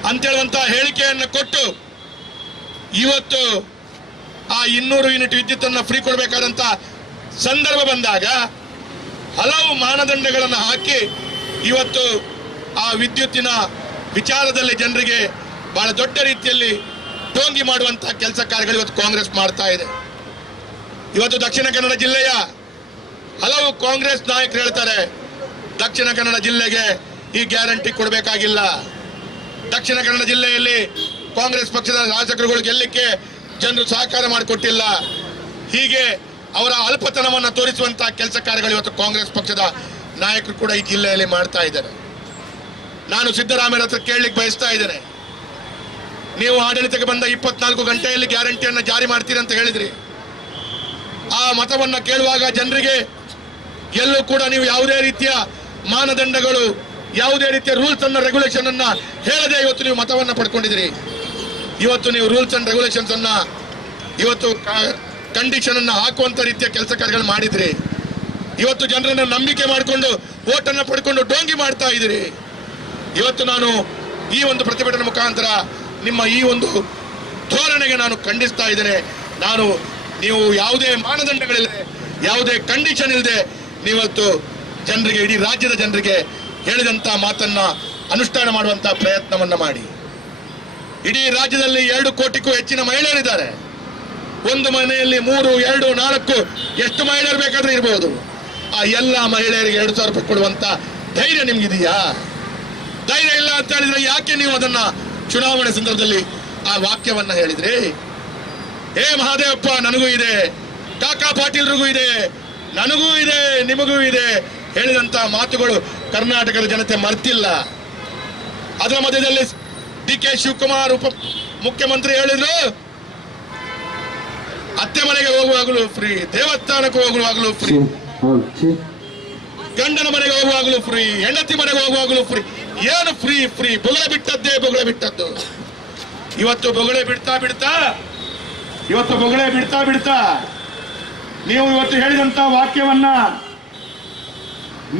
ಅಂತೇಳುವಂತ ಹೇಳಿಕೆಯನ್ನು ಕೊಟ್ಟು ಇವತ್ತು ಆ 200 ಯೂನಿಟ್ ವಿದ್ಯುತ್ ಅನ್ನು ಫ್ರೀ ಕೊಡಬೇಕಾದಂತ ಸಂದರ್ಭ ಬಂದಾಗ ಹಲವು ಮಾನದಂಡಗಳನ್ನು ಹಾಕಿ ಇವತ್ತು ಆ ವಿದ್ಯುತ್ತಿನ ವಿಚಾರದಲ್ಲಿ ಜನರಿಗೆ ಬಹಳ ದೊಡ್ಡ ರೀತಿಯಲ್ಲಿ ಢೋಂಗಿ ಮಾಡುವಂತಹ ಕೆಲಸ ಕಾರ್ಯಗಳು ಇವತ್ತು ಕಾಂಗ್ರೆಸ್ ಮಾಡ್ತಾ ಇದೆ. ಇವತ್ತು ದಕ್ಷಿಣ ಕನ್ನಡ ಜಿಲ್ಲೆಯ ಹಲವು ಕಾಂಗ್ರೆಸ್ ನಾಯಕರು ಹೇಳ್ತಾರೆ, ದಕ್ಷಿಣ ಕನ್ನಡ ಜಿಲ್ಲೆಗೆ ಈ ಗ್ಯಾರಂಟಿ ಕೊಡಬೇಕಾಗಿಲ್ಲ, ದಕ್ಷಿಣ ಕನ್ನಡ ಜಿಲ್ಲೆಯಲ್ಲಿ ಕಾಂಗ್ರೆಸ್ ಪಕ್ಷದ ಶಾಸಕರುಗಳು ಗೆಲ್ಲಕ್ಕೆ ಜನರು ಸಹಕಾರ ಮಾಡಿಕೊಟ್ಟಿಲ್ಲ. ಹೀಗೆ ಅವರ ಅಲ್ಪತನವನ್ನು ತೋರಿಸುವಂತಹ ಕೆಲಸ ಕಾರ್ಯಗಳು ಇವತ್ತು ಕಾಂಗ್ರೆಸ್ ಪಕ್ಷದ ನಾಯಕರು ಕೂಡ ಈ ಜಿಲ್ಲೆಯಲ್ಲಿ ಮಾಡ್ತಾ ಇದ್ದಾರೆ. ನಾನು ಸಿದ್ದರಾಮಯ್ಯ ಹತ್ರ ಕೇಳಲಿಕ್ಕೆ ಬಯಸ್ತಾ ಇದ್ದೇನೆ, ನೀವು ಆಡಳಿತಕ್ಕೆ ಬಂದ 24 ಗಂಟೆಯಲ್ಲಿ ಗ್ಯಾರಂಟಿಯನ್ನು ಜಾರಿ ಮಾಡ್ತೀರಿ ಅಂತ ಹೇಳಿದ್ರಿ. ಆ ಮತವನ್ನ ಕೇಳುವಾಗ ಜನರಿಗೆ ಎಲ್ಲೂ ಕೂಡ ನೀವು ಯಾವುದೇ ರೀತಿಯ ಮಾನದಂಡಗಳು, ಯಾವುದೇ ರೀತಿಯ ರೂಲ್ಸ್ ಅನ್ನ ರೆಗ್ಯುಲೇಷನ್ ಅನ್ನ ಹೇಳದೆ ಇವತ್ತು ನೀವು ಮತವನ್ನ ಪಡ್ಕೊಂಡಿದ್ದೀರಿ. ಇವತ್ತು ನೀವು ರೂಲ್ಸ್ ಅಂಡ್ ರೆಗ್ಯುಲೇಷನ್ಸ್ ಅನ್ನ ಇವತ್ತು ಕಂಡೀಷನ್ ಅನ್ನ ಹಾಕುವಂತ ರೀತಿಯ ಕೆಲಸ ಕಾರ್ಯಗಳು ಮಾಡಿದ್ರಿ. ಇವತ್ತು ಜನರನ್ನ ನಂಬಿಕೆ ಮಾಡಿಕೊಂಡು ಓಟನ್ನ ಪಡ್ಕೊಂಡು ಢೋಂಗಿ ಮಾಡ್ತಾ ಇದ್ದೀರಿ. ಇವತ್ತು ನಾನು ಈ ಒಂದು ಪ್ರತಿಭಟನೆ ಮುಖಾಂತರ ನಿಮ್ಮ ಈ ಒಂದು ಧೋರಣೆಗೆ ನಾನು ಖಂಡಿಸ್ತಾ ಇದ್ದೇನೆ. ನೀವು ಯಾವುದೇ ಮಾನದಂಡಗಳಿಲ್ಲದೆ, ಯಾವುದೇ ಕಂಡೀಷನ್ ಇಲ್ಲದೆ ನೀವತ್ತು ಜನರಿಗೆ, ಇಡೀ ರಾಜ್ಯದ ಜನರಿಗೆ ಹೇಳಿದಂತ ಮಾತನ್ನ ಅನುಷ್ಠಾನ ಮಾಡುವಂತ ಪ್ರಯತ್ನವನ್ನ ಮಾಡಿ. ಇಡೀ ರಾಜ್ಯದಲ್ಲಿ 2 ಕೋಟಿಗೂ ಹೆಚ್ಚಿನ ಮಹಿಳೆಯರಿದ್ದಾರೆ. ಒಂದು ಮನೆಯಲ್ಲಿ 3, 2, 4 ಎಷ್ಟು ಮಹಿಳೆಯರು ಬೇಕಾದ್ರೆ ಇರಬಹುದು. ಆ ಎಲ್ಲ ಮಹಿಳೆಯರಿಗೆ 2,000 ರೂಪಾಯಿ ಕೊಡುವಂತ ಧೈರ್ಯ ನಿಮ್ಗಿದೆಯಾ? ಧೈರ್ಯ ಇಲ್ಲ ಅಂತ ಹೇಳಿದ್ರೆ ಯಾಕೆ ನೀವು ಅದನ್ನ ಚುನಾವಣೆ ಸಂದರ್ಭದಲ್ಲಿ ಆ ವಾಕ್ಯವನ್ನ ಹೇಳಿದ್ರಿ? ಹೇ ಮಹಾದೇವಪ್ಪ, ನನಗೂ ಇದೆ, ಕಾಕಾ ಪಾಟೀಲ್ರಿಗೂ ಇದೆ, ನನಗೂ ಇದೆ, ನಿಮಗೂ ಇದೆ ಹೇಳಿದಂತ ಮಾತುಗಳು ಕರ್ನಾಟಕದ ಜನತೆ ಮರ್ತಿಲ್ಲ. ಅದರ ಮಧ್ಯದಲ್ಲಿ DK ಶಿವಕುಮಾರ್ ಉಪ ಮುಖ್ಯಮಂತ್ರಿ ಹೇಳಿದ್ರು, ಅತ್ತೆ ಮನೆಗೆ ಹೋಗುವಾಗಲೂ ಫ್ರೀ, ದೇವಸ್ಥಾನಕ್ಕೆ ಹೋಗುವಾಗಲೂ ಫ್ರೀ. ಗಂಡನ ಮನೆಗೆ ಹೋಗುವಾಗಲೂ ಫ್ರೀ, ಹೆಂಡತಿ ಮನೆಗೆ ಹೋಗುವಾಗಲೂ ಫ್ರೀ. ಏನು ಫ್ರೀ ಫ್ರೀ? ಬೊಗಳೆ ಬಿಟ್ಟದ್ದೇ ಬೊಗಳೆ ಬಿಟ್ಟದ್ದು. ಇವತ್ತು ಬೊಗಳೆ ಬಿಡ್ತಾ ಬಿಡ್ತಾ ನೀವು ಇವತ್ತು ಹೇಳಿದಂತ ವಾಕ್ಯವನ್ನ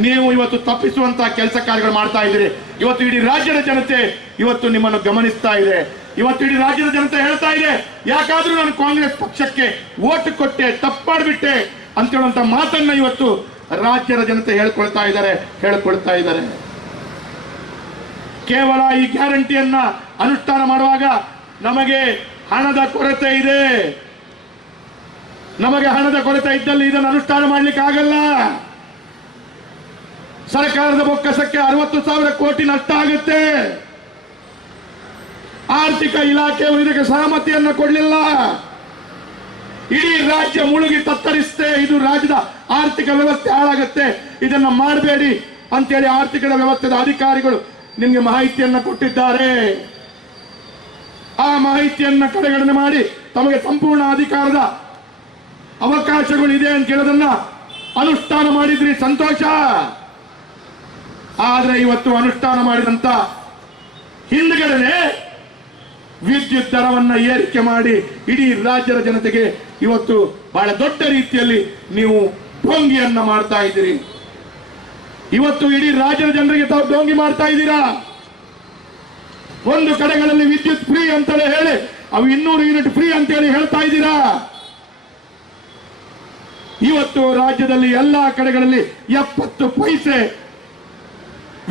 ನೀವು ಇವತ್ತು ತಪ್ಪಿಸುವಂತ ಕೆಲಸ ಕಾರ್ಯಗಳು ಮಾಡ್ತಾ ಇದ್ದೀರಿ. ಇವತ್ತು ಇಡೀ ರಾಜ್ಯದ ಜನತೆ ಇವತ್ತು ನಿಮ್ಮನ್ನು ಗಮನಿಸ್ತಾ ಇದೆ. ಇವತ್ತು ಇಡೀ ರಾಜ್ಯದ ಜನತೆ ಹೇಳ್ತಾ ಇದೆ, ಯಾಕಾದ್ರೂ ನಾನು ಕಾಂಗ್ರೆಸ್ ಪಕ್ಷಕ್ಕೆ ಓಟ್ ಕೊಟ್ಟೆ, ತಪ್ಪು ಮಾಡಿಬಿಟ್ಟೆ ಅಂತ ಹೇಳುವಂತ ಮಾತನ್ನ ಇವತ್ತು ರಾಜ್ಯದ ಜನತೆ ಹೇಳ್ಕೊಳ್ತಾ ಇದ್ದಾರೆ. ಕೇವಲ ಈ ಗ್ಯಾರಂಟಿಯನ್ನ ಅನುಷ್ಠಾನ ಮಾಡುವಾಗ ನಮಗೆ ಹಣದ ಕೊರತೆ ಇದೆ. ನಮಗೆ ಹಣದ ಕೊರತೆ ಇದ್ದಲ್ಲಿ ಇದನ್ನು ಅನುಷ್ಠಾನ ಮಾಡ್ಲಿಕ್ಕೆ ಆಗಲ್ಲ. ಸರ್ಕಾರದ ಬೊಕ್ಕಸಕ್ಕೆ 60,000 ಕೋಟಿ ನಷ್ಟ ಆಗುತ್ತೆ. ಆರ್ಥಿಕ ಇಲಾಖೆಯವರು ಇದಕ್ಕೆ ಸಹಮತಿಯನ್ನು ಕೊಡಲಿಲ್ಲ. ಇಡೀ ರಾಜ್ಯ ಮುಳುಗಿ ತತ್ತರಿಸುತ್ತೆ. ಇದು ರಾಜ್ಯದ ಆರ್ಥಿಕ ವ್ಯವಸ್ಥೆ ಹಾಳಾಗುತ್ತೆ, ಇದನ್ನ ಮಾಡಬೇಡಿ ಅಂತೇಳಿ ಆರ್ಥಿಕ ವ್ಯವಸ್ಥೆದ ಅಧಿಕಾರಿಗಳು ನಿಮಗೆ ಮಾಹಿತಿಯನ್ನ ಕೊಟ್ಟಿದ್ದಾರೆ. ಆ ಮಾಹಿತಿಯನ್ನ ಕಡೆಗಣನೆ ಮಾಡಿ ತಮಗೆ ಸಂಪೂರ್ಣ ಅಧಿಕಾರದ ಅವಕಾಶಗಳು ಇದೆ ಅಂತ ಹೇಳೋದನ್ನ ಅನುಷ್ಠಾನ ಮಾಡಿದ್ರಿ, ಸಂತೋಷ. ಆದ್ರೆ ಇವತ್ತು ಅನುಷ್ಠಾನ ಮಾಡಿದಂತ ಹಿಂದ್ಗಡೆ ವಿದ್ಯುತ್ ದರವನ್ನ ಏರಿಕೆ ಮಾಡಿ ಇಡೀ ರಾಜ್ಯದ ಜನತೆಗೆ ಇವತ್ತು ಬಹಳ ದೊಡ್ಡ ರೀತಿಯಲ್ಲಿ ನೀವು ಡೋಂಗಿಯನ್ನ ಮಾಡ್ತಾ ಇದ್ದೀರಿ. ಇವತ್ತು ಇಡೀ ರಾಜ್ಯದ ಜನರಿಗೆ ತಾವು ಡೋಂಗಿ ಮಾಡ್ತಾ ಇದ್ದೀರಾ. ಒಂದು ಕಡೆಗಳಲ್ಲಿ ವಿದ್ಯುತ್ ಫ್ರೀ ಅಂತಲೇ ಹೇಳಿ ಅವು 200 ಯೂನಿಟ್ ಫ್ರೀ ಅಂತೇಳಿ ಹೇಳ್ತಾ ಇದ್ದೀರಾ. ಇವತ್ತು ರಾಜ್ಯದಲ್ಲಿ ಎಲ್ಲಾ ಕಡೆಗಳಲ್ಲಿ 70 ಪೈಸೆ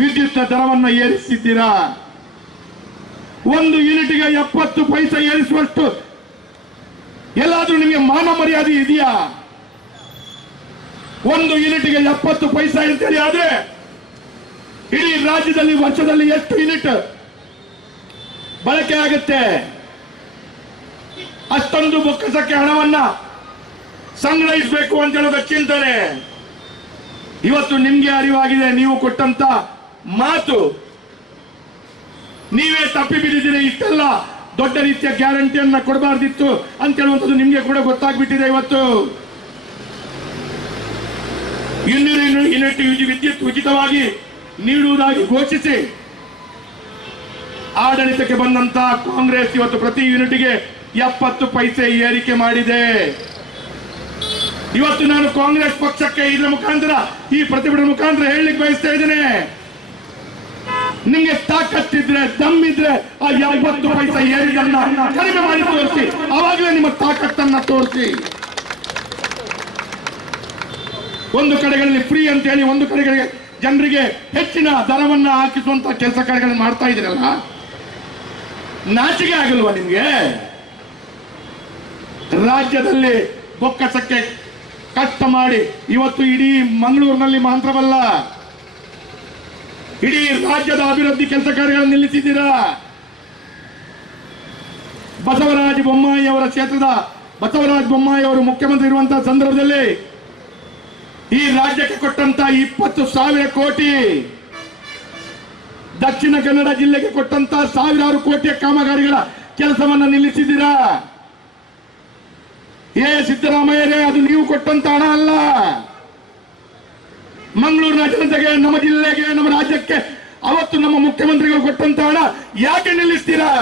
ವಿದ್ಯುತ್ ದರವನ್ನು ಏರಿಸಿದ್ದೀರಾ. 1 ಯೂನಿಟ್ಗೆ 70 ಪೈಸೆ ಏರಿಸುವಷ್ಟು ಎಲ್ಲಾದ್ರೂ ನಿಮಗೆ ಮಾನ ಮರ್ಯಾದೆ ಇದೆಯಾ? 1 ಯೂನಿಟ್ಗೆ 70 ಪೈಸೆ ಅಂತೇಳಿ ಆದ್ರೆ ಇಡೀ ರಾಜ್ಯದಲ್ಲಿ ವರ್ಷದಲ್ಲಿ ಎಷ್ಟು ಯೂನಿಟ್ ಬಳಕೆ ಆಗುತ್ತೆ? ಅಷ್ಟೊಂದು ಬೊಕ್ಕಸಕ್ಕೆ ಹಣವನ್ನ ಸಂಗ್ರಹಿಸಬೇಕು ಅಂತ ಹೇಳೋದ ಚಿಂತನೆ ಇವತ್ತು ನಿಮ್ಗೆ ಅರಿವಾಗಿದೆ. ನೀವು ಕೊಟ್ಟಂತ ಮಾತು ನೀವೇ ತಪ್ಪಿ ಬಿದ್ದಿದ್ದೀರಿ. ಇಷ್ಟೆಲ್ಲ ದೊಡ್ಡ ರೀತಿಯ ಗ್ಯಾರಂಟಿಯನ್ನ ಕೊಡಬಾರ್ದಿತ್ತು ಅಂತ ಹೇಳುವಂಥದ್ದು ನಿಮ್ಗೆ ಕೂಡ ಗೊತ್ತಾಗ್ಬಿಟ್ಟಿದೆ. ಇವತ್ತು 200 ಯೂನಿಟ್ ವಿದ್ಯುತ್ ಉಚಿತವಾಗಿ ನೀಡುವುದಾಗಿ ಘೋಷಿಸಿ ಆಡಳಿತಕ್ಕೆ ಬಂದಂತ ಕಾಂಗ್ರೆಸ್ ಇವತ್ತು ಪ್ರತಿ ಯೂನಿಟ್ಗೆ 70 ಪೈಸೆ ಏರಿಕೆ ಮಾಡಿದೆ. ಇವತ್ತು ನಾನು ಕಾಂಗ್ರೆಸ್ ಪಕ್ಷಕ್ಕೆ ಇದರ ಮುಖಾಂತರ, ಈ ಪ್ರತಿಭಟನೆ ಮುಖಾಂತರ ಹೇಳಲಿಕ್ಕೆ ಬಯಸ್ತಾ ಇದ್ದೇನೆ, ನಿಮಗೆ ತಾಕತ್ತಿದ್ರೆ, ದಮ್ಮಿದ್ರೆ ಆ 70 ಪೈಸೆ ಏರಿದನ್ನ ಕಡಿಮೆ ಮಾಡಿ ತೋರಿಸಿ. ಅವಾಗಲೇ ನಿಮ್ಮ ತಾಕತ್ತನ್ನ ತೋರಿಸಿ. ಒಂದು ಕಡೆಗಳಲ್ಲಿ ಫ್ರೀ ಅಂತ ಹೇಳಿ ಒಂದು ಕಡೆಗಳಿಗೆ ಜನರಿಗೆ ಹೆಚ್ಚಿನ ದರವನ್ನ ಹಾಕಿಸುವಂತ ಕೆಲಸ ಕಾರ್ಯಗಳನ್ನು ಮಾಡ್ತಾ ಇದ್ದೀರಲ್ಲ, ನಾಚಿಕೆ ಆಗಲ್ವಾ ನಿಮ್ಗೆ? ರಾಜ್ಯದಲ್ಲಿ ಬೊಕ್ಕಸಕ್ಕೆ ಕಷ್ಟ ಮಾಡಿ ಇವತ್ತು ಇಡೀ ಮಂಗಳೂರಿನಲ್ಲಿ ಮಾತ್ರವಲ್ಲ, ಇಡೀ ರಾಜ್ಯದ ಅಭಿವೃದ್ಧಿ ಕೆಲಸ ಕಾರ್ಯಗಳನ್ನು ನಿಲ್ಲಿಸಿದ್ದೀರಾ. ಬಸವರಾಜ ಬೊಮ್ಮಾಯಿ ಅವರ ಕ್ಷೇತ್ರದ ಬಸವರಾಜ ಬೊಮ್ಮಾಯಿ ಅವರು ಮುಖ್ಯಮಂತ್ರಿ ಇರುವಂತಹ ಸಂದರ್ಭದಲ್ಲಿ ಈ ರಾಜ್ಯಕ್ಕೆ ಕೊಟ್ಟಂತ 20,000 ಕೋಟಿ, ದಕ್ಷಿಣ ಕನ್ನಡ ಜಿಲ್ಲೆಗೆ ಕೊಟ್ಟಂತ 1,000 ಕೋಟಿಯ ಕಾಮಗಾರಿಗಳ ಕೆಲಸವನ್ನ ನಿಲ್ಲಿಸಿದ್ದೀರಾ. ಸಿದ್ದರಾಮಯ್ಯರೇ, ಅದು ನೀವು ಕೊಟ್ಟಂತ ಹಣ ಅಲ್ಲ. ಮಂಗಳೂರಿನ ಜನತೆಗೆ, ನಮ್ಮ ಜಿಲ್ಲೆಗೆ, ನಮ್ಮ ರಾಜ್ಯಕ್ಕೆ ಅವತ್ತು ನಮ್ಮ ಮುಖ್ಯಮಂತ್ರಿಗಳು ಕೊಟ್ಟಂತ ಹಣ ಯಾಕೆ ನಿಲ್ಲಿಸ್ತೀರಾ?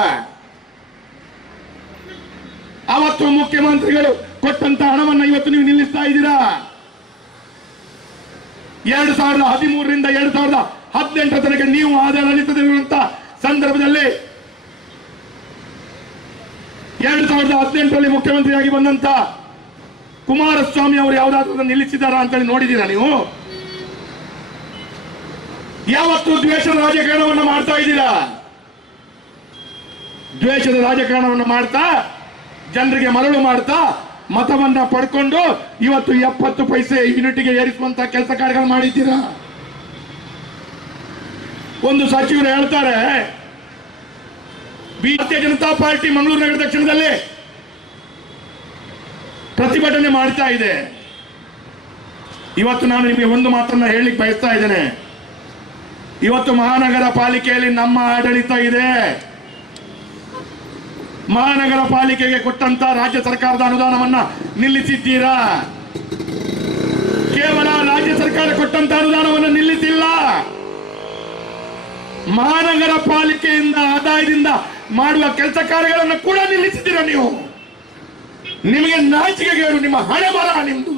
ಅವತ್ತು ಮುಖ್ಯಮಂತ್ರಿಗಳು ಕೊಟ್ಟಂತ ಹಣವನ್ನ ಇವತ್ತು ನೀವು ನಿಲ್ಲಿಸ್ತಾ ಇದ್ದೀರಾ. 2013ರಿಂದ 2018 ತನಕ ನೀವು ಆಡಳಿತದಲ್ಲಿರುವಂತಹ ಸಂದರ್ಭದಲ್ಲಿ 2018ರಲ್ಲಿ ಮುಖ್ಯಮಂತ್ರಿಯಾಗಿ ಬಂದಂತ ಕುಮಾರಸ್ವಾಮಿ ಅವರು ಯಾವುದಾದ್ರೂ ನಿಲ್ಲಿಸಿದಾರಾ ಅಂತೇಳಿ ನೋಡಿದ್ದೀರಾ ನೀವು? ಯಾವತ್ತು ದ್ವೇಷದ ರಾಜಕಾರಣವನ್ನು ಮಾಡ್ತಾ ಇದ್ದೀರಾ. ದ್ವೇಷದ ರಾಜಕಾರಣವನ್ನು ಮಾಡ್ತಾ, ಜನರಿಗೆ ಮರಳು ಮಾಡ್ತಾ, ಮತವನ್ನ ಪಡ್ಕೊಂಡು ಇವತ್ತು 70 ಪೈಸೆ ಯೂನಿಟ್ಗೆ ಏರಿಸುವಂತ ಕೆಲಸ ಕಾರ್ಯಗಳು ಮಾಡಿದ್ದೀರಾ. ಒಂದು ಸಚಿವರು ಹೇಳ್ತಾರೆ, ಭಾರತೀಯ ಜನತಾ ಪಾರ್ಟಿ ಮಂಗಳೂರು ನಗರ ದಕ್ಷಿಣದಲ್ಲಿ ಪ್ರತಿಭಟನೆ ಮಾಡ್ತಾ ಇದೆ. ಇವತ್ತು ನಾನು ನಿಮಗೆ ಒಂದು ಮಾತನ್ನ ಹೇಳಲಿಕ್ಕೆ ಬಯಸ್ತಾ ಇದ್ದೇನೆ. ಇವತ್ತು ಮಹಾನಗರ ಪಾಲಿಕೆಯಲ್ಲಿ ನಮ್ಮ ಆಡಳಿತ ಇದೆ. ಮಹಾನಗರ ಪಾಲಿಕೆಗೆ ಕೊಟ್ಟಂತ ರಾಜ್ಯ ಸರ್ಕಾರದ ಅನುದಾನವನ್ನ ನಿಲ್ಲಿಸಿದ್ದೀರಾ. ಕೇವಲ ರಾಜ್ಯ ಸರ್ಕಾರ ಕೊಟ್ಟಂತ ಅನುದಾನವನ್ನು ನಿಲ್ಲಿಸಿಲ್ಲ, ಮಹಾನಗರ ಪಾಲಿಕೆಯಿಂದ ಆದಾಯದಿಂದ ಮಾಡುವ ಕೆಲಸ ಕಾರ್ಯಗಳನ್ನು ಕೂಡ ನಿಲ್ಲಿಸಿದ್ದೀರ ನೀವು. ನಿಮಗೆ ನಾಚಿಕೆಗೇಡು, ನಿಮ್ಮ ಹಣೆ ಬರ ನಿಮ್ದು.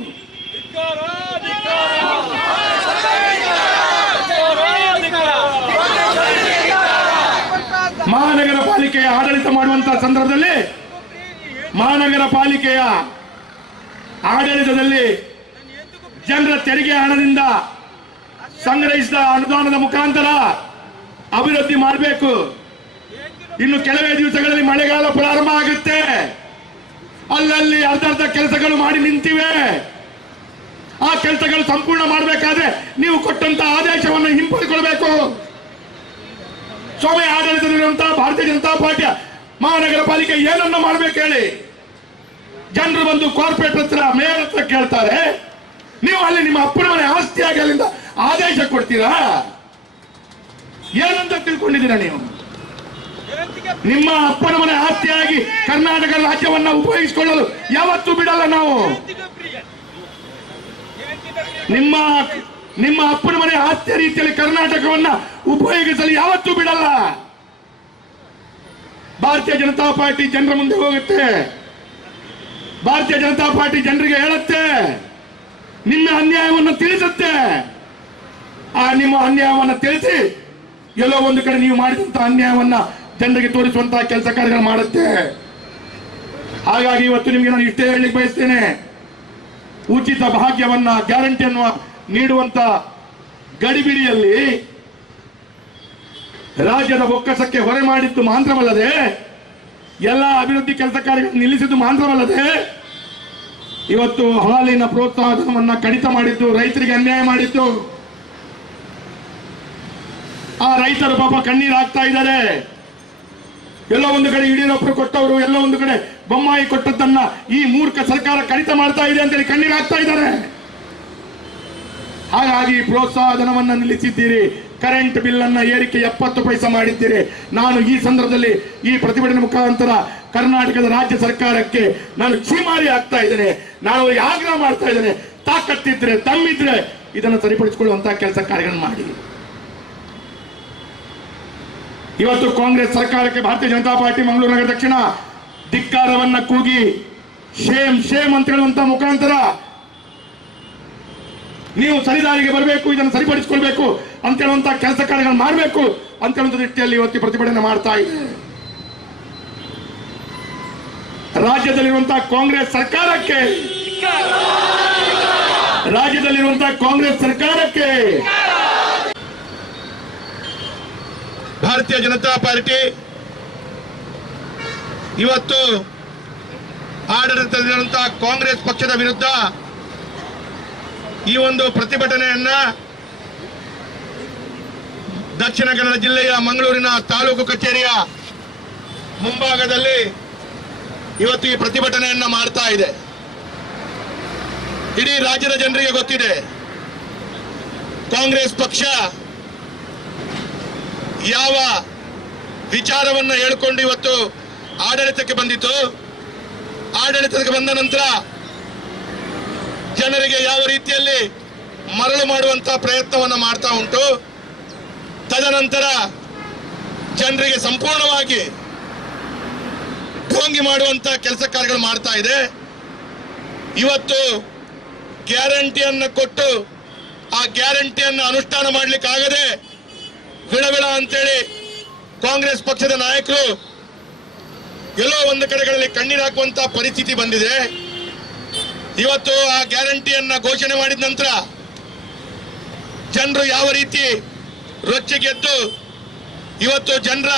ಮಹಾನಗರ ಪಾಲಿಕೆಯ ಆಡಳಿತ ಮಾಡುವಂತಹ ಸಂದರ್ಭದಲ್ಲಿ ಮಹಾನಗರ ಪಾಲಿಕೆಯ ಆಡಳಿತದಲ್ಲಿ ಜನರ ತೆರಿಗೆ ಹಣದಿಂದ ಸಂಗ್ರಹಿಸಿದ ಅನುದಾನದ ಮುಖಾಂತರ ಅಭಿವೃದ್ಧಿ ಮಾಡಬೇಕು. ಇನ್ನು ಕೆಲವೇ ದಿವಸಗಳಲ್ಲಿ ಮಳೆಗಾಲ ಪ್ರಾರಂಭ ಆಗುತ್ತೆ. ಅಲ್ಲಲ್ಲಿ ಅರ್ಧ ಕೆಲಸಗಳು ಮಾಡಿ ನಿಂತಿವೆ. ಆ ಕೆಲಸಗಳು ಸಂಪೂರ್ಣ ಮಾಡಬೇಕಾದ್ರೆ ನೀವು ಕೊಟ್ಟಂತ ಆದೇಶವನ್ನು ಹಿಂಪಡೆದುಕೊಳ್ಬೇಕು. ಸ್ವಾಮಿ ಆಡಳಿತದಲ್ಲಿರುವಂತಹ ಭಾರತೀಯ ಜನತಾ ಪಾರ್ಟಿಯ ಮಹಾನಗರ ಪಾಲಿಕೆ ಏನನ್ನ ಮಾಡಬೇಕು ಹೇಳಿ? ಜನರು ಬಂದು ಕಾರ್ಪೊರೇಟ್ ಹತ್ರ, ಮೇಯರ್ ಹತ್ರ ಕೇಳ್ತಾರೆ. ನೀವು ಅಲ್ಲಿ ನಿಮ್ಮ ಅಪ್ಪನ ಮನೆ ಆಸ್ತಿಯಾಗಿ ಅಲ್ಲಿಂದ ಆದೇಶ ಕೊಡ್ತೀರಾ? ಏನಂತ ತಿಳ್ಕೊಂಡಿದ್ದೀರಾ ನೀವು? ನಿಮ್ಮ ಅಪ್ಪನ ಮನೆ ಆಸ್ತಿಯಾಗಿ ಕರ್ನಾಟಕ ರಾಜ್ಯವನ್ನ ಉಪಯೋಗಿಸಿಕೊಳ್ಳಲು ಯಾವತ್ತೂ ಬಿಡಲ್ಲ ನಾವು. ನಿಮ್ಮ ಅಪ್ಪನ ಮನೆ ಆಸ್ತಿಯ ರೀತಿಯಲ್ಲಿ ಕರ್ನಾಟಕವನ್ನ ಉಪಯೋಗಿಸಲು ಯಾವತ್ತೂ ಬಿಡಲ್ಲ. ಭಾರತೀಯ ಜನತಾ ಪಾರ್ಟಿ ಜನರ ಮುಂದೆ ಹೋಗುತ್ತೆ. ಭಾರತೀಯ ಜನತಾ ಪಾರ್ಟಿ ಜನರಿಗೆ ಹೇಳುತ್ತೆ, ನಿಮ್ಮ ಅನ್ಯಾಯವನ್ನು ತಿಳಿಸುತ್ತೆ. ಆ ನಿಮ್ಮ ಅನ್ಯಾಯವನ್ನು ತಿಳಿಸಿ ಎಲ್ಲೋ ಒಂದು ಕಡೆ ನೀವು ಮಾಡಿದಂತಹ ಅನ್ಯಾಯವನ್ನ ಜನರಿಗೆ ತೋರಿಸುವಂತಹ ಕೆಲಸ ಕಾರ್ಯಗಳು ಮಾಡುತ್ತೆ. ಹಾಗಾಗಿ ಇವತ್ತು ನಿಮಗೆ ನಾನು ಇಷ್ಟೇ ಹೇಳಲಿಕ್ಕೆ ಬಯಸ್ತೇನೆ, ಉಚಿತ ಭಾಗ್ಯವನ್ನ ಗ್ಯಾರಂಟಿಯನ್ನು ನೀಡುವಂತ ಗಡಿಬಿಡಿಯಲ್ಲಿ ರಾಜ್ಯದ ಬೊಕ್ಕಸಕ್ಕೆ ಹೊರೆ ಮಾಡಿದ್ದು ಮಾತ್ರವಲ್ಲದೆ, ಎಲ್ಲ ಅಭಿವೃದ್ಧಿ ಕೆಲಸ ಕಾರ್ಯಗಳನ್ನು ನಿಲ್ಲಿಸಿದ್ದು ಮಾತ್ರವಲ್ಲದೆ, ಇವತ್ತು ಹಾಲಿನ ಪ್ರೋತ್ಸಾಹಧನವನ್ನ ಕಡಿತ ಮಾಡಿದ್ದು, ರೈತರಿಗೆ ಅನ್ಯಾಯ ಮಾಡಿದ್ದು. ಆ ರೈತರು ಪಾಪ ಕಣ್ಣೀರು ಹಾಕ್ತಾ ಇದ್ದಾರೆ. ಎಲ್ಲ ಒಂದು ಕಡೆ ಯಡಿಯೂರಪ್ಪರು ಕೊಟ್ಟವರು, ಎಲ್ಲ ಒಂದು ಕಡೆ ಬೊಮ್ಮಾಯಿ ಕೊಟ್ಟದ್ದನ್ನ ಈ ಮೂರ್ಖ ಸರ್ಕಾರ ಕಡಿತ ಮಾಡ್ತಾ ಇದೆ ಅಂತೇಳಿ ಕಣ್ಣೀರು ಹಾಕ್ತಾ ಇದ್ದಾರೆ. ಹಾಗಾಗಿ ಪ್ರೋತ್ಸಾಹಧನವನ್ನ ನಿಲ್ಲಿಸಿದ್ದೀರಿ, ಕರೆಂಟ್ ಬಿಲ್ ಅನ್ನ ಏರಿಕೆ 70 ಪೈಸೆ ಮಾಡಿದ್ದೀರಿ. ನಾನು ಈ ಸಂದರ್ಭದಲ್ಲಿ ಈ ಪ್ರತಿಭಟನೆ ಮುಖಾಂತರ ಕರ್ನಾಟಕದ ರಾಜ್ಯ ಸರ್ಕಾರಕ್ಕೆ ನಾನು ಛೀಮಾರಿ ಆಗ್ತಾ ಇದ್ದೇನೆ. ನಾನು ಆಗ್ರಹ ಮಾಡ್ತಾ ಇದ್ದೇನೆ, ತಾಕತ್ತಿದ್ರೆ ತಮ್ಮಿದ್ರೆ ಇದನ್ನು ಸರಿಪಡಿಸಿಕೊಳ್ಳುವಂತಹ ಕೆಲಸ ಕಾರ್ಯಗಳನ್ನು ಮಾಡಿ. ಇವತ್ತು ಕಾಂಗ್ರೆಸ್ ಸರ್ಕಾರಕ್ಕೆ ಭಾರತೀಯ ಜನತಾ ಪಾರ್ಟಿ ಮಂಗಳೂರು ನಗರ ದಕ್ಷಿಣ ಧಿಕ್ಕಾರವನ್ನ ಕೂಗಿ ಶೇಮ್ ಶೇಮ್ ಅಂತ ಹೇಳುವಂತ ಮುಖಾಂತರ ನೀವು ಸರಿದಾರಿಗೆ ಬರಬೇಕು, ಇದನ್ನು ಸರಿಪಡಿಸಿಕೊಳ್ಬೇಕು ಅಂತ ಹೇಳುವಂತಹ ಕೆಲಸ ಕಾರ್ಯಗಳನ್ನು ಮಾಡಬೇಕು ಅಂತ ಹೇಳುವಂತ ದೃಷ್ಟಿಯಲ್ಲಿ ಇವತ್ತು ಪ್ರತಿಭಟನೆ ಮಾಡ್ತಾ ಇದೆ. ರಾಜ್ಯದಲ್ಲಿರುವಂತಹ ಕಾಂಗ್ರೆಸ್ ಸರ್ಕಾರಕ್ಕೆ ಭಾರತೀಯ ಜನತಾ ಪಾರ್ಟಿ ಇವತ್ತು ಆಡಳಿತದಲ್ಲಿರುವಂತಹ ಕಾಂಗ್ರೆಸ್ ಪಕ್ಷದ ವಿರುದ್ಧ ಈ ಒಂದು ಪ್ರತಿಭಟನೆಯನ್ನ ದಕ್ಷಿಣ ಕನ್ನಡ ಜಿಲ್ಲೆಯ ಮಂಗಳೂರಿನ ತಾಲೂಕು ಕಚೇರಿಯ ಮುಂಭಾಗದಲ್ಲಿ ಇವತ್ತು ಈ ಪ್ರತಿಭಟನೆಯನ್ನ ಮಾಡ್ತಾ ಇದೆ. ಇಡೀ ರಾಜ್ಯದ ಜನರಿಗೆ ಗೊತ್ತಿದೆ, ಕಾಂಗ್ರೆಸ್ ಪಕ್ಷ ಯಾವ ವಿಚಾರವನ್ನ ಹೇಳಿಕೊಂಡು ಇವತ್ತು ಆಡಳಿತಕ್ಕೆ ಬಂದಿತು. ಆಡಳಿತಕ್ಕೆ ಬಂದ ನಂತರ ಜನರಿಗೆ ಯಾವ ರೀತಿಯಲ್ಲಿ ಮರಳು ಮಾಡುವಂತಹ ಪ್ರಯತ್ನವನ್ನ ಮಾಡ್ತಾ ಉಂಟು. ತದನಂತರ ಜನರಿಗೆ ಸಂಪೂರ್ಣವಾಗಿ ಢೋಂಗಿ ಮಾಡುವಂತಹ ಕೆಲಸ ಕಾರ್ಯಗಳು ಮಾಡ್ತಾ ಇದೆ. ಇವತ್ತು ಗ್ಯಾರಂಟಿಯನ್ನ ಕೊಟ್ಟು ಆ ಗ್ಯಾರಂಟಿಯನ್ನ ಅನುಷ್ಠಾನ ಮಾಡಲಿಕ್ಕಾಗದೆ ವಿಳವಿಳ ಅಂತೇಳಿ ಕಾಂಗ್ರೆಸ್ ಪಕ್ಷದ ನಾಯಕರು ಎಲ್ಲೋ ಒಂದು ಕಡೆಗಳಲ್ಲಿ ಕಣ್ಣೀರು ಹಾಕುವಂತಹ ಪರಿಸ್ಥಿತಿ ಬಂದಿದೆ. ಇವತ್ತು ಆ ಗ್ಯಾರಂಟಿಯನ್ನ ಘೋಷಣೆ ಮಾಡಿದ ನಂತರ ಜನರು ಯಾವ ರೀತಿ ರೊಚ್ಚಿಗೆದ್ದು ಇವತ್ತು ಜನರ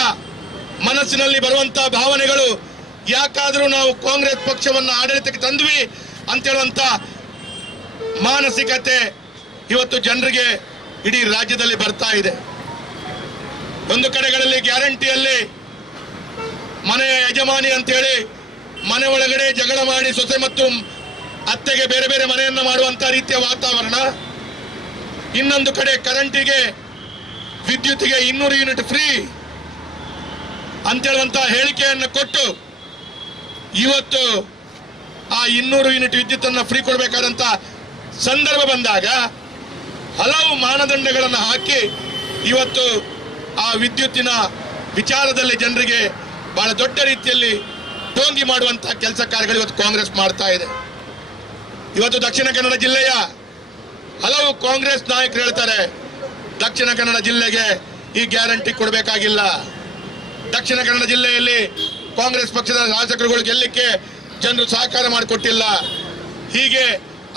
ಮನಸ್ಸಿನಲ್ಲಿ ಬರುವಂತಹ ಭಾವನೆಗಳು, ಯಾಕಾದ್ರೂ ನಾವು ಕಾಂಗ್ರೆಸ್ ಪಕ್ಷವನ್ನು ಆಡಳಿತಕ್ಕೆ ತಂದ್ವಿ ಅಂತ ಹೇಳುವಂತ ಮಾನಸಿಕತೆ ಇವತ್ತು ಜನರಿಗೆ ಇಡೀ ರಾಜ್ಯದಲ್ಲಿ ಬರ್ತಾ ಇದೆ. ಒಂದು ಕಡೆಗಳಲ್ಲಿ ಗ್ಯಾರಂಟಿಯಲ್ಲಿ ಮನೆಯ ಯಜಮಾನಿ ಅಂತೇಳಿ ಮನೆ ಒಳಗಡೆ ಜಗಳ ಮಾಡಿ ಸೊಸೆ ಮತ್ತು ಅತ್ತೆಗೆ ಬೇರೆ ಬೇರೆ ಮನೆಯನ್ನ ಮಾಡುವಂತ ರೀತಿಯ ವಾತಾವರಣ. ಇನ್ನೊಂದು ಕಡೆ ಕರೆಂಟಿಗೆ, ವಿದ್ಯುತ್ತಿಗೆ 200 ಯೂನಿಟ್ ಫ್ರೀ ಅಂತೇಳುವಂತ ಹೇಳಿಕೆಯನ್ನು ಕೊಟ್ಟು ಇವತ್ತು ಆ 200 ಯೂನಿಟ್ ವಿದ್ಯುತ್ ಅನ್ನ ಫ್ರೀ ಕೊಡಬೇಕಾದಂತ ಸಂದರ್ಭ ಬಂದಾಗ ಹಲವು ಮಾನದಂಡಗಳನ್ನು ಹಾಕಿ ಇವತ್ತು ಆ ವಿದ್ಯುತ್ತಿನ ವಿಚಾರದಲ್ಲಿ ಜನರಿಗೆ ಬಹಳ ದೊಡ್ಡ ರೀತಿಯಲ್ಲಿ ಟೋಂಗಿ ಮಾಡುವಂತಹ ಕೆಲಸ ಕಾರ್ಯಗಳು ಇವತ್ತು ಕಾಂಗ್ರೆಸ್ ಮಾಡ್ತಾ ಇದೆ. ಇವತ್ತು ದಕ್ಷಿಣ ಕನ್ನಡ ಜಿಲ್ಲೆಯ ಹಲವು ಕಾಂಗ್ರೆಸ್ ನಾಯಕರು ಹೇಳ್ತಾರೆ, ದಕ್ಷಿಣ ಕನ್ನಡ ಜಿಲ್ಲೆಗೆ ಈ ಗ್ಯಾರಂಟಿ ಕೊಡಬೇಕಾಗಿಲ್ಲ, ದಕ್ಷಿಣ ಕನ್ನಡ ಜಿಲ್ಲೆಯಲ್ಲಿ ಕಾಂಗ್ರೆಸ್ ಪಕ್ಷದ ಶಾಸಕರುಗಳು ಗೆಲ್ಲಕ್ಕೆ ಜನರು ಸಹಕಾರ ಮಾಡಿಕೊಟ್ಟಿಲ್ಲ. ಹೀಗೆ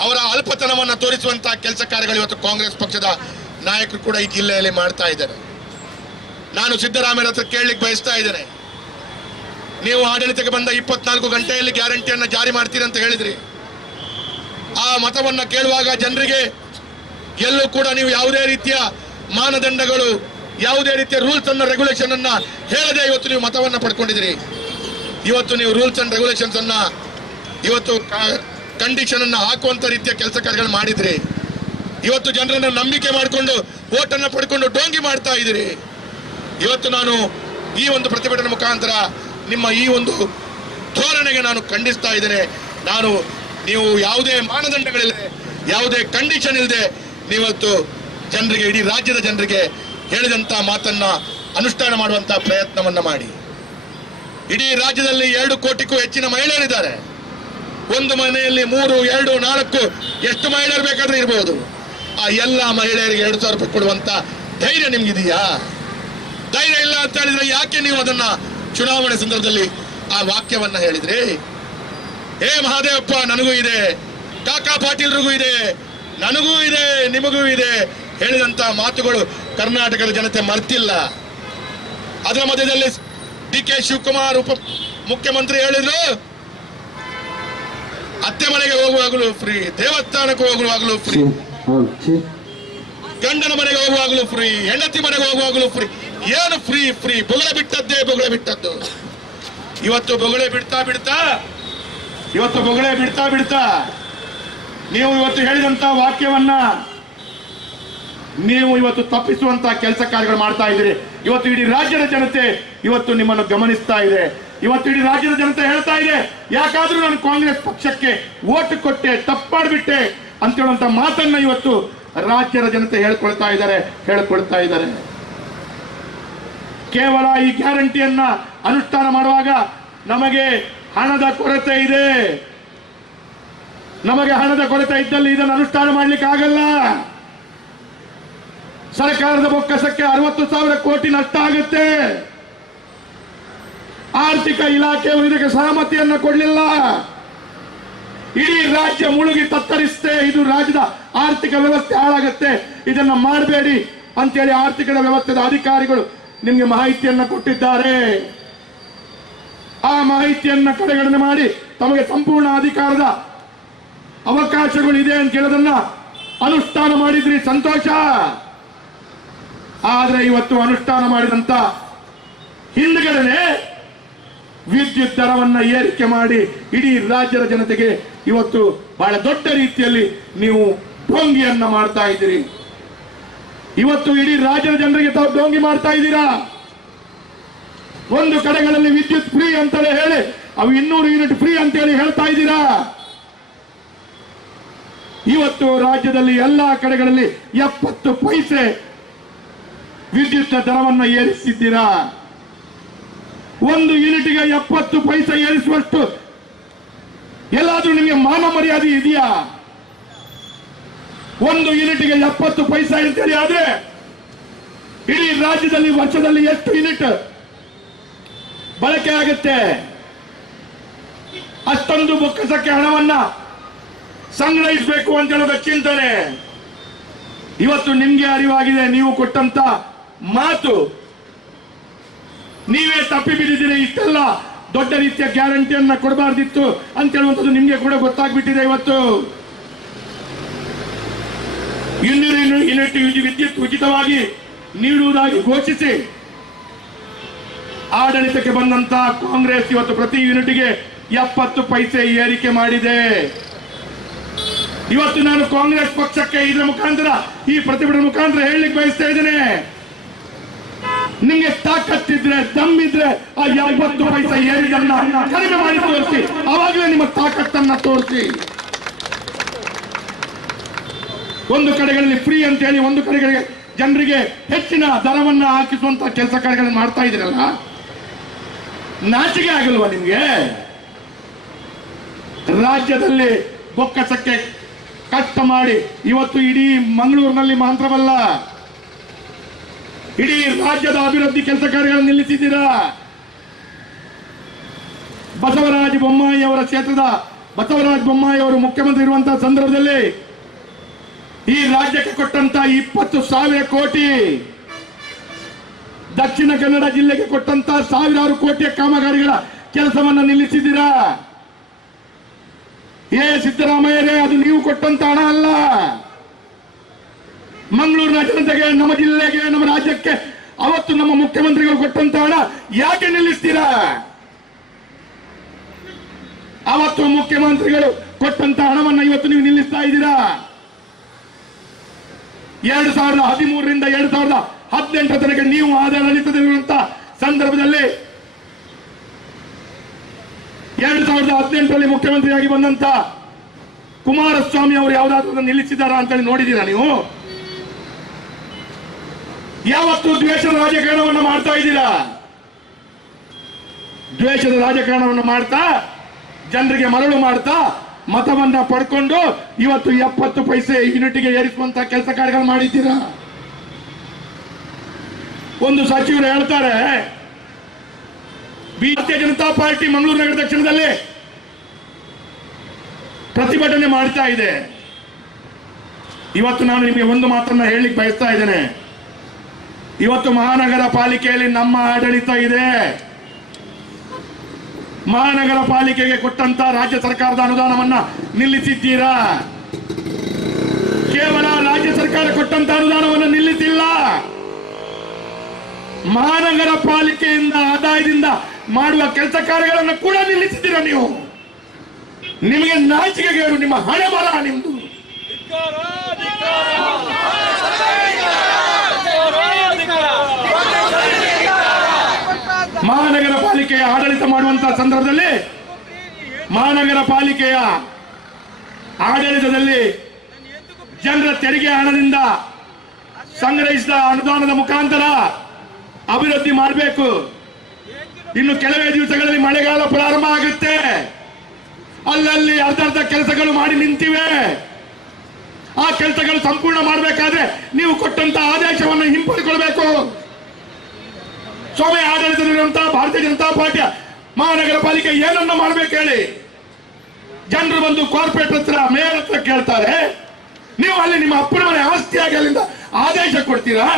ಅವರ ಅಲ್ಪತನವನ್ನು ತೋರಿಸುವಂತಹ ಕೆಲಸ ಕಾರ್ಯಗಳು ಇವತ್ತು ಕಾಂಗ್ರೆಸ್ ಪಕ್ಷದ ನಾಯಕರು ಕೂಡ ಈ ಜಿಲ್ಲೆಯಲ್ಲಿ ಮಾಡ್ತಾ ಇದ್ದಾರೆ. ನಾನು ಸಿದ್ದರಾಮಯ್ಯ ಹತ್ರ ಕೇಳಲಿಕ್ಕೆ ಬಯಸ್ತಾ ಇದ್ದೇನೆ, ನೀವು ಆಡಳಿತಕ್ಕೆ ಬಂದ 24 ಗಂಟೆಯಲ್ಲಿ ಗ್ಯಾರಂಟಿಯನ್ನು ಜಾರಿ ಮಾಡ್ತೀರಿ ಅಂತ ಹೇಳಿದ್ರಿ. ಆ ಮತವನ್ನ ಕೇಳುವಾಗ ಜನರಿಗೆ ಎಲ್ಲೂ ಕೂಡ ನೀವು ಯಾವುದೇ ರೀತಿಯ ಮಾನದಂಡಗಳು, ಯಾವುದೇ ರೀತಿಯ ರೂಲ್ಸ್ ಅನ್ನ ರೆಗ್ಯುಲೇಷನ್ ಅನ್ನ ಹೇಳದೆ ಇವತ್ತು ನೀವು ಮತವನ್ನ ಪಡ್ಕೊಂಡಿದ್ರಿ. ಇವತ್ತು ನೀವು ರೂಲ್ಸ್ ಅಂಡ್ ರೆಗ್ಯುಲೇಷನ್ಸ್ ಅನ್ನ ಇವತ್ತು ಕಂಡೀಷನ್ ಅನ್ನ ಹಾಕುವಂತ ರೀತಿಯ ಕೆಲಸ ಕಾರ್ಯಗಳು ಮಾಡಿದ್ರಿ. ಇವತ್ತು ಜನರನ್ನ ನಂಬಿಕೆ ಮಾಡಿಕೊಂಡು ಓಟನ್ನ ಪಡ್ಕೊಂಡು ಡೋಂಗಿ ಮಾಡ್ತಾ ಇದ್ದೀರಿ. ಇವತ್ತು ನಾನು ಈ ಒಂದು ಪ್ರತಿಭಟನೆ ಮುಖಾಂತರ ನಿಮ್ಮ ಈ ಒಂದು ಧೋರಣೆಗೆ ನಾನು ಖಂಡಿಸ್ತಾ ಇದ್ದೇನೆ. ನೀವು ಯಾವುದೇ ಮಾನದಂಡಗಳಿಲ್ಲದೆ, ಯಾವುದೇ ಕಂಡೀಷನ್ ಇಲ್ಲದೆ ನೀವತ್ತು ಜನರಿಗೆ, ಇಡೀ ರಾಜ್ಯದ ಜನರಿಗೆ ಹೇಳಿದಂತ ಮಾತನ್ನ ಅನುಷ್ಠಾನ ಮಾಡುವಂತ ಪ್ರಯತ್ನವನ್ನ ಮಾಡಿ. ಇಡೀ ರಾಜ್ಯದಲ್ಲಿ 2 ಕೋಟಿಗೂ ಹೆಚ್ಚಿನ ಮಹಿಳೆಯರಿದ್ದಾರೆ. ಒಂದು ಮನೆಯಲ್ಲಿ 3, 2, 4 ಎಷ್ಟು ಮಹಿಳೆಯರು ಬೇಕಾದ್ರೆ ಇರಬಹುದು. ಆ ಎಲ್ಲ ಮಹಿಳೆಯರಿಗೆ 2,000 ರೂಪಾಯಿ ಕೊಡುವಂತ ಧೈರ್ಯ ನಿಮ್ಗಿದೆಯಾ? ಧೈರ್ಯ ಇಲ್ಲ ಅಂತ ಹೇಳಿದ್ರೆ ಯಾಕೆ ನೀವು ಅದನ್ನ ಚುನಾವಣೆ ಸಂದರ್ಭದಲ್ಲಿ ಆ ವಾಕ್ಯವನ್ನ ಹೇಳಿದ್ರಿ? ಹೇ ಮಹಾದೇವಪ್ಪ, ನನಗೂ ಇದೆ, ಕಾಕಾ ಪಾಟೀಲ್ರಿಗೂ ಇದೆ, ನನಗೂ ಇದೆ, ನಿಮಗೂ ಇದೆ ಹೇಳಿದಂತ ಮಾತುಗಳು ಕರ್ನಾಟಕದ ಜನತೆ ಮರ್ತಿಲ್ಲ. ಅದರ ಮಧ್ಯದಲ್ಲಿ DK ಶಿವಕುಮಾರ್ ಉಪ ಮುಖ್ಯಮಂತ್ರಿ ಹೇಳಿದ್ರು, ಅತ್ತೆ ಮನೆಗೆ ಹೋಗುವಾಗಲೂ ಫ್ರೀ, ದೇವಸ್ಥಾನಕ್ಕೆ ಹೋಗುವಾಗಲೂ ಫ್ರೀ, ಗಂಡನ ಮನೆಗೆ ಹೋಗುವಾಗಲೂ ಫ್ರೀ, ಹೆಂಡತಿ ಮನೆಗೆ ಹೋಗುವಾಗಲೂ ಫ್ರೀ. ಏನು ಫ್ರೀ? ಫ್ರೀ ಬೊಗಳೆ ಬಿಟ್ಟದ್ದೇ ಬೊಗಳೆ ಬಿಟ್ಟದ್ದು. ಇವತ್ತು ಬೊಗಳೆ ಬಿಡ್ತಾ ನೀವು ಇವತ್ತು ಹೇಳಿದಂತ ವಾಕ್ಯವನ್ನ ನೀವು ಇವತ್ತು ತಪ್ಪಿಸುವಂತ ಕೆಲಸ ಕಾರ್ಯಗಳು ಮಾಡ್ತಾ ಇದ್ದೀರಿ. ಇವತ್ತು ಇಡೀ ರಾಜ್ಯದ ಜನತೆ ಇವತ್ತು ನಿಮ್ಮನ್ನು ಗಮನಿಸ್ತಾ ಇದೆ. ಇವತ್ತು ಇಡೀ ರಾಜ್ಯದ ಜನತೆ ಹೇಳ್ತಾ ಇದೆ, ಯಾಕಾದ್ರೂ ನಾನು ಕಾಂಗ್ರೆಸ್ ಪಕ್ಷಕ್ಕೆ ಓಟ್ ಕೊಟ್ಟೆ, ತಪ್ಪು ಮಾಡಿಬಿಟ್ಟೆ ಅಂತ ಹೇಳುವಂತ ಮಾತನ್ನ ಇವತ್ತು ರಾಜ್ಯದ ಜನತೆ ಹೇಳ್ಕೊಳ್ತಾ ಇದ್ದಾರೆ. ಕೇವಲ ಈ ಗ್ಯಾರಂಟಿಯನ್ನ ಅನುಷ್ಠಾನ ಮಾಡುವಾಗ ನಮಗೆ ಹಣದ ಕೊರತೆ ಇದೆ. ನಮಗೆ ಹಣದ ಕೊರತೆ ಇದ್ದಲ್ಲಿ ಇದನ್ನು ಅನುಷ್ಠಾನ ಮಾಡ್ಲಿಕ್ಕೆ ಆಗಲ್ಲ. ಸರ್ಕಾರದ ಬೊಕ್ಕಸಕ್ಕೆ 60,000 ಕೋಟಿ ನಷ್ಟ ಆಗುತ್ತೆ. ಆರ್ಥಿಕ ಇಲಾಖೆಯವರು ಇದಕ್ಕೆ ಸಹಮತಿಯನ್ನು ಕೊಡಲಿಲ್ಲ. ಇಡೀ ರಾಜ್ಯ ಮುಳುಗಿ ತತ್ತರಿಸುತ್ತೆ. ಇದು ರಾಜ್ಯದ ಆರ್ಥಿಕ ವ್ಯವಸ್ಥೆ ಹಾಳಾಗುತ್ತೆ, ಇದನ್ನ ಮಾಡಬೇಡಿ ಅಂತೇಳಿ ಆರ್ಥಿಕ ವ್ಯವಸ್ಥೆದ ಅಧಿಕಾರಿಗಳು ನಿಮಗೆ ಮಾಹಿತಿಯನ್ನ ಕೊಟ್ಟಿದ್ದಾರೆ. ಆ ಮಾಹಿತಿಯನ್ನ ಕಡೆಗಣನೆ ಮಾಡಿ ತಮಗೆ ಸಂಪೂರ್ಣ ಅಧಿಕಾರದ ಅವಕಾಶಗಳು ಇದೆ ಅಂತ ಹೇಳೋದನ್ನ ಅನುಷ್ಠಾನ ಮಾಡಿದ್ರಿ, ಸಂತೋಷ. ಆದ್ರೆ ಇವತ್ತು ಅನುಷ್ಠಾನ ಮಾಡಿದಂತ ಹಿಂದ್ಗಡೆ ವಿದ್ಯುತ್ ದರವನ್ನ ಏರಿಕೆ ಮಾಡಿ ಇಡೀ ರಾಜ್ಯದ ಜನತೆಗೆ ಇವತ್ತು ಬಹಳ ದೊಡ್ಡ ರೀತಿಯಲ್ಲಿ ನೀವು ಡೋಂಗಿಯನ್ನ ಮಾಡ್ತಾ ಇದ್ದೀರಿ. ಇವತ್ತು ಇಡೀ ರಾಜ್ಯದ ಜನರಿಗೆ ತಾವು ಡೋಂಗಿ ಮಾಡ್ತಾ ಇದ್ದೀರಾ. ಒಂದು ಕಡೆಗಳಲ್ಲಿ ವಿದ್ಯುತ್ ಫ್ರೀ ಅಂತಲೇ ಹೇಳಿ ಅವು 200 ಯೂನಿಟ್ ಫ್ರೀ ಅಂತೇಳಿ ಹೇಳ್ತಾ ಇದ್ದೀರಾ. ಇವತ್ತು ರಾಜ್ಯದಲ್ಲಿ ಎಲ್ಲಾ ಕಡೆಗಳಲ್ಲಿ 70 ಪೈಸೆ ವಿದ್ಯುತ್ ದರವನ್ನು ಏರಿಸಿದ್ದೀರಾ. 1 ಯೂನಿಟ್ಗೆ 70 ಪೈಸೆ ಏರಿಸುವಷ್ಟು ಎಲ್ಲಾದ್ರೂ ನಿಮಗೆ ಮಾನ ಮರ್ಯಾದೆ ಇದೆಯಾ? 1 ಯೂನಿಟ್ಗೆ 70 ಪೈಸೆ ಅಂತೇಳಿ ಆದ್ರೆ ಇಡೀ ರಾಜ್ಯದಲ್ಲಿ ವರ್ಷದಲ್ಲಿ ಎಷ್ಟು ಯೂನಿಟ್ ಬಳಕೆ ಆಗುತ್ತೆ? ಅಷ್ಟೊಂದು ಬೊಕ್ಕಸಕ್ಕೆ ಹಣವನ್ನ ಸಂಗ್ರಹಿಸಬೇಕು ಅಂತ ಹೇಳೋದ ಚಿಂತನೆ ಇವತ್ತು ನಿಮ್ಗೆ ಅರಿವಾಗಿದೆ. ನೀವು ಕೊಟ್ಟಂತ ಮಾತು ನೀವೇ ತಪ್ಪಿ ಬಿದ್ದಿದ್ದೀರಿ. ಇಷ್ಟೆಲ್ಲ ದೊಡ್ಡ ರೀತಿಯ ಗ್ಯಾರಂಟಿಯನ್ನ ಕೊಡಬಾರ್ದಿತ್ತು ಅಂತ ಹೇಳುವಂಥದ್ದು ನಿಮ್ಗೆ ಕೂಡ ಗೊತ್ತಾಗ್ಬಿಟ್ಟಿದೆ. ಇವತ್ತು 200 ಯೂನಿಟ್ ವಿದ್ಯುತ್ ಉಚಿತವಾಗಿ ನೀಡುವುದಾಗಿ ಘೋಷಿಸಿ ಆಡಳಿತಕ್ಕೆ ಬಂದಂತ ಕಾಂಗ್ರೆಸ್ ಇವತ್ತು ಪ್ರತಿ ಯೂನಿಟ್ಗೆ 70 ಪೈಸೆ ಏರಿಕೆ ಮಾಡಿದೆ. ಇವತ್ತು ನಾನು ಕಾಂಗ್ರೆಸ್ ಪಕ್ಷಕ್ಕೆ ಇದರ ಮುಖಾಂತರ, ಈ ಪ್ರತಿಭಟನೆ ಮುಖಾಂತರ ಹೇಳಲಿಕ್ಕೆ ಬಯಸ್ತಾ ಇದ್ದೇನೆ, ನಿಮಗೆ ತಾಕತ್ತಿದ್ರೆ, ದಮ್ಮಿದ್ರೆ ಆ 70 ಪೈಸೆ ಏರಿದನ್ನ ಕಡಿಮೆ ಮಾಡಿ ತೋರಿಸಿ. ಅವಾಗಲೇ ನಿಮ್ಮ ತಾಕತ್ತನ್ನ ತೋರಿಸಿ. ಒಂದು ಕಡೆಗಳಲ್ಲಿ ಫ್ರೀ ಅಂತ ಹೇಳಿ ಒಂದು ಕಡೆಗಳಿಗೆ ಜನರಿಗೆ ಹೆಚ್ಚಿನ ದರವನ್ನ ಹಾಕಿಸುವಂತ ಕೆಲಸ ಕಾರ್ಯಗಳನ್ನು ಮಾಡ್ತಾ ಇದ್ದೀರಲ್ಲ, ನಾಚಿಕೆ ಆಗಲ್ವಾ ನಿಮ್ಗೆ? ರಾಜ್ಯದಲ್ಲಿ ಬೊಕ್ಕಸಕ್ಕೆ ಕಷ್ಟ ಮಾಡಿ ಇವತ್ತು ಇಡೀ ಮಂಗಳೂರಿನಲ್ಲಿ ಮಾತ್ರವಲ್ಲ, ಇಡೀ ರಾಜ್ಯದ ಅಭಿವೃದ್ಧಿ ಕೆಲಸ ಕಾರ್ಯಗಳನ್ನು ನಿಲ್ಲಿಸಿದ್ದೀರಾ. ಬಸವರಾಜ ಬೊಮ್ಮಾಯಿ ಅವರ ಕ್ಷೇತ್ರದ ಬಸವರಾಜ ಬೊಮ್ಮಾಯಿ ಅವರು ಮುಖ್ಯಮಂತ್ರಿ ಇರುವಂತಹ ಸಂದರ್ಭದಲ್ಲಿ ಈ ರಾಜ್ಯಕ್ಕೆ ಕೊಟ್ಟಂತ 20,000 ಕೋಟಿ, ದಕ್ಷಿಣ ಕನ್ನಡ ಜಿಲ್ಲೆಗೆ ಕೊಟ್ಟಂತ ಸಾವಿರಾರು ಕೋಟಿಯ ಕಾಮಗಾರಿಗಳ ಕೆಲಸವನ್ನ ನಿಲ್ಲಿಸಿದ್ದೀರಾ. ಸಿದ್ದರಾಮಯ್ಯರೇ, ಅದು ನೀವು ಕೊಟ್ಟಂತ ಹಣ ಅಲ್ಲ. ಮಂಗಳೂರಿನ ಜನತೆಗೆ, ನಮ್ಮ ಜಿಲ್ಲೆಗೆ, ನಮ್ಮ ರಾಜ್ಯಕ್ಕೆ ಅವತ್ತು ನಮ್ಮ ಮುಖ್ಯಮಂತ್ರಿಗಳು ಕೊಟ್ಟಂತ ಹಣ ಯಾಕೆ ನಿಲ್ಲಿಸ್ತೀರಾ? ಅವತ್ತು ಮುಖ್ಯಮಂತ್ರಿಗಳು ಕೊಟ್ಟಂತ ಹಣವನ್ನ ಇವತ್ತು ನೀವು ನಿಲ್ಲಿಸ್ತಾ ಇದ್ದೀರಾ. 2013ರಿಂದ 2018 ತನಕ ನೀವು ಆಡಳಿತದಲ್ಲಿರುವಂತಹ ಸಂದರ್ಭದಲ್ಲಿ 2018ರಲ್ಲಿ ಮುಖ್ಯಮಂತ್ರಿಯಾಗಿ ಬಂದಂತ ಕುಮಾರಸ್ವಾಮಿ ಅವರು ಯಾವುದಾದ್ರೂ ನಿಲ್ಲಿಸಿದಾರಾ ಅಂತೇಳಿ ನೋಡಿದ್ದೀರಾ ನೀವು? ಯಾವತ್ತು ದ್ವೇಷದ ರಾಜಕಾರಣವನ್ನು ಮಾಡ್ತಾ ಇದ್ದೀರಾ. ದ್ವೇಷದ ರಾಜಕಾರಣವನ್ನು ಮಾಡ್ತಾ, ಜನರಿಗೆ ಮರಳು ಮಾಡ್ತಾ, ಮತವನ್ನ ಪಡ್ಕೊಂಡು ಇವತ್ತು 70 ಪೈಸೆ ಯೂನಿಟ್ಗೆ ಏರಿಸುವಂತ ಕೆಲಸ ಕಾರ್ಯಗಳು ಮಾಡಿದ್ದೀರಾ. ಒಂದು ಸಚಿವರು ಹೇಳ್ತಾರೆ, ಭಾರತೀಯ ಜನತಾ ಪಾರ್ಟಿ ಮಂಗಳೂರು ನಗರ ದಕ್ಷಿಣದಲ್ಲಿ ಪ್ರತಿಭಟನೆ ಮಾಡ್ತಾ ಇದೆ. ಇವತ್ತು ನಾನು ನಿಮಗೆ ಒಂದು ಮಾತನ್ನ ಹೇಳಲಿಕ್ಕೆ ಬಯಸ್ತಾ ಇದ್ದೇನೆ. ಇವತ್ತು ಮಹಾನಗರ ಪಾಲಿಕೆಯಲ್ಲಿ ನಮ್ಮ ಆಡಳಿತ ಇದೆ. ಮಹಾನಗರ ಪಾಲಿಕೆಗೆ ಕೊಟ್ಟಂತ ರಾಜ್ಯ ಸರ್ಕಾರದ ಅನುದಾನವನ್ನ ನಿಲ್ಲಿಸಿದ್ದೀರಾ. ಕೇವಲ ರಾಜ್ಯ ಸರ್ಕಾರ ಕೊಟ್ಟಂತ ಅನುದಾನವನ್ನು ನಿಲ್ಲಿಸಿಲ್ಲ, ಮಹಾನಗರ ಪಾಲಿಕೆಯಿಂದ ಆದಾಯದಿಂದ ಮಾಡುವ ಕೆಲಸ ಕಾರ್ಯಗಳನ್ನು ಕೂಡ ನಿಲ್ಲಿಸಿದ್ದೀರಾ ನೀವು. ನಿಮಗೆ ನಾಚಿಕೆಗೇಡು, ನಿಮ್ಮ ಹಣೆ ಬರ ನಿಮ್ದು. ಮಹಾನಗರ ಪಾಲಿಕೆಯ ಆಡಳಿತ ಮಾಡುವಂತಹ ಸಂದರ್ಭದಲ್ಲಿ, ಮಹಾನಗರ ಪಾಲಿಕೆಯ ಆಡಳಿತದಲ್ಲಿ ಜನರ ತೆರಿಗೆ ಹಣದಿಂದ ಸಂಗ್ರಹಿಸಿದ ಅನುದಾನದ ಮುಖಾಂತರ ಅಭಿವೃದ್ಧಿ ಮಾಡಬೇಕು. ಇನ್ನು ಕೆಲವೇ ದಿವಸಗಳಲ್ಲಿ ಮಳೆಗಾಲ ಪ್ರಾರಂಭ ಆಗುತ್ತೆ. ಅಲ್ಲಲ್ಲಿ ಅರ್ಧ ಕೆಲಸಗಳು ಮಾಡಿ ನಿಂತಿವೆ. ಆ ಕೆಲಸಗಳು ಸಂಪೂರ್ಣ ಮಾಡಬೇಕಾದ್ರೆ ನೀವು ಕೊಟ್ಟಂತ ಆದೇಶವನ್ನು ಹಿಂಪಡೆದುಕೊಳ್ಬೇಕು. ಸ್ವಾಮಿ ಆಡಳಿತದಲ್ಲಿರುವಂತಹ ಭಾರತೀಯ ಜನತಾ ಪಾರ್ಟಿಯ ಮಹಾನಗರ ಪಾಲಿಕೆ ಏನನ್ನ ಮಾಡಬೇಕು ಹೇಳಿ? ಜನರು ಬಂದು ಕಾರ್ಪೊರೇಟ್ ಹತ್ರ, ಮೇಯರ್ ಹತ್ರ ಕೇಳ್ತಾರೆ. ನೀವು ಅಲ್ಲಿ ನಿಮ್ಮ ಅಪ್ಪನ ಮನೆ ಆಸ್ತಿಯಾಗಿ ಅಲ್ಲಿಂದ ಆದೇಶ ಕೊಡ್ತೀರಾ?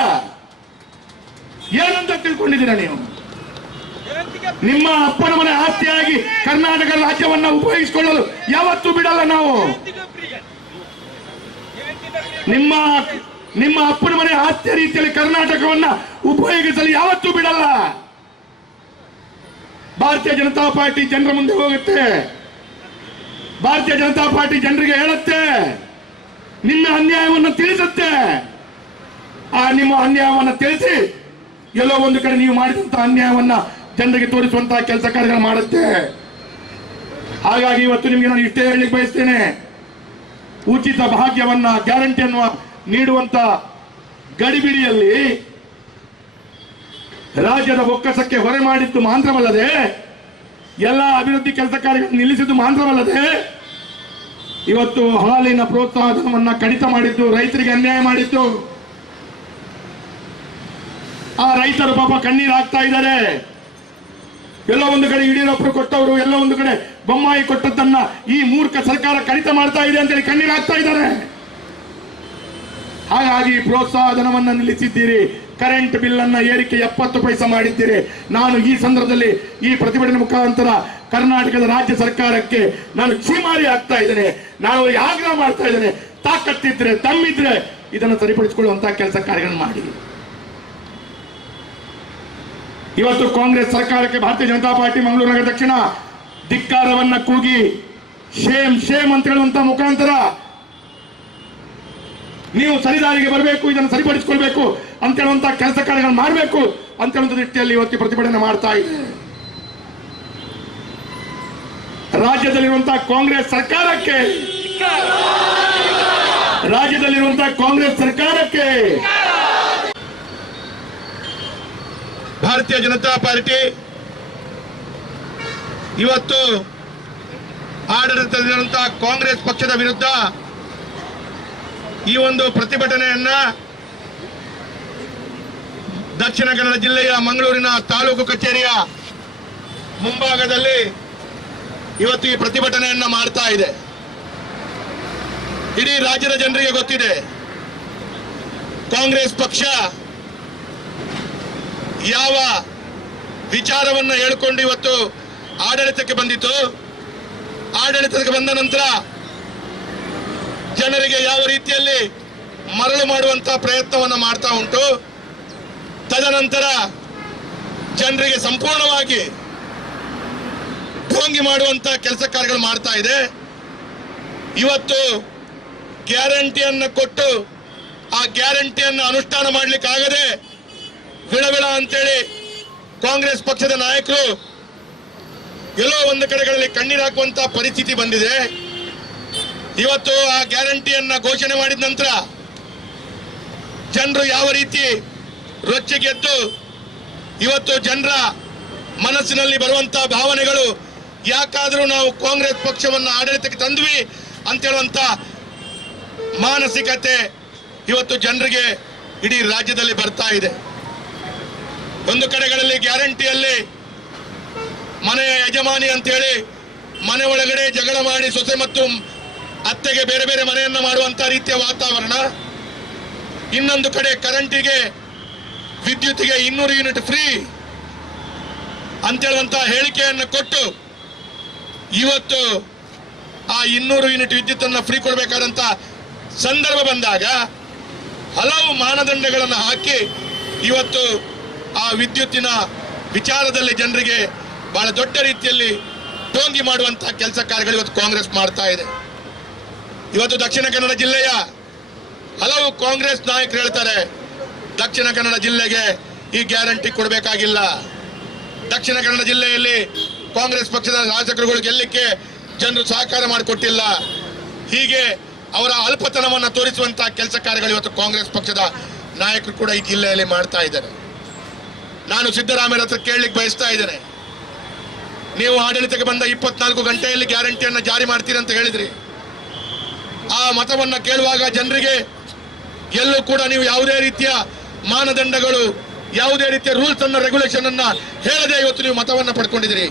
ಏನಂತ ತಿಳ್ಕೊಂಡಿದ್ದೀರಾ ನೀವು? ನಿಮ್ಮ ಅಪ್ಪನ ಮನೆ ಆಸ್ತಿಯಾಗಿ ಕರ್ನಾಟಕ ರಾಜ್ಯವನ್ನ ಉಪಯೋಗಿಸಿಕೊಳ್ಳಲು ಯಾವತ್ತೂ ಬಿಡಲ್ಲ ನಾವು. ನಿಮ್ಮ ಅಪ್ಪನ ಮನೆ ಆಸ್ತಿಯ ರೀತಿಯಲ್ಲಿ ಕರ್ನಾಟಕವನ್ನ ಉಪಯೋಗಿಸಲು ಯಾವತ್ತೂ ಬಿಡಲ್ಲ. ಭಾರತೀಯ ಜನತಾ ಪಾರ್ಟಿ ಜನರ ಮುಂದೆ ಹೋಗುತ್ತೆ. ಭಾರತೀಯ ಜನತಾ ಪಾರ್ಟಿ ಜನರಿಗೆ ಹೇಳುತ್ತೆ, ನಿಮ್ಮ ಅನ್ಯಾಯವನ್ನು ತಿಳಿಸುತ್ತೆ. ಆ ನಿಮ್ಮ ಅನ್ಯಾಯವನ್ನು ತಿಳಿಸಿ ಎಲ್ಲೋ ಒಂದು ಕಡೆ ನೀವು ಮಾಡಿದಂತಹ ಅನ್ಯಾಯವನ್ನ ಜನರಿಗೆ ತೋರಿಸುವಂತಹ ಕೆಲಸ ಕಾರ್ಯಗಳು ಮಾಡುತ್ತೆ. ಹಾಗಾಗಿ ಇವತ್ತು ನಿಮಗೆ ನಾನು ಇಷ್ಟೇ ಹೇಳಲಿಕ್ಕೆ ಬಯಸ್ತೇನೆ, ಉಚಿತ ಭಾಗ್ಯವನ್ನ, ಗ್ಯಾರಂಟಿಯನ್ನು ನೀಡುವಂತ ಗಡಿಬಿಡಿಯಲ್ಲಿ ರಾಜ್ಯದ ಬೊಕ್ಕಸಕ್ಕೆ ಹೊರೆ ಮಾಡಿದ್ದು ಮಾತ್ರವಲ್ಲದೆ, ಎಲ್ಲ ಅಭಿವೃದ್ಧಿ ಕೆಲಸ ಕಾರ್ಯಗಳನ್ನು ನಿಲ್ಲಿಸಿದ್ದು ಮಾತ್ರವಲ್ಲದೆ, ಇವತ್ತು ಹಾಲಿನ ಪ್ರೋತ್ಸಾಹಧನವನ್ನ ಕಡಿತ ಮಾಡಿದ್ದು, ರೈತರಿಗೆ ಅನ್ಯಾಯ ಮಾಡಿದ್ದು. ಆ ರೈತರು ಪಾಪ ಕಣ್ಣೀರು ಹಾಕ್ತಾ ಇದ್ದಾರೆ. ಎಲ್ಲ ಒಂದು ಕಡೆ ಯಡಿಯೂರಪ್ಪರು ಕೊಟ್ಟವರು, ಎಲ್ಲ ಒಂದು ಕಡೆ ಬೊಮ್ಮಾಯಿ ಕೊಟ್ಟದ್ದನ್ನ ಈ ಮೂರ್ಖ ಸರ್ಕಾರ ಕಡಿತ ಮಾಡ್ತಾ ಇದೆ ಅಂತೇಳಿ ಕಣ್ಣೀರು ಹಾಕ್ತಾ ಇದ್ದಾರೆ. ಹಾಗಾಗಿ ಪ್ರೋತ್ಸಾಹಧನವನ್ನ ನಿಲ್ಲಿಸಿದ್ದೀರಿ. ಕರೆಂಟ್ ಬಿಲ್ ಅನ್ನ ಏರಿಕೆ 70 ಪೈಸೆ ಮಾಡಿದ್ದೀರಿ. ನಾನು ಈ ಸಂದರ್ಭದಲ್ಲಿ ಈ ಪ್ರತಿಭಟನೆ ಮುಖಾಂತರ ಕರ್ನಾಟಕದ ರಾಜ್ಯ ಸರ್ಕಾರಕ್ಕೆ ನಾನು ಛೀಮಾರಿ ಆಗ್ತಾ ಇದ್ದೇನೆ. ನಾನು ಆಗ್ರಹ ಮಾಡ್ತಾ ಇದ್ದೇನೆ, ತಾಕತ್ತಿದ್ರೆ, ದಮ್ಮಿದ್ರೆ ಇದನ್ನು ಸರಿಪಡಿಸಿಕೊಳ್ಳುವಂತಹ ಕೆಲಸ ಕಾರ್ಯಗಳನ್ನು ಮಾಡಿ. ಇವತ್ತು ಕಾಂಗ್ರೆಸ್ ಸರ್ಕಾರಕ್ಕೆ ಭಾರತೀಯ ಜನತಾ ಪಾರ್ಟಿ ಮಂಗಳೂರು ನಗರ ದಕ್ಷಿಣ ಧಿಕ್ಕಾರವನ್ನ ಕೂಗಿ ಶೇಮ್ ಶೇಮ್ ಅಂತ ಹೇಳುವಂತ ಮುಖಾಂತರ ನೀವು ಸರಿದಾರಿಗೆ ಬರಬೇಕು, ಇದನ್ನು ಸರಿಪಡಿಸಿಕೊಳ್ಬೇಕು ಅಂತ ಹೇಳುವಂತ ಕೆಲಸ ಕಾರ್ಯಗಳನ್ನು ಮಾಡಬೇಕು ಅಂತ ಹೇಳುವಂತ ದೃಷ್ಟಿಯಲ್ಲಿ ಇವತ್ತು ಪ್ರತಿಭಟನೆ ಮಾಡ್ತಾ ಇದೆ. ರಾಜ್ಯದಲ್ಲಿರುವಂತಹ ಕಾಂಗ್ರೆಸ್ ಸರ್ಕಾರಕ್ಕೆ ರಾಜ್ಯದಲ್ಲಿರುವಂತಹ ಕಾಂಗ್ರೆಸ್ ಸರ್ಕಾರಕ್ಕೆ. ಭಾರತೀಯ ಜನತಾ ಪಾರ್ಟಿ ಇವತ್ತು ಆಡಳಿತದಲ್ಲಿರುವಂತಹ ಕಾಂಗ್ರೆಸ್ ಪಕ್ಷದ ವಿರುದ್ಧ ಈ ಒಂದು ಪ್ರತಿಭಟನೆಯನ್ನ ದಕ್ಷಿಣ ಕನ್ನಡ ಜಿಲ್ಲೆಯ ಮಂಗಳೂರಿನ ತಾಲೂಕು ಕಚೇರಿಯ ಮುಂಭಾಗದಲ್ಲಿ ಇವತ್ತು ಈ ಪ್ರತಿಭಟನೆಯನ್ನ ಮಾಡ್ತಾ ಇದೆ. ಇಡೀ ರಾಜ್ಯದ ಜನರಿಗೆ ಗೊತ್ತಿದೆ, ಕಾಂಗ್ರೆಸ್ ಪಕ್ಷ ಯಾವ ವಿಚಾರವನ್ನ ಹೇಳಿಕೊಂಡು ಇವತ್ತು ಆಡಳಿತಕ್ಕೆ ಬಂದಿತು. ಆಡಳಿತಕ್ಕೆ ಬಂದ ನಂತರ ಜನರಿಗೆ ಯಾವ ರೀತಿಯಲ್ಲಿ ಮರಳು ಮಾಡುವಂತಹ ಪ್ರಯತ್ನವನ್ನ ಮಾಡ್ತಾ ಉಂಟು. ತದನಂತರ ಜನರಿಗೆ ಸಂಪೂರ್ಣವಾಗಿ ಢೋಂಗಿ ಮಾಡುವಂತ ಕೆಲಸ ಕಾರ್ಯಗಳು ಮಾಡ್ತಾ ಇದೆ. ಇವತ್ತು ಗ್ಯಾರಂಟಿಯನ್ನ ಕೊಟ್ಟು ಆ ಗ್ಯಾರಂಟಿಯನ್ನ ಅನುಷ್ಠಾನ ಮಾಡಲಿಕ್ಕಾಗದೆ ವಿಳವಿಳ ಅಂತೇಳಿ ಕಾಂಗ್ರೆಸ್ ಪಕ್ಷದ ನಾಯಕರು ಎಲ್ಲೋ ಒಂದು ಕಡೆಗಳಲ್ಲಿ ಕಣ್ಣೀರು ಹಾಕುವಂತ ಪರಿಸ್ಥಿತಿ ಬಂದಿದೆ. ಇವತ್ತು ಆ ಗ್ಯಾರಂಟಿಯನ್ನ ಘೋಷಣೆ ಮಾಡಿದ ನಂತರ ಜನರು ಯಾವ ರೀತಿ ರೊಚ್ಚಿಗೆದ್ದು ಇವತ್ತು ಜನರ ಮನಸ್ಸಿನಲ್ಲಿ ಬರುವಂತಹ ಭಾವನೆಗಳು, ಯಾಕಾದ್ರೂ ನಾವು ಕಾಂಗ್ರೆಸ್ ಪಕ್ಷವನ್ನು ಆಡಳಿತಕ್ಕೆ ತಂದ್ವಿ ಅಂತ ಹೇಳುವಂತ ಮಾನಸಿಕತೆ ಇವತ್ತು ಜನರಿಗೆ ಇಡೀ ರಾಜ್ಯದಲ್ಲಿ ಬರ್ತಾ ಇದೆ. ಒಂದು ಕಡೆಗಳಲ್ಲಿ ಗ್ಯಾರಂಟಿಯಲ್ಲಿ ಮನೆಯ ಯಜಮಾನಿ ಅಂತ ಹೇಳಿ ಮನೆ ಒಳಗಡೆ ಜಗಳ ಮಾಡಿ ಸೊಸೆ ಮತ್ತು ಅತ್ತೆಗೆ ಬೇರೆ ಬೇರೆ ಮನೆಯನ್ನ ಮಾಡುವಂತ ರೀತಿಯ ವಾತಾವರಣ. ಇನ್ನೊಂದು ಕಡೆ ಕರೆಂಟಿಗೆ ವಿದ್ಯುತ್ಗೆ 200 ಯೂನಿಟ್ ಫ್ರೀ ಅಂತ ಹೇಳುವಂತ ಹೇಳಿಕೆಯನ್ನು ಕೊಟ್ಟು ಇವತ್ತು ಆ 200 ಯೂನಿಟ್ ವಿದ್ಯುತ್ ಅನ್ನು ಫ್ರೀ ಕೊಡಬೇಕಾದಂತ ಸಂದರ್ಭ ಬಂದಾಗ ಹಲವು ಮಾನದಂಡಗಳನ್ನು ಹಾಕಿ ಇವತ್ತು ಆ ವಿದ್ಯುತ್ತಿನ ವಿಚಾರದಲ್ಲಿ ಜನರಿಗೆ ಬಹಳ ದೊಡ್ಡ ರೀತಿಯಲ್ಲಿ ಢೋಂಗಿ ಮಾಡುವಂತಹ ಕೆಲಸ ಕಾರ್ಯಗಳು ಇವತ್ತು ಕಾಂಗ್ರೆಸ್ ಮಾಡ್ತಾ ಇದೆ. ಇವತ್ತು ದಕ್ಷಿಣ ಕನ್ನಡ ಜಿಲ್ಲೆಯ ಹಲವು ಕಾಂಗ್ರೆಸ್ ನಾಯಕರು ಹೇಳ್ತಾರೆ, ದಕ್ಷಿಣ ಕನ್ನಡ ಜಿಲ್ಲೆಗೆ ಈ ಗ್ಯಾರಂಟಿ ಕೊಡಬೇಕಾಗಿಲ್ಲ, ದಕ್ಷಿಣ ಕನ್ನಡ ಜಿಲ್ಲೆಯಲ್ಲಿ ಕಾಂಗ್ರೆಸ್ ಪಕ್ಷದ ಶಾಸಕರುಗಳು ಗೆಲ್ಲಕ್ಕೆ ಜನರು ಸಹಕಾರ ಮಾಡಿಕೊಟ್ಟಿಲ್ಲ. ಹೀಗೆ ಅವರ ಅಲ್ಪತನವನ್ನು ತೋರಿಸುವಂತಹ ಕೆಲಸ ಕಾರ್ಯಗಳು ಇವತ್ತು ಕಾಂಗ್ರೆಸ್ ಪಕ್ಷದ ನಾಯಕರು ಕೂಡ ಈ ಜಿಲ್ಲೆಯಲ್ಲಿ ಮಾಡ್ತಾ ಇದ್ದಾರೆ. ನಾನು ಸಿದ್ದರಾಮಯ್ಯ ಹತ್ರ ಕೇಳಲಿಕ್ಕೆ ಬಯಸ್ತಾ ಇದ್ದೇನೆ, ನೀವು ಆಡಳಿತಕ್ಕೆ ಬಂದ 24 ಗಂಟೆಯಲ್ಲಿ ಗ್ಯಾರಂಟಿಯನ್ನು ಜಾರಿ ಮಾಡ್ತೀರಿ ಅಂತ ಹೇಳಿದ್ರಿ. ಆ ಮತವನ್ನ ಕೇಳುವಾಗ ಜನರಿಗೆ ಎಲ್ಲೂ ಕೂಡ ನೀವು ಯಾವುದೇ ರೀತಿಯ ಮಾನದಂಡಗಳು, ಯಾವುದೇ ರೀತಿಯ ರೂಲ್ಸ್ ಅನ್ನ ರೆಗ್ಯುಲೇಷನ್ ಅನ್ನ ಹೇಳದೆ ಇವತ್ತು ನೀವು ಮತವನ್ನ ಪಡ್ಕೊಂಡಿದ್ದೀರಿ.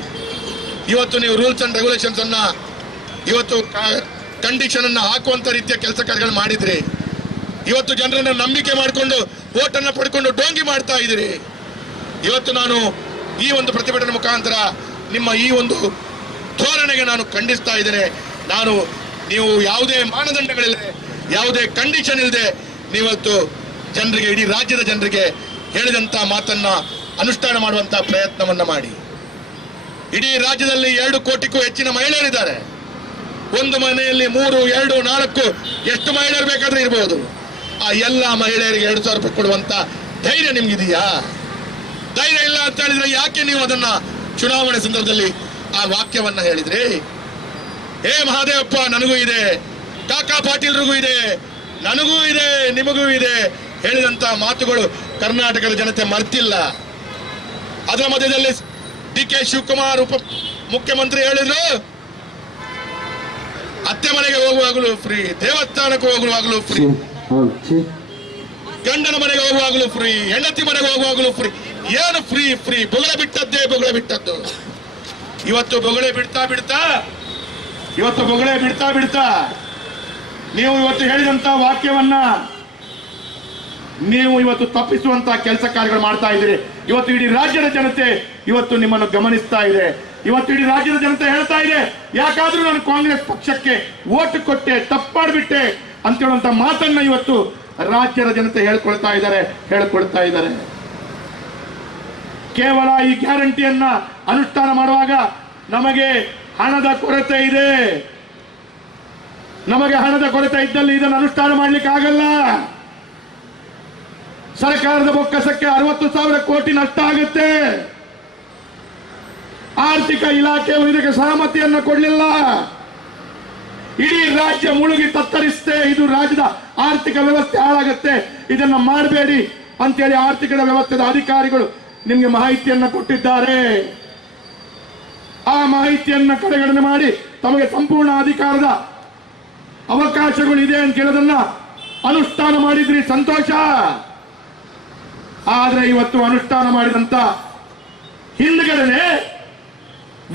ಇವತ್ತು ನೀವು ರೂಲ್ಸ್ ಅಂಡ್ ರೆಗ್ಯುಲೇಷನ್ಸ್ ಅನ್ನ ಇವತ್ತು ಕಂಡೀಷನ್ ಅನ್ನ ಹಾಕುವಂತ ರೀತಿಯ ಕೆಲಸ ಕಾರ್ಯಗಳು ಮಾಡಿದ್ರಿ. ಇವತ್ತು ಜನರನ್ನ ನಂಬಿಕೆ ಮಾಡಿಕೊಂಡು ವೋಟ್ ಅನ್ನ ಪಡ್ಕೊಂಡು ಢೋಂಗಿ ಮಾಡ್ತಾ ಇದ್ದೀರಿ. ಇವತ್ತು ನಾನು ಈ ಒಂದು ಪ್ರತಿಭಟನೆ ಮುಖಾಂತರ ನಿಮ್ಮ ಈ ಒಂದು ಧೋರಣೆಗೆ ನಾನು ಖಂಡಿಸ್ತಾ ಇದ್ದೇನೆ. ನೀವು ಯಾವುದೇ ಮಾನದಂಡಗಳಿಲ್ಲದೆ, ಯಾವುದೇ ಕಂಡೀಷನ್ ಇಲ್ಲದೆ ನೀವತ್ತು ಜನರಿಗೆ, ಇಡೀ ರಾಜ್ಯದ ಜನರಿಗೆ ಹೇಳಿದಂತ ಮಾತನ್ನ ಅನುಷ್ಠಾನ ಮಾಡುವಂತ ಪ್ರಯತ್ನವನ್ನ ಮಾಡಿ. ಇಡೀ ರಾಜ್ಯದಲ್ಲಿ 2 ಕೋಟಿಗೂ ಹೆಚ್ಚಿನ ಮಹಿಳೆಯರಿದ್ದಾರೆ. ಒಂದು ಮನೆಯಲ್ಲಿ 3, 2, 4 ಎಷ್ಟು ಮಹಿಳೆಯರು ಬೇಕಾದ್ರೆ ಇರಬಹುದು. ಆ ಎಲ್ಲ ಮಹಿಳೆಯರಿಗೆ 2,000 ರೂಪಾಯಿ ಕೊಡುವಂತ ಧೈರ್ಯ ನಿಮ್ಗಿದೆಯಾ? ಧೈರ್ಯ ಇಲ್ಲ ಅಂತ ಹೇಳಿದ್ರೆ ಯಾಕೆ ನೀವು ಅದನ್ನ ಚುನಾವಣೆ ಸಂದರ್ಭದಲ್ಲಿ ಆ ವಾಕ್ಯವನ್ನ ಹೇಳಿದ್ರಿ? ಮಹಾದೇವಪ್ಪ, ನನಗೂ ಇದೆ, ಕಾಕಾ ಪಾಟೀಲ್ರಿಗೂ ಇದೆ, ನನಗೂ ಇದೆ, ನಿಮಗೂ ಇದೆ ಹೇಳಿದಂತ ಮಾತುಗಳು ಕರ್ನಾಟಕದ ಜನತೆ ಮರ್ತಿಲ್ಲ. ಅದರ ಮಧ್ಯದಲ್ಲಿ DK ಶಿವಕುಮಾರ್ ಉಪ ಮುಖ್ಯಮಂತ್ರಿ ಹೇಳಿದ್ರು, ಅತ್ತೆ ಮನೆಗೆ ಹೋಗುವಾಗಲೂ ಫ್ರೀ, ದೇವಸ್ಥಾನಕ್ಕೆ ಹೋಗುವಾಗಲೂ ಫ್ರೀ, ಗಂಡನ ಮನೆಗೆ ಹೋಗುವಾಗಲೂ ಫ್ರೀ, ಹೆಂಡತಿ ಮನೆಗೆ ಹೋಗುವಾಗಲೂ ಫ್ರೀ. ಏನು ಫ್ರೀ? ಫ್ರೀ ಬೊಗಳೆ ಬಿಟ್ಟದ್ದು. ಇವತ್ತು ಬೊಗಳೆ ಬಿಡ್ತಾ ನೀವು ಇವತ್ತು ಹೇಳಿದಂತ ವಾಕ್ಯವನ್ನ ನೀವು ಇವತ್ತು ತಪ್ಪಿಸುವಂತ ಕೆಲಸ ಕಾರ್ಯಗಳು ಮಾಡ್ತಾ ಇದ್ದೀರಿ. ಇವತ್ತು ಇಡೀ ರಾಜ್ಯದ ಜನತೆ ಇವತ್ತು ನಿಮ್ಮನ್ನು ಗಮನಿಸ್ತಾ ಇದೆ. ಇವತ್ತು ಇಡೀ ರಾಜ್ಯದ ಜನತೆ ಹೇಳ್ತಾ ಇದೆ, ಯಾಕಾದ್ರೂ ನಾನು ಕಾಂಗ್ರೆಸ್ ಪಕ್ಷಕ್ಕೆ ವೋಟ್ ಕೊಟ್ಟೆ, ತಪ್ಪಾಡ್ಬಿಟ್ಟೆ ಅಂತ ಹೇಳುವಂತ ಮಾತನ್ನ ಇವತ್ತು ರಾಜ್ಯದ ಜನತೆ ಹೇಳ್ಕೊಳ್ತಾ ಇದ್ದಾರೆ. ಕೇವಲ ಈ ಗ್ಯಾರಂಟಿಯನ್ನ ಅನುಷ್ಠಾನ ಮಾಡುವಾಗ ನಮಗೆ ಹಣದ ಕೊರತೆ ಇದೆ. ನಮಗೆ ಹಣದ ಕೊರತೆ ಇದ್ದಲ್ಲಿ ಇದನ್ನು ಅನುಷ್ಠಾನ ಮಾಡ್ಲಿಕ್ಕೆ ಆಗಲ್ಲ. ಸರ್ಕಾರದ ಬೊಕ್ಕಸಕ್ಕೆ 60,000 ಕೋಟಿ ನಷ್ಟ ಆಗುತ್ತೆ. ಆರ್ಥಿಕ ಇಲಾಖೆಯು ಇದಕ್ಕೆ ಸಹಮತಿಯನ್ನು ಕೊಡಲಿಲ್ಲ. ಇಡೀ ರಾಜ್ಯ ಮುಳುಗಿ ತತ್ತರಿಸುತ್ತೆ. ಇದು ರಾಜ್ಯದ ಆರ್ಥಿಕ ವ್ಯವಸ್ಥೆ ಹಾಳಾಗುತ್ತೆ, ಇದನ್ನ ಮಾಡಬೇಡಿ ಅಂತೇಳಿ ಆರ್ಥಿಕ ವ್ಯವಸ್ಥೆದ ಅಧಿಕಾರಿಗಳು ನಿಮ್ಗೆ ಮಾಹಿತಿಯನ್ನ ಕೊಟ್ಟಿದ್ದಾರೆ. ಆ ಮಾಹಿತಿಯನ್ನ ಕಡೆಗಣನೆ ಮಾಡಿ ತಮಗೆ ಸಂಪೂರ್ಣ ಅಧಿಕಾರದ ಅವಕಾಶಗಳು ಇದೆ ಅಂತ ಹೇಳೋದನ್ನ ಅನುಷ್ಠಾನ ಮಾಡಿದ್ರಿ, ಸಂತೋಷ. ಆದ್ರೆ ಇವತ್ತು ಅನುಷ್ಠಾನ ಮಾಡಿದಂತ ಹಿಂದ್ಗಡೆ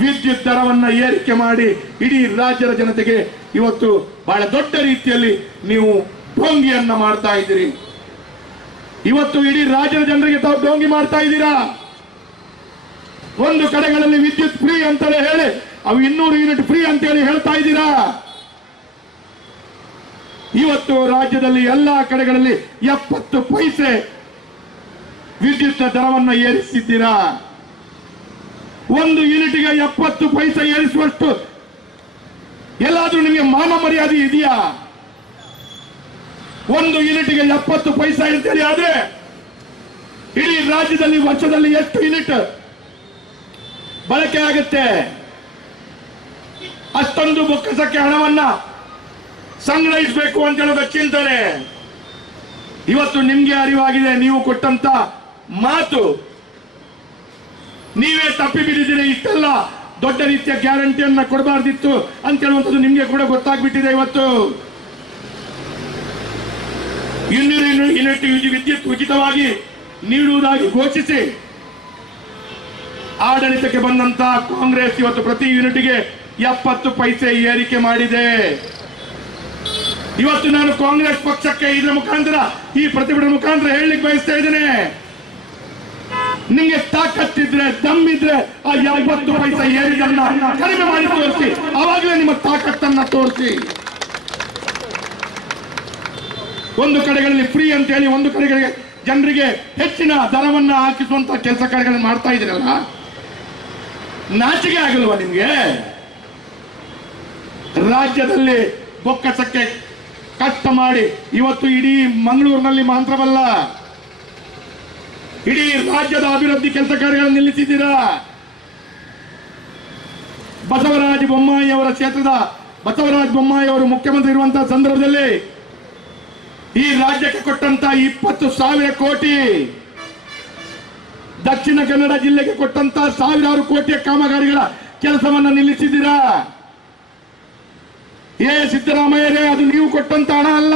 ವಿದ್ಯುತ್ ದರವನ್ನ ಏರಿಕೆ ಮಾಡಿ ಇಡೀ ರಾಜ್ಯದ ಜನತೆಗೆ ಇವತ್ತು ಬಹಳ ದೊಡ್ಡ ರೀತಿಯಲ್ಲಿ ನೀವು ಡೋಂಗಿಯನ್ನ ಮಾಡ್ತಾ ಇದ್ದೀರಿ. ಇವತ್ತು ಇಡೀ ರಾಜ್ಯದ ಜನರಿಗೆ ತಾವು ಡೋಂಗಿ ಮಾಡ್ತಾ ಇದ್ದೀರಾ. ಒಂದು ಕಡೆಗಳಲ್ಲಿ ವಿದ್ಯುತ್ ಫ್ರೀ ಅಂತೇಳಿ ಹೇಳಿ ಅವು 200 ಯೂನಿಟ್ ಫ್ರೀ ಅಂತೇಳಿ ಹೇಳ್ತಾ ಇದ್ದೀರಾ. ಇವತ್ತು ರಾಜ್ಯದಲ್ಲಿ ಎಲ್ಲಾ ಕಡೆಗಳಲ್ಲಿ 70 ಪೈಸೆ ವಿದ್ಯುತ್ ದರವನ್ನು ಏರಿಸಿದ್ದೀರಾ. 1 ಯೂನಿಟ್ಗೆ 70 ಪೈಸೆ ಏರಿಸುವಷ್ಟು ಎಲ್ಲಾದ್ರೂ ನಿಮಗೆ ಮಾನ ಮರ್ಯಾದೆ ಇದೆಯಾ? 1 ಯೂನಿಟ್ಗೆ 70 ಪೈಸೆ ಅಂತೇಳಿ ಆದ್ರೆ ಇಡೀ ರಾಜ್ಯದಲ್ಲಿ ವರ್ಷದಲ್ಲಿ ಎಷ್ಟು ಯೂನಿಟ್ ಬಳಕೆ ಆಗುತ್ತೆ? ಅಷ್ಟೊಂದು ಬೊಕ್ಕಸಕ್ಕೆ ಹಣವನ್ನ ಸಂಗ್ರಹಿಸಬೇಕು ಅಂತ ಹೇಳೋದ ಚಿಂತನೆ ಇವತ್ತು ನಿಮ್ಗೆ ಅರಿವಾಗಿದೆ. ನೀವು ಕೊಟ್ಟಂತ ಮಾತು ನೀವೇ ತಪ್ಪಿ ಬಿದ್ದಿದ್ದೀರಿ. ಇಷ್ಟೆಲ್ಲ ದೊಡ್ಡ ರೀತಿಯ ಗ್ಯಾರಂಟಿಯನ್ನ ಕೊಡಬಾರ್ದಿತ್ತು ಅಂತ ಹೇಳುವಂಥದ್ದು ನಿಮ್ಗೆ ಕೂಡ ಗೊತ್ತಾಗ್ಬಿಟ್ಟಿದೆ. ಇವತ್ತು 200 ಯೂನಿಟ್ ವಿದ್ಯುತ್ ಉಚಿತವಾಗಿ ನೀಡುವುದಾಗಿ ಘೋಷಿಸಿ ಆಡಳಿತಕ್ಕೆ ಬಂದಂತ ಕಾಂಗ್ರೆಸ್ ಇವತ್ತು ಪ್ರತಿ ಯೂನಿಟ್ಗೆ 70 ಪೈಸೆ ಏರಿಕೆ ಮಾಡಿದೆ. ಇವತ್ತು ನಾನು ಕಾಂಗ್ರೆಸ್ ಪಕ್ಷಕ್ಕೆ ಇದರ ಮುಖಾಂತರ ಈ ಪ್ರತಿಭಟನೆ ಮುಖಾಂತರ ಹೇಳಲಿಕ್ಕೆ ಬಯಸ್ತಾ ಇದ್ದೇನೆ, ನಿಮಗೆ ತಾಕತ್ತಿದ್ರೆ ದಮ್ಮಿದ್ರೆ ಆ 70 ಪೈಸೆ ಏರಿದನ್ನ ಕಡಿಮೆ ಮಾಡಿ ತೋರಿಸಿ, ಅವಾಗಲೇ ನಿಮ್ಮ ತಾಕತ್ತನ್ನ ತೋರಿಸಿ. ಒಂದು ಕಡೆಗಳಲ್ಲಿ ಫ್ರೀ ಅಂತ ಹೇಳಿ ಒಂದು ಕಡೆಗಳಿಗೆ ಜನರಿಗೆ ಹೆಚ್ಚಿನ ದರವನ್ನ ಹಾಕಿಸುವಂತ ಕೆಲಸ ಕಾರ್ಯಗಳನ್ನು ಮಾಡ್ತಾ ಇದ್ದೀರಲ್ಲ, ನಾಚಿಕೆ ಆಗಲ್ವಾ ನಿಮ್ಗೆ? ರಾಜ್ಯದಲ್ಲಿ ಬೊಕ್ಕಸಕ್ಕೆ ಕಷ್ಟ ಮಾಡಿ ಇವತ್ತು ಇಡೀ ಮಂಗಳೂರಿನಲ್ಲಿ ಮಾತ್ರವಲ್ಲ ಇಡೀ ರಾಜ್ಯದ ಅಭಿವೃದ್ಧಿ ಕೆಲಸ ಕಾರ್ಯಗಳನ್ನು ನಿಲ್ಲಿಸಿದ್ದೀರಾ. ಬಸವರಾಜ ಬೊಮ್ಮಾಯಿ ಅವರ ಕ್ಷೇತ್ರದ ಬಸವರಾಜ ಬೊಮ್ಮಾಯಿ ಅವರು ಮುಖ್ಯಮಂತ್ರಿ ಇರುವಂತಹ ಸಂದರ್ಭದಲ್ಲಿ ಈ ರಾಜ್ಯಕ್ಕೆ ಕೊಟ್ಟಂತ 20,000 ಕೋಟಿ, ದಕ್ಷಿಣ ಕನ್ನಡ ಜಿಲ್ಲೆಗೆ ಕೊಟ್ಟಂತ 1,000 ಕೋಟಿಯ ಕಾಮಗಾರಿಗಳ ಕೆಲಸವನ್ನ ನಿಲ್ಲಿಸಿದ್ದೀರಾ. ಸಿದ್ದರಾಮಯ್ಯರೇ, ಅದು ನೀವು ಕೊಟ್ಟಂತ ಹಣ ಅಲ್ಲ.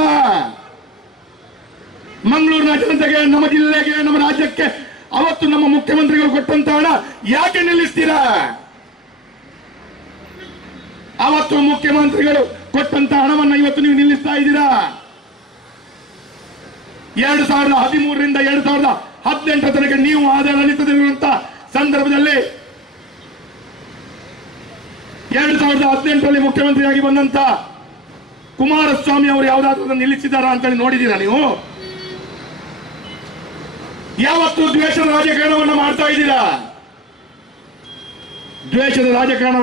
ಮಂಗಳೂರಿನ ಜನತೆಗೆ, ನಮ್ಮ ಜಿಲ್ಲೆಗೆ, ನಮ್ಮ ರಾಜ್ಯಕ್ಕೆ ಅವತ್ತು ನಮ್ಮ ಮುಖ್ಯಮಂತ್ರಿಗಳು ಕೊಟ್ಟಂತ ಹಣ ಯಾಕೆ ನಿಲ್ಲಿಸ್ತೀರಾ? ಅವತ್ತು ಮುಖ್ಯಮಂತ್ರಿಗಳು ಕೊಟ್ಟಂತ ಹಣವನ್ನ ಇವತ್ತು ನೀವು ನಿಲ್ಲಿಸ್ತಾ ಇದ್ದೀರಾ. 2013ರಿಂದ 2018 ತನಕ ನೀವು ಆಡಳಿತದಲ್ಲಿರುವಂತಹ ಸಂದರ್ಭದಲ್ಲಿ 2018ರಲ್ಲಿ ಮುಖ್ಯಮಂತ್ರಿಯಾಗಿ ಬಂದಂತ ಕುಮಾರಸ್ವಾಮಿ ಅವರು ಯಾವುದಾದ್ರೂ ನಿಲ್ಲಿಸಿದಾರಾ ಅಂತೇಳಿ ನೋಡಿದ್ದೀರಾ ನೀವು? ಯಾವತ್ತು ದ್ವೇಷದ ರಾಜಕಾರಣವನ್ನು ಮಾಡ್ತಾ ಇದ್ದೀರಾ? ದ್ವೇಷದ ರಾಜಕಾರಣ